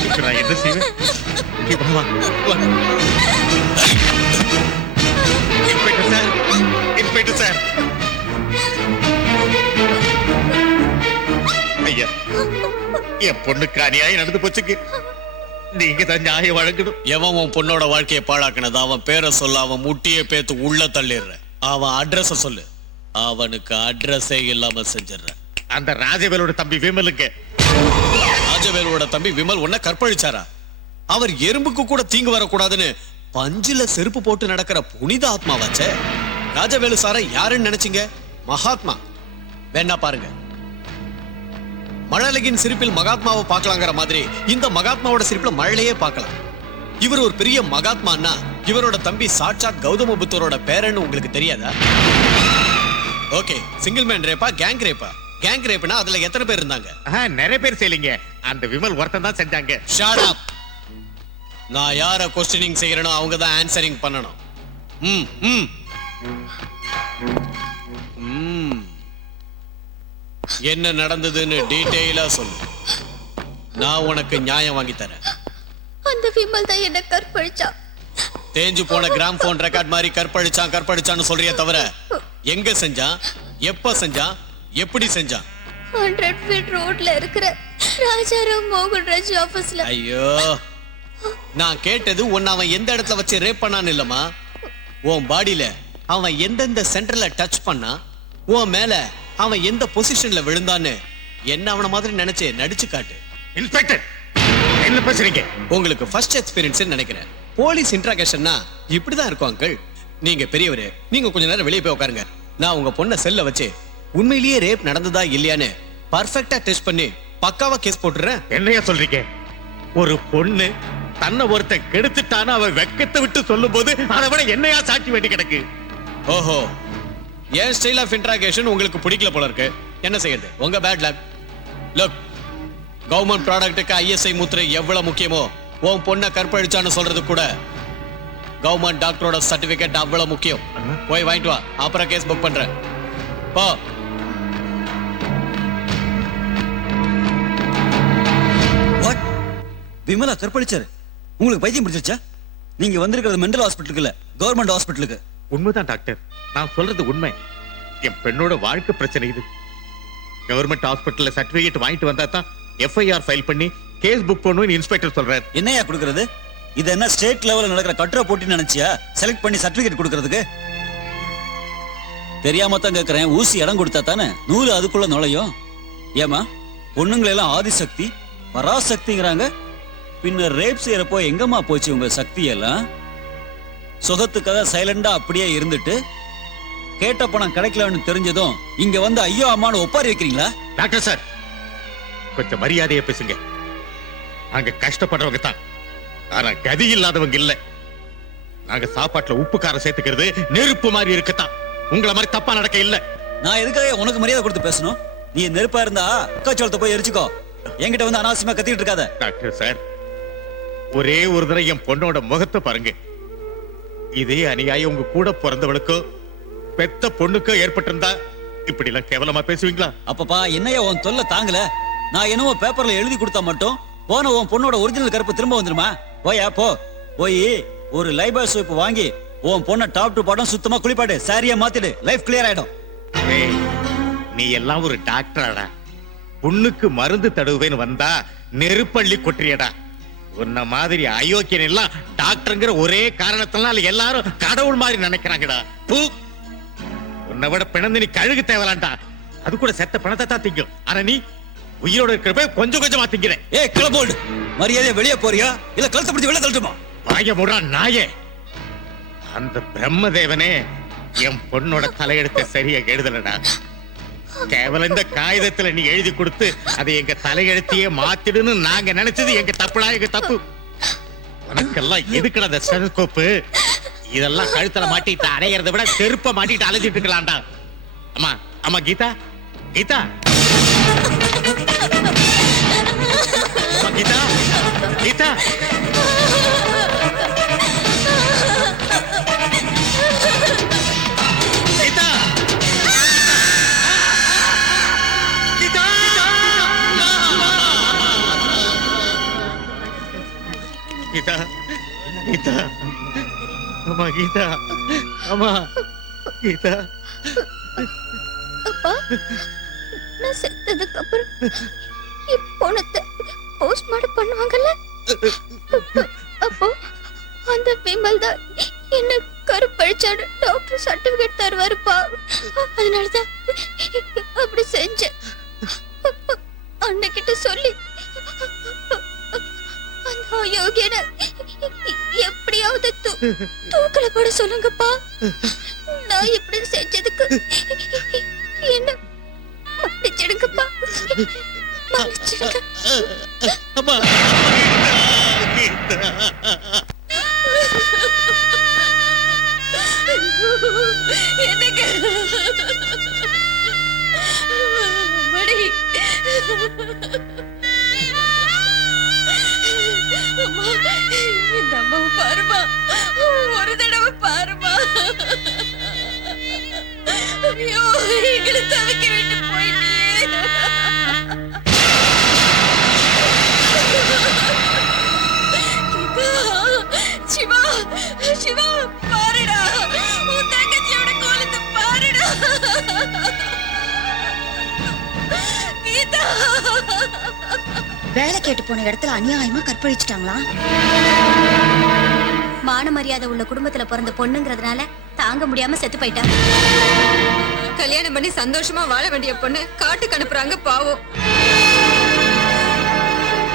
இப்ப நான் என்ன செய்வேன்? இன்ஸ்பெக்டர் சார், இன்ஸ்பெக்டர் சார், ஐயா, என் பொண்ணுக்கு அநியாயம் நடந்து போச்சுக்கு. நீங்க தான் நியாயம் வழங்கணும். எவன் உன் பொண்ணோட வாழ்க்கையை பாழாக்குனது? அவன் பேரை சொல்ல, அவன் முட்டியை பேத்து உள்ள தள்ளிடுற. அவன் அட்ரஸ சொல்லு, அவனுக்கு அட்ரஸே இல்லாம செஞ்சிடுற. அந்த ராஜவேலோட தம்பி விமலுக்கு. ராஜவேலோட தம்பி விமல் உன்ன கற்பழிச்சாரா? அவர் எறும்புக்கு கூட தீங்கு வரக்கூடாதுன்னு பஞ்சுல செருப்பு போட்டு நடக்கிற புனித ஆத்மாவாச்சே. ராஜவேலு சாரை யாருன்னு நினைச்சீங்க? மகாத்மா. வேணா பாருங்க, மழலையின் சிரிப்பில் மகாத்மாவை பார்க்கலாங்கிற மாதிரி இந்த மகாத்மாவோட சிரிப்புல மழலையே பார்க்கலாம். இவர் ஒரு பெரிய மகாத்மான்னா இவரோட தம்பி சாட்சாத் கௌதம புத்தரோட பேரன்னு உங்களுக்கு தெரியாதா? ஓகே, சிங்கிள் மேன் ரேப்பா, கேங் ரேப்பா? கேங் ரேப்னா அதுல எத்தனை பேர் இருந்தாங்க? நிறைய பேர் செய்யலீங்க. அந்த விமல் ஒருத்தன் தான் செஞ்சாங்க. Shut up. நான் யார क्वेश्चनिंग செய்யறனோ அவங்க தான் ஆன்சரிங் பண்ணணும். என்ன நடந்ததுன்னு டீடைலா சொல்லு. நான் உனக்கு நியாயம் வாங்கி தரேன். அந்த விமல் தான் என்ன கற்பழிச்சா. தேஞ்சு போன கிராம்ஃபோன் ரெக்கார்ட் மாதிரி கற்பழிச்சான்னு சொல்றியே தவிர எங்க செஞ்சான், எப்ப செஞ்சான், எப்படி செஞ்சான்? 100 ஃபீட் ரோட்ல இருக்கிற ராஜாராம் மோகன்ராஜ் ஆபீஸ்ல. ஐயோ, நான் கேட்டது உன்னை அவன் எந்த இடத்துல வச்சு ரேப் பண்ணான்னு இல்லம்மா. உன் பாடியில அவன் எந்தெந்த சென்டர்ல டச் பண்ணா, உன் மேல அவன் எந்த பொசிஷன்ல விழுந்தான்னு என்ன அவன மாதிரி நினைச்சு நடிச்சு காட்டு. இன்ஸ்பெக்டர், என்ன பேசுறீங்க? உங்களுக்கு ஃபர்ஸ்ட் எக்ஸ்பீரியன்ஸ் நினைக்கிறேன். போலீஸ் இன்டராக்ஷன்னா இப்படிதான் இருக்கும் அங்கிள். நீங்க பெரியவரு, நீங்க கொஞ்ச நேரம் வெளியே போய் உட்காருங்க. நான் உங்க பொண்ணை செல்ல வச்சு உண்மையிலேயே ரேப் நடந்ததா இல்லையான்னு பர்ஃபெக்ட்டா டெஸ்ட் பண்ணி பக்காவா கேஸ் போட்டுறேன். என்னையா சொல்றீங்க? ஒரு பொண்ணு தன்னை ஒருத்த கெடுத்துட்டான்னு அவ வெக்கத்தை விட்டு சொல்லும் போது அதை விட என்னையா சாட்சி வேண்டி கிடக்கு? ஓஹோ, என் ஸ்டைல் ஆஃப் இன்டராக்ஷன் உங்களுக்கு பிடிக்கல போல இருக்கு. என்ன செய்யறது, உங்க பேட் லக். லுக், கவர்மெண்ட் ப்ராடக்ட்டுக்கு ISI முத்திரை எவ்வளவு முக்கியமோ உன் பொண்ணை கற்பழிச்சான்னு சொல்றது கூட கவர்மெண்ட் டாக்டரோட சர்டிபிகேட் அவ்வளவு முக்கியம். போய் வாங்கிட்டு வா, அப்புறம் கேஸ் புக் பண்றேன். போ. வாட்? விமலா கற்பழிச்சாரு? உங்களுக்கு பைத்தியம் பிடிச்சிருச்சா? நீங்க வந்திருக்கிறது மெண்டல் ஹாஸ்பிட்டலுக்கு இல்ல, கவர்மெண்ட் ஹாஸ்பிட்டலுக்கு. உண்மைதான் டாக்டர், நான் சொல்றது உண்மை. என் பெண்ணோட வாழ்க்கை பிரச்சனை இது. கவர்மெண்ட் ஹாஸ்பிட்டல்ல சர்டிபிகேட் வாங்கிட்டு வந்தா தான் FIR ஃபைல் பண்ணி கேஸ் புக் பண்ணுன்னு இன்ஸ்பெக்டர் சொல்றாரு. என்னையா கொடுக்கறது? இது என்ன ஸ்டேட் லெவல்ல நடக்கிற கட்டுரை போட்டின்னு நினைச்சியா செலக்ட் பண்ணி சர்டிபிகேட் கொடுக்கறதுக்கு? தெரியாம தான் கேக்குறேன். ஊசி இடம் கொடுத்தா தானே நூறு அதுக்குள்ள நுழையும். ஏமா, பொண்ணுங்களை எல்லாம் ஆதிசக்தி பராசக்திங்கிறாங்க. பின்ன ரேப் செய்யறப்போ எங்கம்மா போச்சு உங்க சக்தி எல்லாம்? சுகத்துக்காக சைலண்டா அப்படியே இருந்துட்டு கேட்ட பணம் கிடைக்கலன்னு தெரிஞ்சதும் இங்க வந்து ஐயோ அம்மானு ஒப்பாரி வைக்கிறீங்களா? டாக்டர் சார், கொஞ்சம் மரியாதையா பேசுங்க. நாங்க கஷ்டப்படுறவங்க தான், ஆனா கதி இல்லாதவங்க இல்ல. நாங்க சாப்பாட்டுல உப்பு காரம் சேர்த்துக்கிறது நெருப்பு மாதிரி இருக்கத்தான், உங்களை மாதிரி தப்பா நடக்க இல்ல. நான் எதுக்காக உனக்கு மரியாதை கொடுத்து பேசணும்? நீ நெருப்பா இருந்தா அக்காச்சோளத்தை போய் எரிச்சுக்கோ. என்கிட்ட வந்து அனாவசியமா கத்திட்டு இருக்காத. டாக்டர் சார், ஒரே ஒரு தடவை என் பொண்ணோட முகத்தை பாருங்க. இதே அநியாயம் உங்க கூட பிறந்தவளுக்கோ பெத்த பொண்ணுக்கோ ஏற்பட்டிருந்தா இப்படி எல்லாம் கேவலமா பேசுவீங்களா? அப்பப்பா என்னையா உன் தொல்லை தாங்கல. நான் என்னவோ பேப்பர்ல எழுதி கொடுத்தா மட்டும் போன உன் பொண்ணோட ஒரிஜினல் கருப்பு திரும்ப வந்துருமா? போயா போய் ஒரு லைபாய் சோப்பு வாங்கி உன் பொண்ண டாப் டு பாட்டம் சுத்தமா குளிப்பாடு, சாரியா மாத்திடு, லைஃப் கிளியர் ஆயிடும். நீ எல்லாம் ஒரு டாக்டராடா? பொண்ணுக்கு மருந்து தடவுவேன்னு வந்தா நெருப்பள்ளி கொட்டுறியடா. உன்ன மாதிரி அயோக்கியன் எல்லாம் டாக்டர்ங்கிற ஒரே காரணத்தினால எல்லாரும் கடவுள் மாதிரி நினைக்கிறாங்கடா. உன்னை விட பிணந்து நீ கழுகு தேவலாண்டா. அது கூட செத்த பணத்தை தான் திங்கும், ஆனா நீ உயிரோட இருக்கிறப்ப கொஞ்சம் கொஞ்சமா திங்கிறேன். கிளப்போடு மரியாதையா வெளியே போறியா இல்ல கழுத்தை பிடிச்சி வெளியே தள்ளட்டுமா? வாய முடா நாயே. அந்த பிரம்மதேவனே என் பொண்ணோட தலையெடுத்த சரியா எழுதலடா. கேவலம் இந்த காகிதத்துல நீ எழுதி கொடுத்து அதை எங்க தலையெழுத்தையே மாத்திடுன்னு நாங்க நினைச்சது எங்க தப்புடா, எங்க தப்பு. உனக்கெல்லாம் எதுக்குடா அந்த ஸ்டெதஸ்கோப்பு? இதெல்லாம் கழுத்துல மாட்டிட்டு அடையறத விட செருப்ப மாட்டிட்டு அலைஞ்சிட்டு இருக்கலாம்டா. அம்மா அம்மா கீதா, கீதா, கீதா, கீதா, கீதா, கீதா, அம்மா கீதா, அம்மா கீதா. அப்பா, நான் செத்ததுக்கு அப்புறம் இப்போனத்தை போஸ்ட்மார்ட்டம் பண்ணுவாங்கல்ல, அப்போ அந்த விமல் தான் என்ன கருப்பழிச்சாடு டாக்டர் சர்டிபிகேட் தருவாருப்பா. அதனாலதான் அப்படி செஞ்சேன். அண்ணகிட்ட சொல்லி அந்த அயோக்கியன எப்படியாவது தூக்கல போட சொல்லுங்கப்பா. நான் இப்படி செஞ்சதுக்கு என்ன மன்னிச்சிடுங்கப்பா, மன்னிச்சிடுங்க. என்னங்க மணி, அம்மா, இந்த அம்மாவை பாருமா, ஒரு தடவை பாருமா. ஐயோ, எங்களை தவிக்க விட்டு போயிட்டியே. சிவா, சிவா, பாருடா, உன் தங்கச்சியோட கோலத்தை பாருடா. கீதா, வேலை கேட்டு போன இடத்துல அநியாயமா கற்பழிச்சிட்டாங்களா? மான மரியாதை உள்ள குடும்பத்துல பிறந்த பொண்ணுங்கிறதுனால தாங்க முடியாம செத்து போயிட்டா. கல்யாணம் பண்ணி சந்தோஷமா வாழ வேண்டிய பொண்ணு காட்டுக்கு அனுப்புறாங்க பாவம்.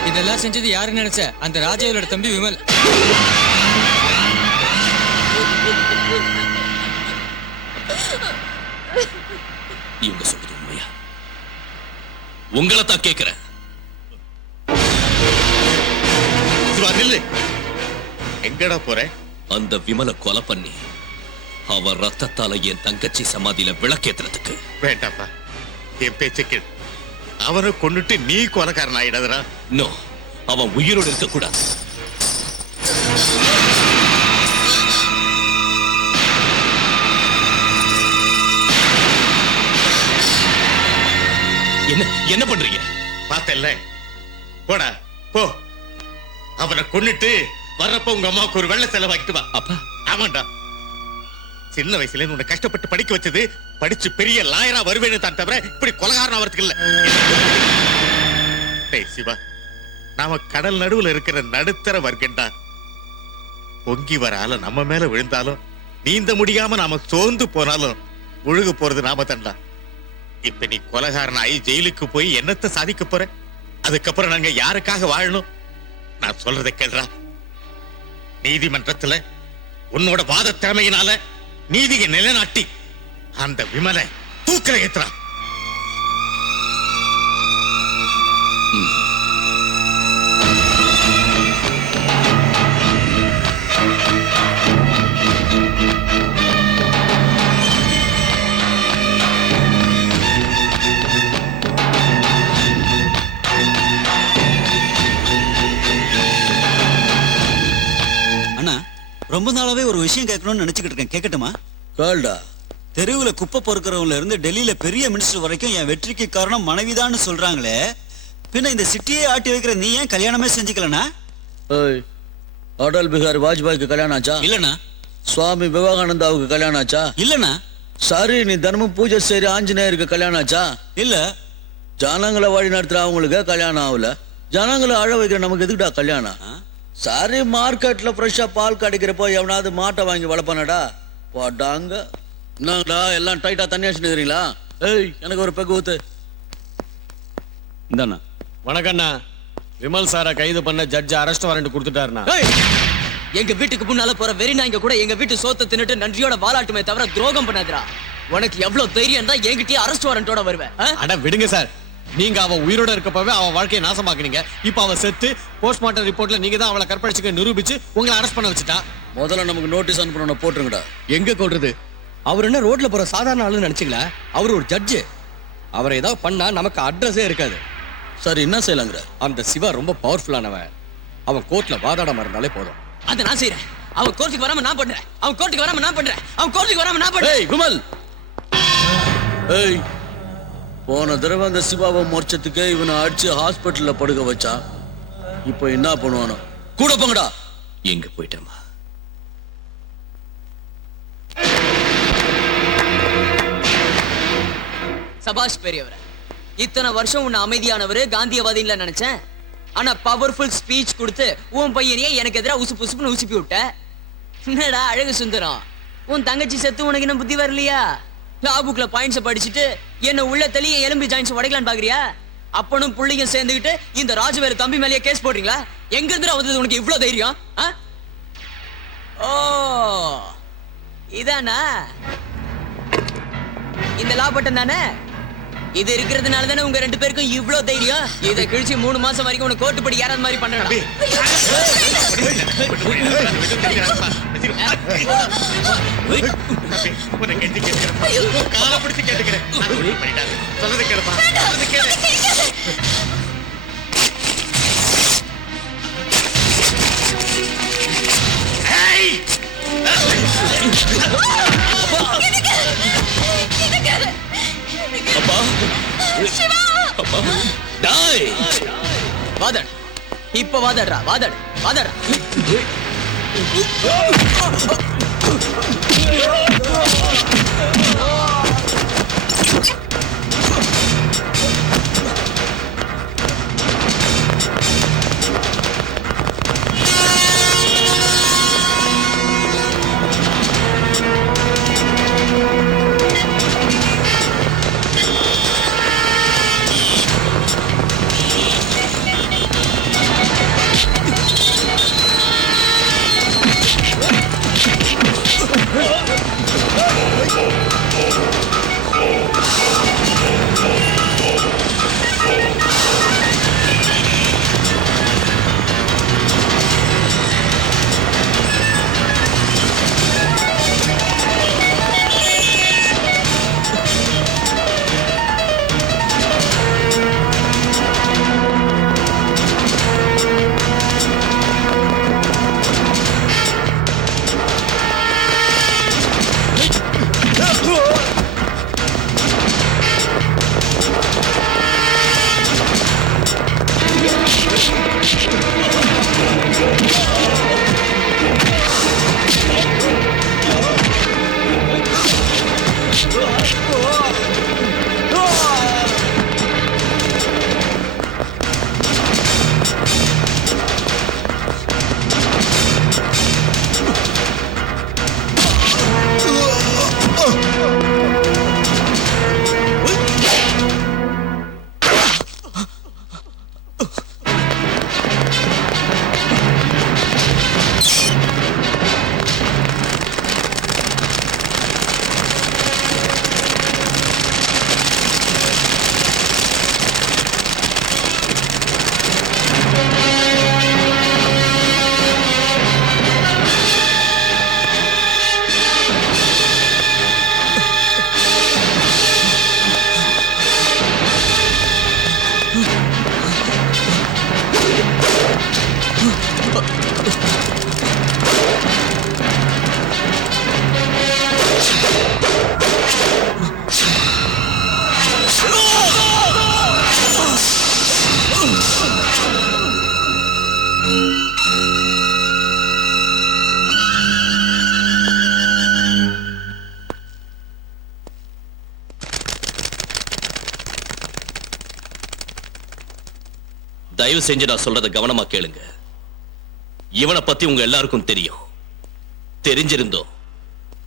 இதெல்லாம் செஞ்சது யாருன்னு நினைச்ச? அந்த ராஜாவோட தம்பி விமல். இவங்க சொல்றது உண்மையா? உங்களை தான் கேட்கிறேன். எங்கடா போற? அந்த விமலை கொலை பண்ணி அவன் ரத்தத்தால என் தங்கச்சி சமாதியில விளக்கேத்துறதுக்கு. வேண்டாப்பா, என் பேச்சுக்கு அவனை கொண்டுட்டு நீ கொலைக்காரன் ஆயிடாதரா. நோ, அவன் உயிரோடு இருக்க கூடாது. என்ன என்ன பண்றீங்க? பார்த்தல்ல, போடா போ. அவனை கொன்னுட்டு வர்றப்ப உங்க அம்மாவுக்கு ஒரு வெள்ளை செலவாக்கிட்டு வா. அப்பா, ஆமாண்டா, சின்ன வயசுல இருந்து உன்னை கஷ்டப்பட்டு படிக்க வச்சது படிச்சு பெரிய லாயரா வருவேன்னு தான் தவிர இப்படி கொலகாரன் ஆவறதுக்கு இல்ல. டேய் சிவா, நாம கடல் நடுவுல இருக்கிற நடுத்தர வர்க்கண்டா. பொங்கி வர ஆள நம்ம மேல விழுந்தாலும் நீந்த முடியாம நாம சோர்ந்து போனாலும் முழுக போறது நாம தண்டா. இப்ப நீ கொலகாரன் ஆகி ஜெயிலுக்கு போய் என்னத்தை சாதிக்க போற? அதுக்கப்புறம் நாங்க யாருக்காக வாழணும்? நான் சொல்றதை கேள்றா. நீதிமன்றத்துல உன்னோட வாத திறமையினால நீதியை நிலைநாட்டி அந்த விமலை தூக்கில ஏத்துறா. ரொம்ப நாளாவே ஒரு விஷயம் கேட்கணும்னு நினைச்சுக்கிட்டு இருக்கேன், கேட்கட்டுமா? கேளுடா. தெருவுல குப்பை பொறுக்கிறவங்கள இருந்து டெல்லியில பெரிய மினிஸ்டர் வரைக்கும் என் வெற்றிக்கு காரணம் மனைவிதான்னு சொல்றாங்களே, பின்ன இந்த சிட்டியே ஆட்டி வைக்கிற நீ ஏன் கல்யாணமே செஞ்சுக்கலனா? அடல் பிகாரி வாஜ்பாய்க்கு கல்யாணம் ஆச்சா? இல்லண்ணா. சுவாமி விவேகானந்தாவுக்கு கல்யாணம் ஆச்சா? இல்லண்ணா. சரி, நீ தினமும் பூஜை செய்யற ஆஞ்சநேயருக்கு கல்யாணம் ஆச்சா? இல்ல. ஜனங்களை வழி நடத்துற அவங்களுக்கு கல்யாணம் ஆகல. ஜனங்களை அழ வைக்கிற நமக்கு எதுக்குடா கல்யாணம்? சரி, மார்க்கெட்ல ஃப்ரெஷ்ஷா பால் கிடைக்கிறப்போ எவனாவது மாட்டை வாங்கி வளர்ப்பானடா? போட்டாங்க. என்னடா எல்லாம் டைட்டா தண்ணி அடிச்சுக்கிறீங்களா? ஏய், எனக்கு ஒரு பெக்கு ஊத்து. இந்தாண்ணா. வணக்கண்ணா. விமல் சாரை கைது பண்ண ஜட்ஜ் அரெஸ்ட் வாரண்ட் கொடுத்துட்டாருண்ணா. எங்க வீட்டுக்கு முன்னால போற வெறிநாய்ங்க கூட எங்க வீட்டு சோத்தை தின்னுட்டு நன்றியோட வாலாட்டுமே தவிர துரோகம் பண்ணாதடா. உனக்கு எவ்வளவு தைரியம் தான் என்கிட்டயே அரெஸ்ட் வாரண்டோட வருவேன்? அட விடுங்க சார். நீங்க அவ உயிரோட இருக்கப்பவே அவன் வாழ்க்கையை நாசமாக்குனீங்க. இப்ப அவ செத்து போஸ்ட்மார்ட்டம் ரிப்போர்ட்ல நீங்க தான் அவளை கற்பழிச்சுக்க நிரூபிச்சு உங்களை அரெஸ்ட் பண்ண வச்சுட்டா. முதல்ல நமக்கு நோட்டீஸ் அனுப்பணும், போட்டுருங்கடா. எங்க கொள்றது? அவர் என்ன ரோட்ல போற சாதாரண ஆளுன்னு நினைச்சீங்களா? அவர் ஒரு ஜட்ஜு. அவரை ஏதாவது பண்ணா நமக்கு அட்ரஸே இருக்காது. சரி, என்ன செய்யலாங்கிற? அந்த சிவா ரொம்ப பவர்ஃபுல்லானவன். அவன் கோர்ட்ல வாதாடாம இருந்தாலே போதும். அதை நான் செய்யறேன். அவன் கோர்ட்டுக்கு வராம நான் பண்றேன். அவன் கோர்ட்டுக்கு வராம நான் பண்றேன். அவன் கோர்ட்டுக்கு வராம நான் பண்றேன். ஏய் விமல், ஏய், போன தடவை அந்த சிவாவை மொர்ச்சத்துக்கு இவனை அடிச்சு ஹாஸ்பிட்டல்ல படுக்க வச்சான். இப்போ என்ன பண்ணுவானோ? கூட போங்கடா. எங்க போயிட்டமா? சபாஷ் பெரியவரே. இத்தனை வருஷம் உன்னை அமைதியானவரு காந்தியவாதின்னு நினைச்சேன். ஆனா பவர்ஃபுல் ஸ்பீச் கொடுத்து உன் பையனையே எனக்கு எதிராக உசுப்பு உசுப்புன்னு உசுப்பி விட்ட. என்னடா அழகு சுந்தரம், உன் தங்கச்சி செத்து உனக்கு இன்னும் புத்தி வரலையா? லா புக்ல பாயிண்ட்ஸை படிச்சுட்டு என்ன உள்ள தெளிய எலும்பு ஜாயின்ஸ் உடைக்கலான்னு பாக்குறியா? அப்பனும் புள்ளியும் சேர்ந்துக்கிட்டு இந்த ராஜவேலு தம்பி மேலேயே கேஸ் போடுறீங்களா? எங்க இருந்து வந்தது உனக்கு இவ்வளவு தைரியம்? ஓ, இதானா இந்த லா பட்டன் தானே? இது இருக்கிறதுனால தானே உங்க ரெண்டு பேருக்கும் இவ்ளோ தைரியம். இதை கிழிச்சு 3 மாசம் வரைக்கும் உனக்கு கோர்ட்டுப்படி யாராவது மாதிரி பண்ணணும். வாதட், இப்ப வாதடுறா, வாதடு, வாதடு. தயவு செஞ்சு நான் சொல்றத கவனமா கேளுங்க. இவனை பத்தி உங்க எல்லாருக்கும் தெரியும். தெரிஞ்சிருந்தோம்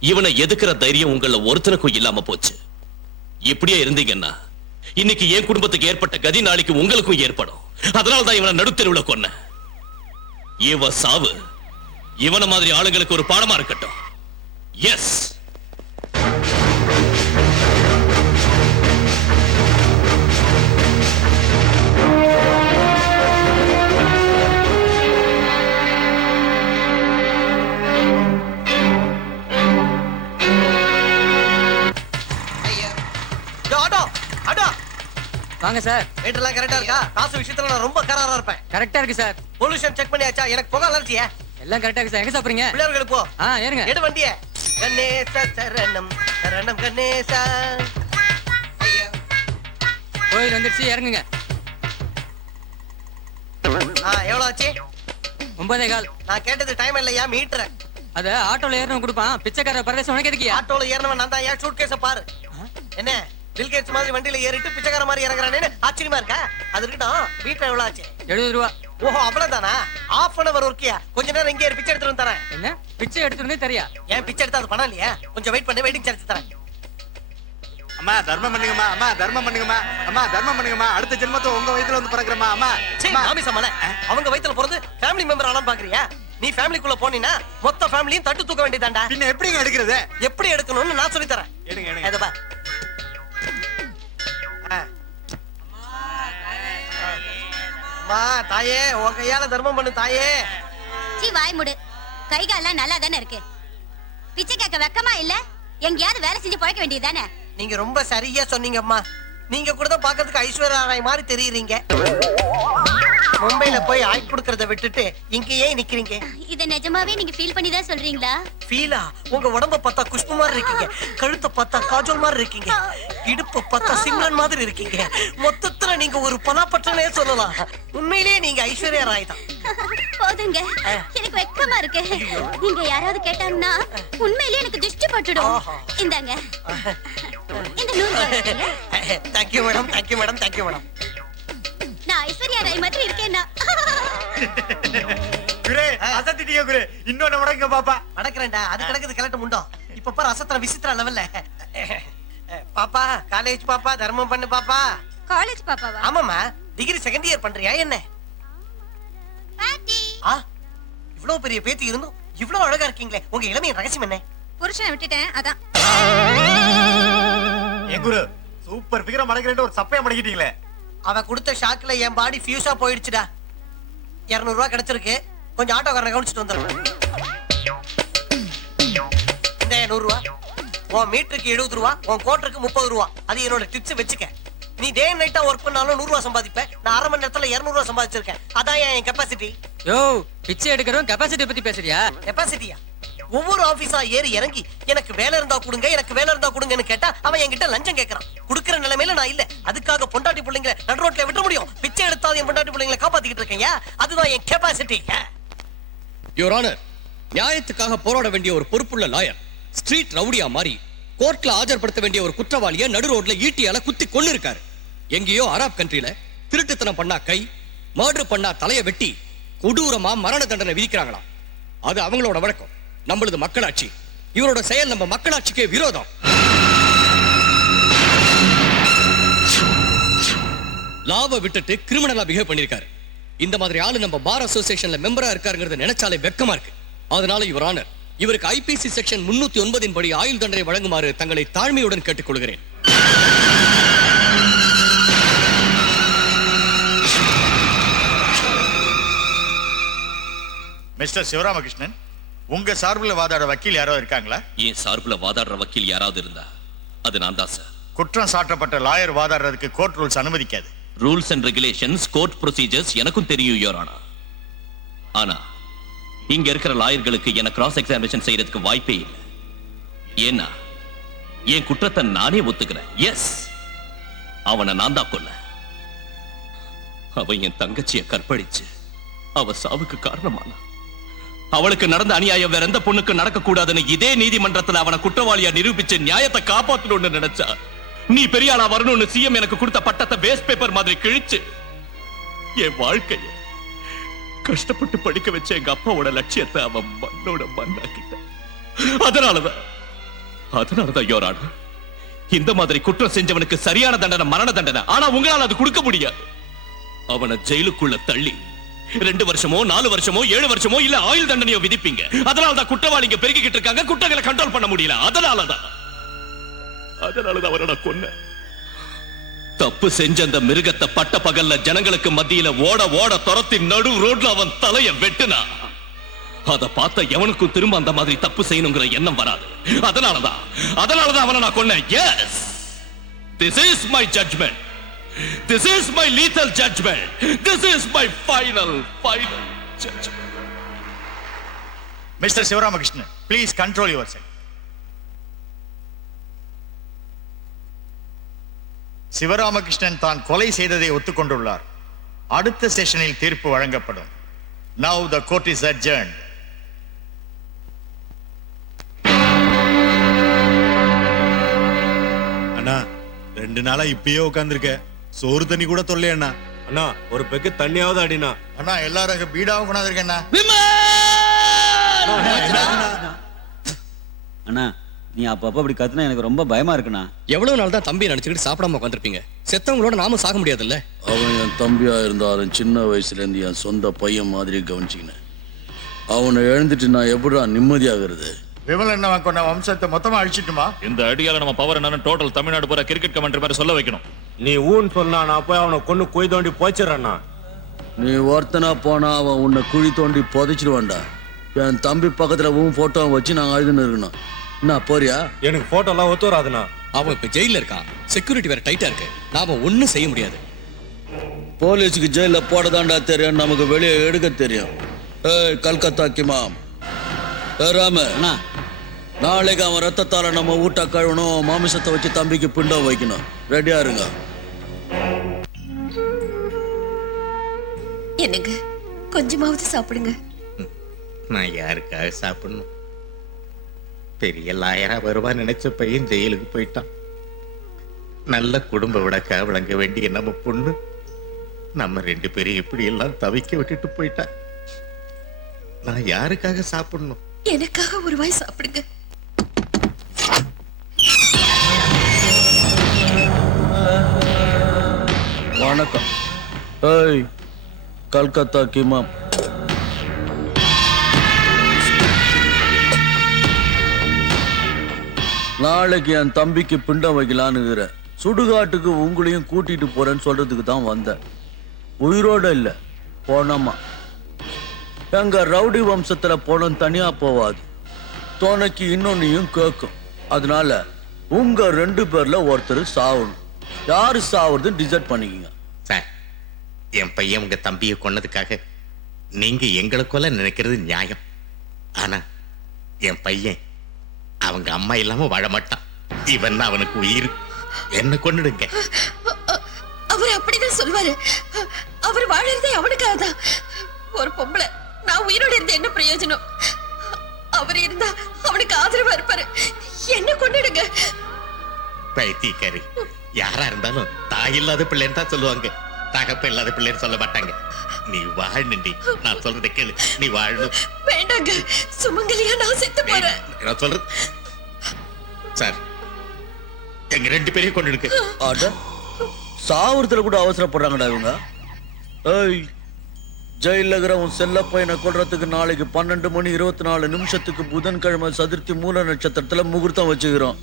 இவனை எதுக்குற தைரியம் உங்கள ஒருத்தனுக்கும் இல்லாம போச்சு. இப்படியே இருந்தீங்கன்னா இன்னைக்கு என் குடும்பத்துக்கு ஏற்பட்ட கதி நாளைக்கு உங்களுக்கும் ஏற்படும். அதனால்தான் இவனை நடுத்தெருவுல கொன்ன. இவ சாவு இவன மாதிரி ஆளுங்களுக்கு ஒரு பாடமா இருக்கட்டும். எஸ். வாங்க சார். ரேட் எல்லாம் கரெக்டா இருக்கா? காசு விஷயத்துல நான் ரொம்ப கராரா இருப்பேன். கரெக்டா இருக்கு சார். பொல்யூஷன் செக் பண்ணியாச்சா? எனக்கு புகை அலர்ஜியா? எல்லாம் கரெக்டா இருக்கு சார். எங்க சாப்பிடுறீங்க? பிள்ளையார்களுக்கு போ. ஏறுங்க. எடு வண்டியே. கணேச சரணம் சரணம் கணேசா. கோயில் வந்துருச்சு, இறங்குங்க. எவ்வளவு ஆச்சு? 9:15. நான் கேட்டது டைம் இல்லையா, மீட்டர். அத ஆட்டோல ஏறணும் கொடுப்பான். பிச்சைக்கார பரதேசம் உனக்கு எதுக்கு? ஆட்டோல ஏறனவன் நான் தான். ஏன் சூட்கேஸ பாரு. என்ன பில் கேட்ஸ் மாதிரி வண்டியில ஏறிட்டு பிச்சைக்கார மாதிரி இறங்குறானேன்னு ஆச்சரியமா இருக்கா? அது இருக்கட்டும், மீட்டர் எவ்வளவு ஆச்சு? 70 ரூபா. ஓஹோ, அவ்வளவுதானா? half an hour ஒர்க்கியா? கொஞ்ச நேரம் இங்கே பிச்சை எடுத்துட்டு வந்து தரேன். என்ன பிச்சை எடுத்துட்டு தெரியா? ஏன் பிச்சை எடுத்தா அது பணம் இல்லையா? கொஞ்சம் வெயிட் பண்ணி வெயிட்டிங் சார்ஜ் தரேன். அம்மா தர்மம் பண்ணுங்கம்மா. அம்மா தர்மம் பண்ணுங்கம்மா. அம்மா தர்மம் பண்ணுங்கம்மா. அடுத்த ஜென்மத்தை உங்க வயித்துல வந்து பிறக்கிறமா. அம்மா மாமி சமல அவங்க வயித்துல பிறந்து ஃபேமிலி மெம்பர் ஆலாம் பாக்குறியா? நீ ஃபேமிலிக்குள்ள போனீனா மொத்த ஃபேமிலியும் தட்டு தூக்க வேண்டியதாண்டா. பின்ன எப்படிங்க எடுக்கிறது? எப்படி எடுக்கணும்னு நான் சொல்லி தரேன். எடுங்க எடுங்க. அதபா மா தாயே, உன் கையால தர்மம் பண்ணு தாயே. சீ வாய் மூடு. கை கால்லாம் நல்லா தானே இருக்கு. பிச்சை கேட்க வெக்கமா இல்ல? எங்கயாவது வேலை செஞ்சு பழக்க வேண்டியதானே? நீங்க ரொம்ப சரியா சொன்னீங்கம்மா. நீங்க கூட தான் பாக்கிறதுக்கு ஐஸ்வர்யா ராய் மாதிரி தெரியுறீங்க. மும்பைல போய் ஆய் குடுக்கறத விட்டுட்டு இங்கேயே நிக்கிறீங்க. இத நிஜமாவே நீங்க ஃபீல் பண்ணி தான் சொல்றீங்களா? ஃபீலா? உங்க உடம்ப பார்த்தா குஷ்பு மாதிரி இருக்கீங்க. கழுத்தை பார்த்தா காஜோல் மாதிரி இருக்கீங்க. இடுப்பு பார்த்தா சிம்ரன் மாதிரி இருக்கீங்க. மொத்தத்துல நீங்க ஒரு பனாப்பட்டனே சொல்லலாம். உண்மையிலேயே நீங்க ஐஸ்வர்யா ராய் தான். போதுங்க, எனக்கு வெக்கமா இருக்கு. நீங்க யாராவது கேட்டாங்கன்னா உண்மையிலேயே எனக்கு திருஷ்டி பட்டுடும். இந்தாங்க இந்த 100 ரூபாய். Thank you madam, thank you madam, thank you madam. நான் ஐஸ்வர்யா ராய் மாதிரி இருக்கேன்னா குரே அசத்திட்டியா குரே. இன்னொன்னு மடங்க பாப்பா. மடக்குறேன்டா. அது கிடக்குது கிளட்டு முண்டோ. இப்ப பாரு அசத்திர விசித்திர லெவல்ல. பாப்பா காலேஜ் பாப்பா, தர்மம் பண்ணு பாப்பா. காலேஜ் பாப்பாவா? ஆமாமா, டிகிரி செகண்ட் இயர் பண்றியா என்ன? பாட்டி. இவ்வளவு பெரிய பேத்தி இருந்தும் இவ்வளவு அழகா இருக்கீங்களே, உங்க இளமையின் ரகசியம் என்ன? புருஷனை விட்டுட்டேன் அதான். ஏ குரு, சூப்பர் ஃபிகரா மடக்கிறேன்னு ஒரு சப்பையா மடக்கிட்டீங்களே. அவ கொடுத்த ஷாக்ல என் பாடி ஃபியூஸா போயிடுச்சுடா. 200 ரூபாய் கிடைச்சிருக்கு. கொஞ்சம் ஆட்டோக்காரனை கவனிச்சுட்டு வந்துடுறேன். இந்த 100 ரூபாய். உன் மீட்டருக்கு 70 ரூபாய், உன் கோட்டருக்கு 30 ரூபாய். அது என்னோட டிப்ஸ் வச்சுக்க. நீ டே நைட்டா ஒர்க் பண்ணாலும் 100 ரூபாய் சம்பாதிப்பேன். நான் அரை மணி நேரத்துல 200 ரூபாய் சம்பாதிச்சிருக்கேன். அதான் என் கெப்பாசிட்டி. யோ, பிச்சை எடுக்கிறோம் கெப்பாசிட்டி பத்தி பேசுறியா? கெப்பாசிட்டியா? ஒவ்வொரு ஆபீஸா ஏறி இறங்கி எனக்கு வேலை இருந்தா கொடுங்க, எனக்கு வேலை இருந்தா கொடுங்கன்னு கேட்டா அவன் என்கிட்ட லஞ்சம் கேட்கறான். குடுக்கிற நிலைமையில நான் இல்ல. அதுக்காக பொண்டாட்டி பிள்ளைங்களை நடு ரோட்ல விட முடியும்? பிச்சை எடுத்தாலும் என் பொண்டாட்டி பிள்ளைங்களை காப்பாத்திக்கிட்டு இருக்கேன். அதுதான் என் கெப்பாசிட்டி. யுவர் ஆனர், நியாயத்துக்காக போராட வேண்டிய ஒரு பொறுப்புள்ள லாயர் ஸ்ட்ரீட் ரவுடியா மாறி கோர்ட்ல ஆஜர்படுத்த வேண்டிய ஒரு குற்றவாளியை நடு ரோட்ல ஈட்டியால குத்தி கொன்னு இருக்காரு. எங்கேயோ அரப் கண்ட்ரில திருட்டுத்தனம் பண்ணா கை, மர்டர் பண்ணா தலைய வெட்டி கொடூரமா மரண தண்டனை விதிக்கிறாங்களாம். அது அவங்களோட வழக்கம். நம்மளது மக்களாட்சி. இவரோட செயல் நம்ம மக்களாட்சிக்கே விரோதம். லாவை விட்டுட்டு கிரிமினலா பிஹேவ் பண்ணிருக்காரு. இந்த மாதிரி ஆளு நம்ம பார் அசோசியேஷன்ல மெம்பரா இருக்காருங்கிறத நினைச்சாலே வெக்கமா இருக்கு. அதனால யுவர் ஆனர், இவருக்கு ஐபிசி செக்ஷன் 309 படி ஆயுள் தண்டனை வழங்குமாறு தங்களை தாழ்மையுடன் கேட்டுக்கொள்கிறேன். மிஸ்டர் சிவராமகிருஷ்ணன், உங்க சார்பில் வாதாட வக்கீல் யாரோ இருக்காங்களா? என் சார்பில் வாதாடுற வக்கீல் யாராவது இருந்தா அது நான் தான் சார். குற்றம் சாட்டப்பட்ட லாயர் வாதாடுறதுக்கு கோர்ட் ரூல்ஸ் அனுமதிக்காது. Rules and regulations, court procedures எனக்கும் தெரியும் யுவர் ஆனர். ஆனா இங்க இருக்கிற லாயர்களுக்கு என்ன கிராஸ் எக்ஸாமினேஷன் செய்யறதுக்கு வாய்ப்பே இல்லை. ஏன்னா என் குற்றத்தை நானே ஒத்துக்கிறேன். எஸ், அவனை நான் தான் கொல்ல. அவன் என் தங்கச்சியை கற்பழிச்சு அவ சாவுக்கு காரணமான. அவளுக்கு நடந்த அநியாயம் வேற எந்த பொண்ணுக்கு நடக்க கூடாதுன்னு இதே நீதிமன்றத்துல அவனை குற்றவாளியா நிரூபிச்சு நியாயத்தை காப்பாற்றணும்னு நினைச்சா நீ பெரிய ஆளா வரணும்னு சிஎம் எனக்கு கொடுத்த பட்டத்தை வேஸ்ட் பேப்பர் மாதிரி கிழிச்சு என் வாழ்க்கைய கஷ்டப்பட்டு படிக்க வச்ச எங்க அப்பாவோட லட்சியத்தை அவன் மண்ணோட மண்ணாக்கிட்டான். அதனாலதான் யோரான இந்த மாதிரி குற்றம் செஞ்சவனுக்கு சரியான தண்டனை மரண தண்டனை. ஆனா உங்களால் அது கொடுக்க முடியாது. அவனை ஜெயிலுக்குள்ள தள்ளி 2 வருஷமோ 4 வருஷமோ 7 வருஷமோ இல்ல ஆயுள் தண்டனையோ விதிப்பீங்க. அதனாலதான் குற்றவாளிங்க பெருகிக்கிட்டு இருக்காங்க. குற்றங்களை கண்ட்ரோல் பண்ண முடியல. அதனாலதான் அவரை நான் கொன்னேன். தப்பு செஞ்ச அந்த மிருகத்தை பட்ட பகல்ல ஜனங்களுக்கு மத்தியில ஓட ஓட துரத்தி நடு ரோட்ல அவன் தலைய வெட்டுனா அத பார்த்த எவனுக்கும் திரும்ப அந்த மாதிரி தப்பு செய்யணுங்கிற எண்ணம் வராது. அதனாலதான் அவனை நான் கொன்னேன். Yes, this is my judgement. This is my lethal judgment. This is my final judgment. Mr. Sivaramakrishnan, please control yourself. Sivaramakrishnan தான் கொலை செய்ததை ஒத்துக்கொண்டுள்ளார். அடுத்த செஷனில் தீர்ப்பு வழங்கப்படும். Now the court is adjourned. அண்ணா 2 நாளா இப்பயே உட்கார்ந்திருக்க. சோறு தண்ணி கூட தொல்லை அண்ணா. அண்ணா ஒரு பெக்கு தண்ணியாவது அடினா. அண்ணா எல்லாரும் பீடாவும் கொண்டாந்துருக்கேன் அண்ணா நீ அப்பப்ப அப்படி கத்துனா எனக்கு ரொம்ப பயமா இருக்குண்ணா. எவ்வளவு நாள் தான் தம்பியை நினைச்சுக்கிட்டு சாப்பிடாம உட்காந்துருப்பீங்க? செத்தவங்களோட நாம சாக முடியாதுல்ல. அவன் என் தம்பியா இருந்தாலும் சின்ன வயசுல இருந்து என் சொந்த பையன் மாதிரி கவனிச்சிக்கினேன். அவனை எழுந்துட்டு நான் எப்படா நிம்மதியாகிறது? விமலன் கொண்ட வம்சத்தை மொத்தமா அழிச்சிட்டுமா? இந்த அடியால நம்ம பவர் என்னன்னு டோட்டல் தமிழ்நாடு பூரா கிரிக்கெட் கமெண்ட்ரி மாதிரி சொல்ல வைக்கணும். நீ ஊன்னு சொன்னா நான் போய் அவனை கொண்டு குழி தோண்டி போச்சிடறேன்னா. நீ ஒருத்தனா போனா அவன் உன்னை குழி தோண்டி புதைச்சிடுவான்டா. என் தம்பி பக்கத்துல உன் போட்டோ வச்சு நாங்க அழுதுன்னு இருக்கணும். என்ன போறியா? எனக்கு போட்டோ எல்லாம் ஒத்து வராதுண்ணா. அவன் இப்ப ஜெயில இருக்கான். செக்யூரிட்டி வேற டைட்டா இருக்கு. நாம ஒண்ணும் செய்ய முடியாது. போலீஸுக்கு ஜெயில போடதாண்டா தெரியும், நமக்கு வெளியே எடுக்க தெரியும். கல்கத்தா கிமாம் ராம, நாளைக்கு அவன் ரத்தத்தால நம்ம ஊட்ட கழுவணும். மாமிசத்தை வச்சு தம்பிக்கு பிண்டம் வைக்கணும். ரெடியா இருங்க. என்னங்க கொஞ்சமாவது சாப்பிடுங்க. நான் யாருக்காக சாப்பிடணும்? பெரிய லாயரா வருவான்னு நினைச்ச பையன் ஜெயிலுக்கு போயிட்டான். நல்ல குடும்ப விளக்கா விளங்க வேண்டிய நம்ம பொண்ணு நம்ம 2 பேரும் இப்படி எல்லாம் தவிக்க விட்டுட்டு போயிட்டா. நான் யாருக்காக சாப்பிடணும்? எனக்காக ஒரு வாய் சாப்பிடுங்க. வணக்கம். கல்கத்தா கிமாம். நாளைக்கு என் தம்பிக்கு பிண்டம் வைக்கலான்னு சுடுகாட்டுக்கு உங்களையும் கூட்டிட்டு போறேன்னு சொல்றதுக்கு தான் வந்தேன். உயிரோட இல்ல, போனமா. எங்க ரவுடி வம்சத்துல போனோம் தனியா போவாது, துணைக்கு இன்னொன்னையும் கேட்கும். அதனால உங்க 2 பேர்ல ஒருத்தர் சாவணும். யாரு சாவுறதுன்னு டிசைட் பண்ணிக்கங்க. சார், என் பையன் உங்க தம்பியை கொன்னதுக்காக நீங்க எங்களை கொல்ல நினைக்கிறது நியாயம். ஆனா என் பையன் அவங்க அம்மா இல்லாம வாழ மாட்டான். இவன் அவனுக்கு உயிர். என்ன கொன்னுடுங்க. அவர் அப்படிதான் சொல்வாரு. அவர் வாழறதே அவனுக்காக தான். ஒரு பொம்பளை நான் உயிரோட இருந்த என்ன பிரயோஜனம்? அவர் இருந்தா அவனுக்கு ஆதரவா இருப்பாரு. என்ன கொன்னுடுங்க. பைத்தியக்காரி. யாரா இருந்தாலும் தாய் இல்லாத பிள்ளைன்னு தான் சொல்லுவாங்க. தகப்ப இல்லாத பிள்ளைன்னு சொல்ல மாட்டாங்க. நீ வாழணுண்டி. நான் சொல்றதை கேளு. நீ வாழணும். வேண்டாங்க, சுமங்கலியா நான் செத்து போறேன். நான் சொல்றது சார், எங்க 2 பேரையும் கொண்டுடுங்க. சாவரத்துல கூட அவசரப்படுறாங்கடா இவங்க. ஜெயில இருக்கிறவன் செல்ல பையனை கொள்றதுக்கு நாளைக்கு 12 மணி 24 நிமிஷத்துக்கு புதன்கிழமை சதுர்த்தி மூல நட்சத்திரத்துல முகூர்த்தம் வச்சுக்கிறோம்.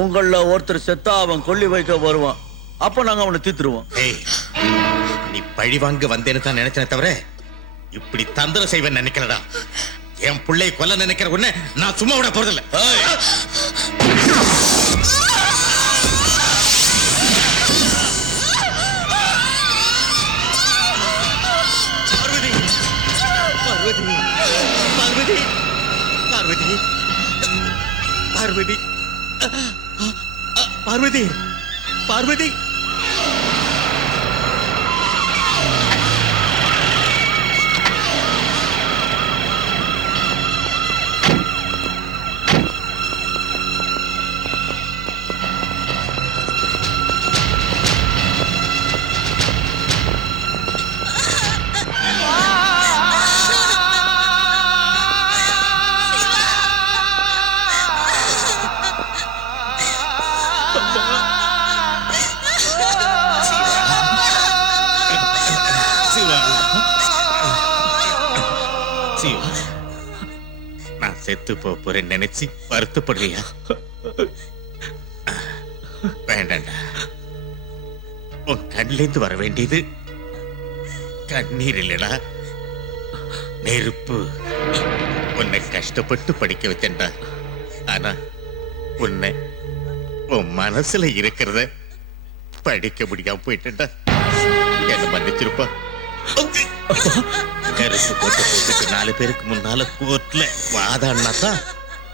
உங்கள ஒருத்தர் செத்தா அவன் கொல்லி வைக்க வருவான். அப்ப நாங்க அவனை தீத்துருவோம். நீ பழி வாங்க வந்தேன்னு தான் நினைச்சேன் தவிர இப்படி தந்திரம் செய்வேன் நினைக்கிறடா. என் பிள்ளை கொல்ல நினைக்கிற உடனே நான் சும்மா விட போறதில்ல. பார்வதி, பார்வதி, பார்வதி, பார்வதி, பார்வதி. செத்து போறேன்னு நினைச்சு வருத்தப்படுறியா? வேண்டாண்டா. உன் கண்ணிலேந்து வர வேண்டியது கண்ணீர் இல்லடா, நெருப்பு. உன்னை கஷ்டப்பட்டு படிக்க வச்சேன்டா. ஆனா உன்னை உன் மனசுல இருக்கிறத படிக்க முடியாம போயிட்டேன்டா. என்ன மன்னிச்சிருப்பா. கருப்பு போட்டு போட்டுட்டு 4 பேருக்கு முன்னால கோர்ட்ல வாதாடினா தான்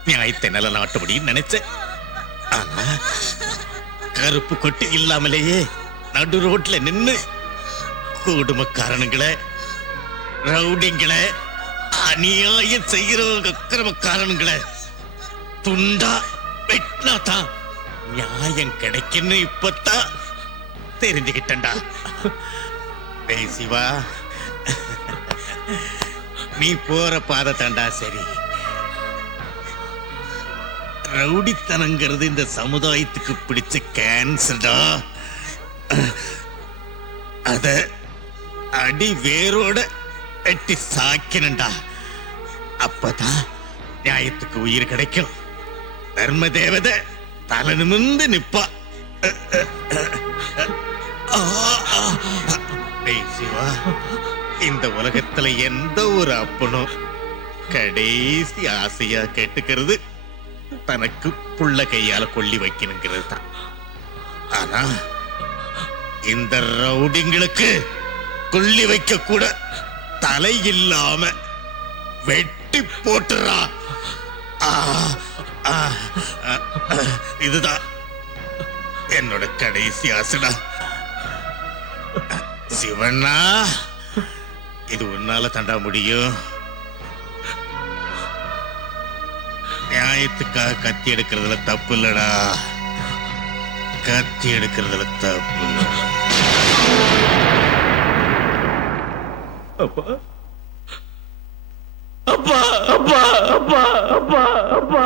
நியாயத்தை நிலநாட்ட முடியும்னு நினைச்சேன். ஆனா கருப்பு கொட்டு இல்லாமலேயே நடு ரோட்ல நின்னு குடும்பக்காரனுங்களை, ரவுடிங்களை, அநியாயம் செய்யறவங்க அக்கிரமக்காரனுங்களை துண்டா வெட்டினாதான் நியாயம் கிடைக்குன்னு இப்பத்தான் தெரிஞ்சுக்கிட்டா. சிவா, நீ போற பாதை தாண்டா சரி. ரவுடித்தனங்கிறது இந்த சமுதாயத்துக்கு பிடிச்ச கேன்சர்டா. அத அடி வேரோட வெட்டி சாக்கினண்டா. அப்பதான் நியாயத்துக்கு உயிர் கிடைக்கும். தர்ம தேவதை தலை நிமிர்ந்து நிப்பா. சிவா, இந்த உலகத்துல எந்த ஒரு அப்பனும் கடைசி ஆசையா கேட்டுக்கிறது தனக்கு புள்ள கையால கொள்ளி வைக்கணுங்கிறது தான். ஆனா இந்த ரவுடிங்களுக்கு கொள்ளி வைக்க கூட தலை இல்லாம வெட்டி போட்டுறா. இதுதான் என்னோட கடைசி ஆசைடா. சிவண்ணா, இது உன்னால தாண்டா முடியும். நியாயத்துக்காக கத்தி எடுக்கிறதுல தப்பு இல்லடா, கத்தி எடுக்கிறதுல தப்பு இல்ல. அப்பா அப்பா அப்பா அப்பா அப்பா அப்பா.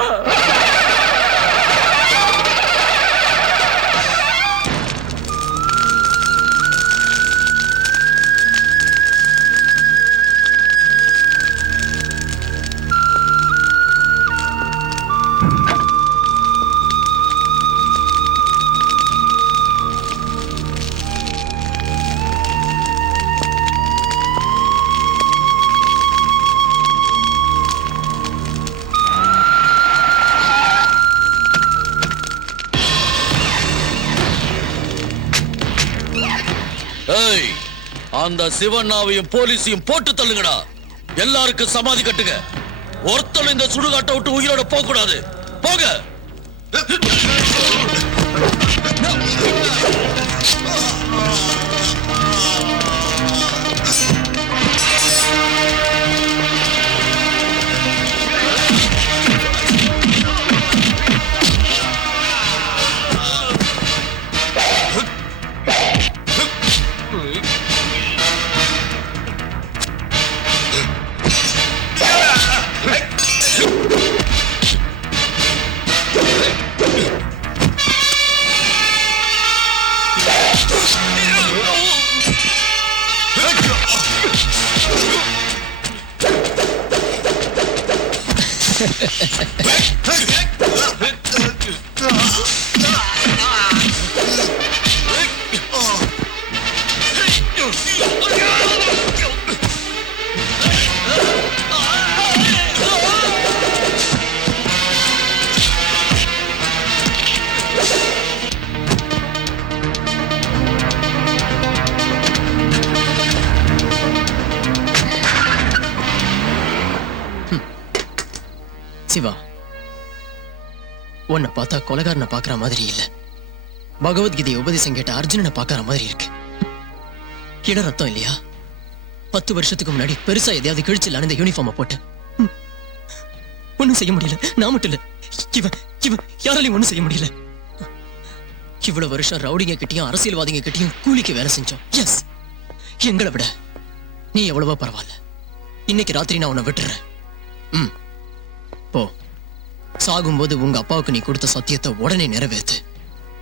ஏய், அந்த சிவண்ணாவையும் போலீஸையும் போட்டு தள்ளுங்கடா. எல்லாருக்கும் சமாதி கட்டுங்க. ஒருத்தன் இந்த சுடுகாட்டை விட்டு உயிரோட போக கூடாது. போங்க. சிவா, உன்னை பார்த்தா கொலைகாரனை பாக்குற மாதிரி இல்ல, பகவத்கீதையை உபதேசம் கேட்ட அர்ஜுனனை பாக்குற மாதிரி இருக்கு. கிட ரத்தம் இல்லையா? 10 வருஷத்துக்கு முன்னாடி பெருசா எதையாவது கிழிச்சிடலான்னு இந்த யூனிஃபார்மை போட்டு ஒண்ணும் செய்ய முடியல. நான் மட்டும் இல்ல, இவன் இவன் யாராலையும் ஒண்ணும் செய்ய முடியல. இவ்வளவு வருஷம் ரவுடிங்க கிட்டயும் அரசியல்வாதிங்க கிட்டயும் கூலிக்கு வேலை செஞ்சோம். எஸ், எங்களை விட நீ எவ்வளவோ பரவாயில்ல. இன்னைக்கு ராத்திரி நான் உன்னை விட்டுறேன். போ. சாகும்போது உங்க அப்பாவுக்கு நீ கொடுத்த சத்தியத்தை உடனே நிறைவேத்து.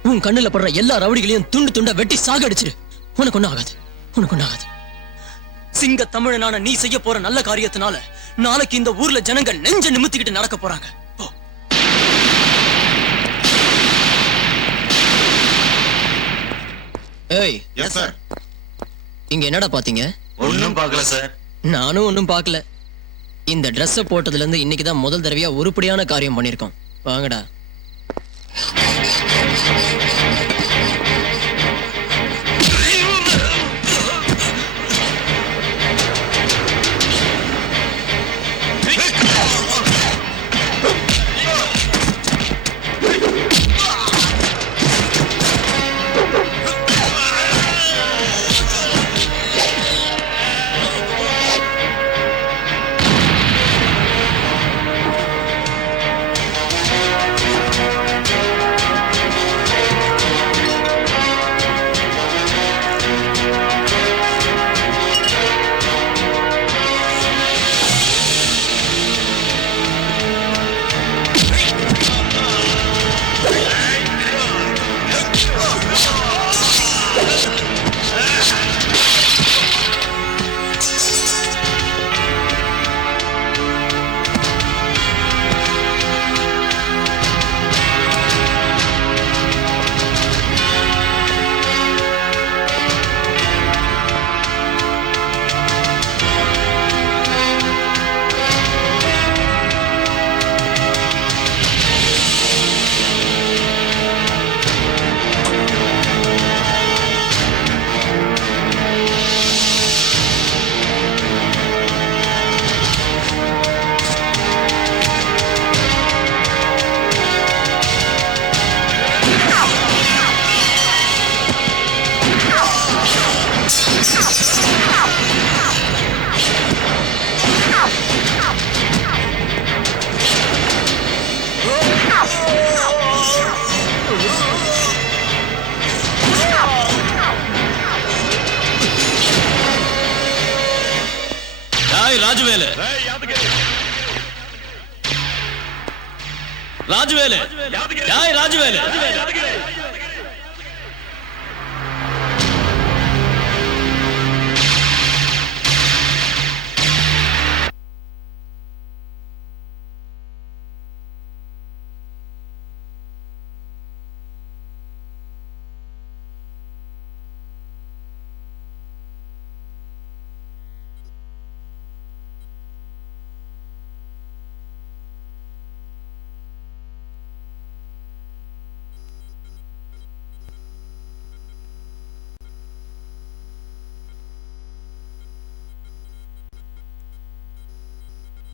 உன் கண்ணுல படுற எல்லா ரவுடிகளையும் துண்டு துண்டா வெட்டி சாகடிச்சிரு. உனக்கு ஒண்ணும் ஆகாது, உனக்கு ஒண்ணும் ஆகாது. சிங்க தமிழனான நீ செய்ய போற நல்ல காரியத்தினால நாளைக்கு இந்த ஊர்ல ஜனங்க நெஞ்ச நிமித்திக்கிட்டு நடக்க போறாங்க. ஏய், எஸ் சார். இங்க என்னடா பாத்தீங்க? ஒண்ணும் பார்க்கல சார். நானும் ஒண்ணும் பார்க்கல. இந்த Dress போட்டதுல இருந்து இன்னைக்கு தான் முதல் தடவையா உருப்படியான காரியம் பண்ணிருக்கோம். வாங்கடா. ராஜுவேலு, ராஜுவேலு, ராஜுவேலு,